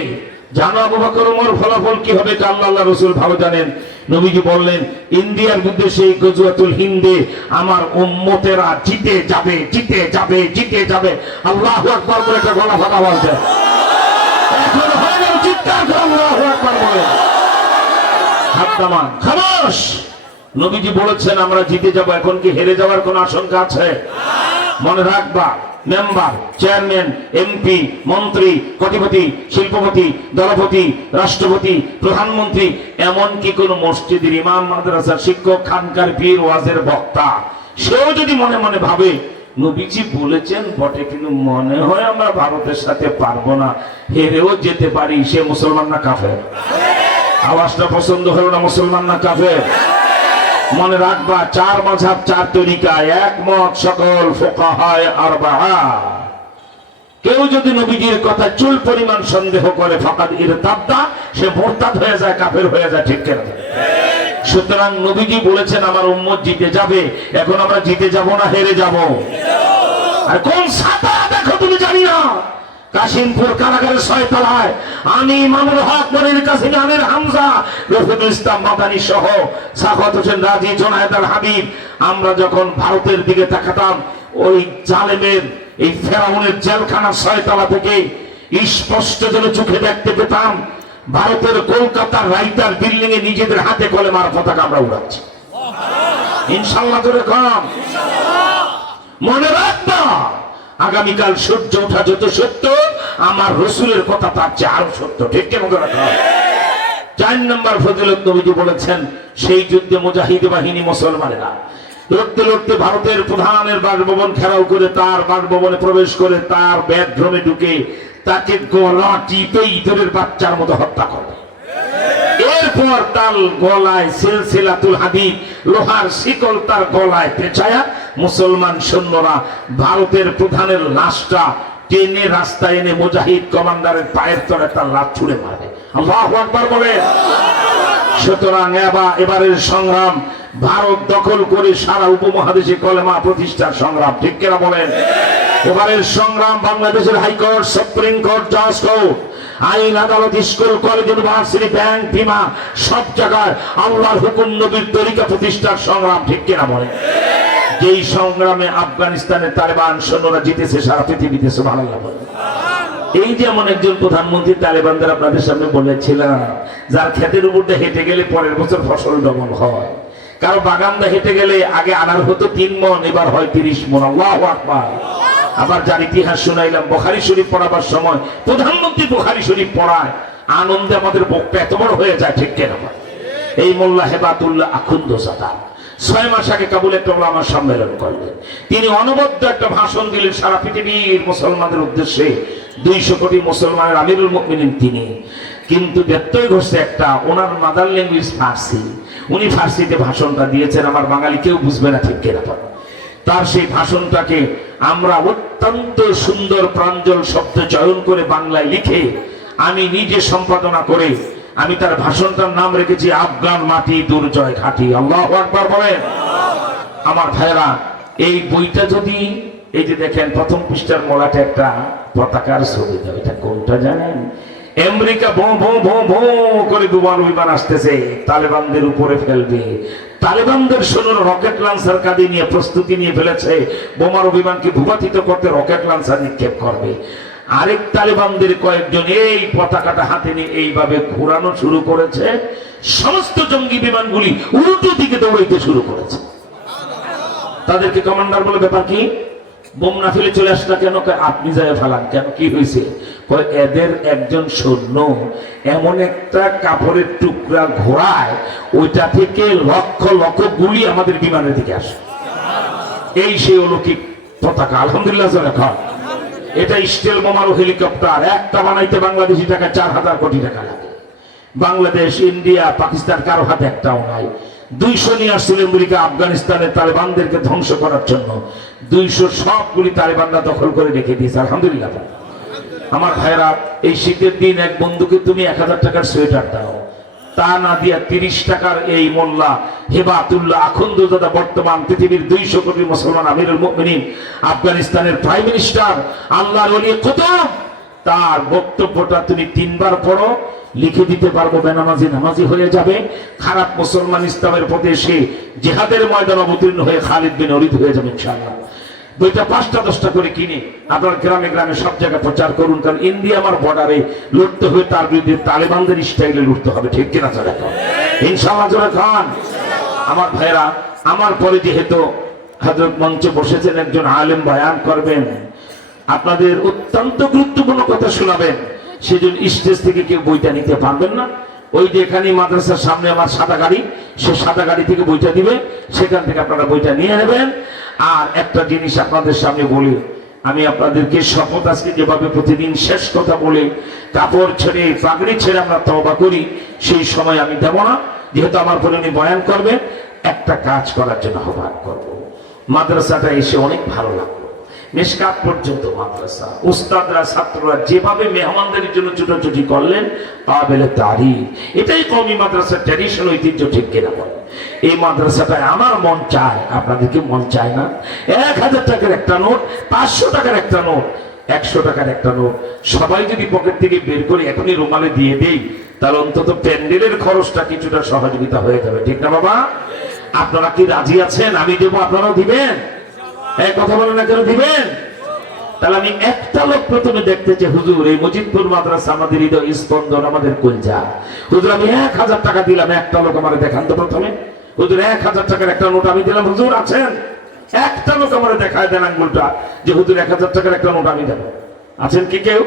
জানো আবু বকর ওমর ফলাফল কি হবে? আল্লাহ রাসূল ভালো জানেন। নবীজি বললেন ইন্ডিয়ার যুদ্ধে সেই গজওয়াতুল হিন্দে আমার উম্মতেরা জিতে যাবে, জিতে যাবে, জিতে যাবে। আল্লাহু আকবার বলে একটা গলা ফাটা বলছে। এখন হয় না চিৎকার করে আল্লাহু আকবার বলে। হাত নামান, খামোশ। নবীজি বলেছেন আমরা জিতে যাব। এখন কি হেরে যাওয়ার কোনো আশঙ্কা আছে? মনে রাখবা, মেম্বার, চেয়ারম্যান, এমপি, মন্ত্রী, কোটিপতি, শিল্পপতি, দলপতি, রাষ্ট্রপতি, প্রধানমন্ত্রী, এমনকি কোন মসজিদের ইমাম, মাদ্রাসার শিক্ষক, খানকার পীর, ওয়াজের বক্তা, সেও যদি মনে মনে ভাবে নবীজি বলেছেন বটে কিন্তু মনে হয় আমরা ভারতের সাথে পারবো না, হেরেও যেতে পারি, সে মুসলমান না কাফের? আওয়াজটা পছন্দ হলো না? মুসলমান না কাফের? মনে রাখবা 4 মাযহাব 4 তরিকা, একমত সকল ফুকাহায়ে আরবাআ। কেউ যদি নবীজির কথা চুল পরিমাণ সন্দেহ করে ফাকাদ ইরতাদা, সে মুরতাদ হয়ে যায়, কাফের হয়ে যায়। ঠিক কিনা? সুতরাং নবীজি বলেছেন আমার উম্মত জিতে যাবে। এখন আমরা জিতে যাব না হেরে যাব? আর কোন ছাতা দেখো তুমি জানি না, কাশিমপুর কারাগারের 6 তলায় আমি মামুনুল হক মনির কাসিম আমির হামজা রফিকুল ইসলাম মাদানী সহ সাখাওয়াত হোসেন রাজি, জুনায়েদ আল হাবিব, আমরা যখন ভারতের দিকে তাকাতাম ওই জালেমের এই ফেরাউনের জেলখানার 6 তলা থেকে স্পষ্ট যেন চোখে দেখতে পেতাম ভারতের কলকাতার রাইটার বিল্ডিং এ নিজেদের হাতে কলেমার পতাকা আমরা উড়াচ্ছি। ইনশাআল্লাহ ধরে কম। মনে রাখবা আগামীকাল সূর্য ওঠা যত সত্য, আমার রসুলের কথা তার চেয়ে আরো সত্য। ঠিক কেমন? 4 নম্বর ফজিলত নবীজি বলেছেন সেই যুদ্ধে মুজাহিদ বাহিনী মুসলমানেরা লড়তে লড়তে ভারতের প্রধানের বাসভবন ঘেরাও করে তার বাসভবনে প্রবেশ করে তার বেডরুমে ঢুকে তাকে গলা টিপে ইঁদুরের বাচ্চার মতো হত্যা করে। এরপর তার গলায় সিলসিলাতুল হাদিদ, লোহার শিকল তার গলায় পেঁচায়া মুসলমান সৈন্যরা ভারতের প্রধানের লাশটা টেনে রাস্তায় এনে মুজাহিদ কমান্ডারের পায়ের তলে তার লাত ছুড়ে মারবে। আল্লাহু আকবার বলে। সুতরাং এবারের সংগ্রাম ভারত দখল করে সারা উপমহাদেশে কলেমা প্রতিষ্ঠার সংগ্রাম, ঠিক কিনা বলেন? এবারের সংগ্রাম বাংলাদেশের হাইকোর্ট, সুপ্রিম কোর্ট, জজ কোর্ট, আইন আদালত, স্কুল, কলেজ, ইউনিভার্সিটি, ব্যাংক, বিমা, সব জায়গায় আল্লাহর হুকুম নবীর তরিকা প্রতিষ্ঠার সংগ্রাম, ঠিক কিনা বলেন? যেই সংগ্রামে আফগানিস্তানের তালেবান সৈন্যরা জিতেছে সারা পৃথিবীতে, সুবহানাল্লাহ বলেন। এই যেমন একজন প্রধানমন্ত্রী তালেবানদের আপনাদের সামনে বলেছিলাম, যার ক্ষেতের উপর দিয়ে হেঁটে গেলে পরের বছর ফসল ডবল হয়, কারো বাগান দিয়ে হেঁটে গেলে আগে আনার হতো 3 মণ, এবার হয় 30 মণ। আল্লাহু আকবার। আবার যার ইতিহাস শুনাইলাম, বুখারী শরীফ পড়াবার সময় প্রধানমন্ত্রী বুখারী শরীফ পড়ায়, আনন্দে আমাদের বক্তা এত বড় হয়ে যায়, ঠিক কিনা? এই মোল্লা হেবাতুল্লাহ আখুন্দজাদা 6 মাস আগে কাবুলে একটা ওলামা সম্মেলন করলেন। তিনি অনবদ্য একটা ভাষণ দিলেন সারা পৃথিবীর মুসলমানদের উদ্দেশ্যে। 200 কোটি মুসলমানের আমিরুল মুমিনিন তিনি। কিন্তু ব্যত্যয় ঘটছে একটা, ওনার মাদার ল্যাঙ্গুয়েজ ফার্সি। উনি ফার্সিতে ভাষণটা দিয়েছেন, আমার বাঙালি কেউ বুঝবে না, ঠিক কিনা? তার সেই ভাষণটাকে আমরা অত্যন্ত সুন্দর প্রাঞ্জল শব্দ চয়ন করে বাংলায় লিখে আমি নিজে সম্পাদনা করে আমি তার ভাষণটার নাম রেখেছি আফগান মাটি দুর্জয় ঘাটি। আল্লাহু আকবার বলেন। আমার ভাইরা, এই বইটা যদি, এই যে দেখেন প্রথম পৃষ্ঠার মোড়াটা একটা পতাকার ছবি, এটা কোনটা জানেন? আমেরিকা ভো ভো ভো ভো করে বিমান আসতেছে, তালেবানদের উপরে ফেলবে। তালেবানদের সৈন্যরা রকেট লঞ্চার কাঁধে নিয়ে প্রস্তুতি নিয়ে ফেলেছে, বোমার বিমানকে ভূপাতিত করতে রকেট লঞ্চার নিক্ষেপ করবে। আরেক তালেবানদের কয়েকজন এই পতাকাটা হাতে নিয়ে এইভাবে ঘোরানো শুরু করেছে, সমস্ত জঙ্গি বিমানগুলি উল্টো দিকে দৌড়াইতে শুরু করেছে। তাদেরকে কমান্ডার বলে, ব্যাপার কি? বোম না ফেলে চলে আসলা কেন? আপনি যায় ফেলান কেন, কি হয়েছে? এদের একজন সৈন্য এমন একটা কাপড়ের টুকরা ঘোরায়, ওইটা থেকে লক্ষ লক্ষ গুলি আমাদের বিমানের দিকে আসে। এই সেই অলৌকিক পতাকা, আলহামদুলিল্লাহ। এটা স্টিল বোমারু হেলিকপ্টার, একটা বানাইতে বাংলাদেশি টাকা 4000 কোটি টাকা লাগে। বাংলাদেশ, ইন্ডিয়া, পাকিস্তান কারো হাতে একটাও নাই। 200 নিয়ে আসছিল আমেরিকা আফগানিস্তানের তালেবানদেরকে ধ্বংস করার জন্য। 200 সবগুলি তালেবানরা দখল করে রেখে দিয়েছে, আলহামদুলিল্লাহ। আমার ভাইরা, এই শীতের দিন এক বন্ধুকে তুমি 1000 টাকার সোয়েটার দাও, তা না দিয়া 30 টাকার এই মোল্লা হেবাতুল্লাহ আখুন্দজাদা বর্তমান পৃথিবীর 200 কোটি মুসলমান আমিরুল মুমিনিন, আফগানিস্তানের প্রাইম মিনিস্টার, আল্লাহর ওলি কুতুব, তার বক্তব্যটা তুমি 3 বার পড়ো, লিখে দিতে পারবো, বেনামাজি নামাজি হয়ে যাবে। খারাপ মুসলমান ইসলামের পথে সে জিহাদের ময়দান অবতীর্ণ হয়ে খালিদ বিন ওলীদ হয়ে যাবে ইনশাআল্লাহ। বইটা 5টা 10টা করে কিনে আপনার গ্রামে গ্রামে সব জায়গায় প্রচার করুন, কারণ ইন্ডিয়া আমার বর্ডারে লড়তে হয়ে তার বিরুদ্ধে তালেবানদের স্টাইলে লড়তে হবে, ঠিক কিনা? যারা ইনশাআল্লাহ জোরে খান। আমার ভাইরা, আমার পরে যেহেতু হযরত মঞ্চে বসেছেন একজন আলেম বয়ান করবেন, আপনাদের অত্যন্ত গুরুত্বপূর্ণ কথা শোনাবেন, সেজন্য স্টেজ থেকে কেউ বইটা নিতে পারবেন না। ওই যে এখানে মাদ্রাসার সামনে আমার সাদা গাড়ি, সে সাদা গাড়ি থেকে বইটা দিবে, সেখান থেকে আপনারা বইটা নিয়ে নেবেন। আর একটা জিনিস আপনাদের সামনে বলি, আমি আপনাদেরকে শপথ, আজকে যেভাবে প্রতিদিন শেষ কথা বলে কাপড় ছেড়ে পাগড়ি ছেড়ে আমরা তওবা করি, সেই সময় আমি দেব না। যেহেতু আমার পরে উনি বয়ান করবেন, একটা কাজ করার জন্য আহ্বান করব। মাদ্রাসাটা এসে অনেক ভালো লাগলো, মিশকাত পর্যন্ত মাদ্রাসা, উস্তাদরা ছাত্ররা যেভাবে মেহমানদের জন্য ছুটোছুটি করলেন, কাবিলে তারিফ। এটাই কওমি মাদ্রাসার ট্র্যাডিশন, ঐতিহ্য, ঠিক কিনা বলেন? এই মাদ্রাসাটায় আমার মন চায়, আপনাদেরকে মন চায় না? 1000 টাকার একটা নোট, 500 টাকার একটা নোট, 100 টাকার একটা নোট সবাই যদি পকেট থেকে বের করে এখনই রুমালে দিয়ে দেই, তাহলে অন্তত প্যান্ডেলের খরচটা কিছুটা সহযোগিতা হয়ে যাবে, ঠিক না বাবা? আপনারা কি রাজি আছেন? আমি দেবো, আপনারাও দিবেন? এক কথা বলেন না, কেন দিবেন? তাহলে আমি একটা লোক প্রথমে দেখতে চাই, হুজুর এই মজিদপুর মাদ্রাসা আমাদের হৃদয় স্পন্দন, আমাদের কলজা। হুজুর আমি 1000 টাকা দিলাম, একটা লোক আমার দেখান তো প্রথমে। হুজুর 1000 টাকার একটা নোট আমি দিলাম, হুজুর আছেন? একটা লোক আমার দেখায় দেন আঙ্গুলটা যে হুজুর 1000 টাকার একটা নোট আমি দেবো, আছেন কি কেউ?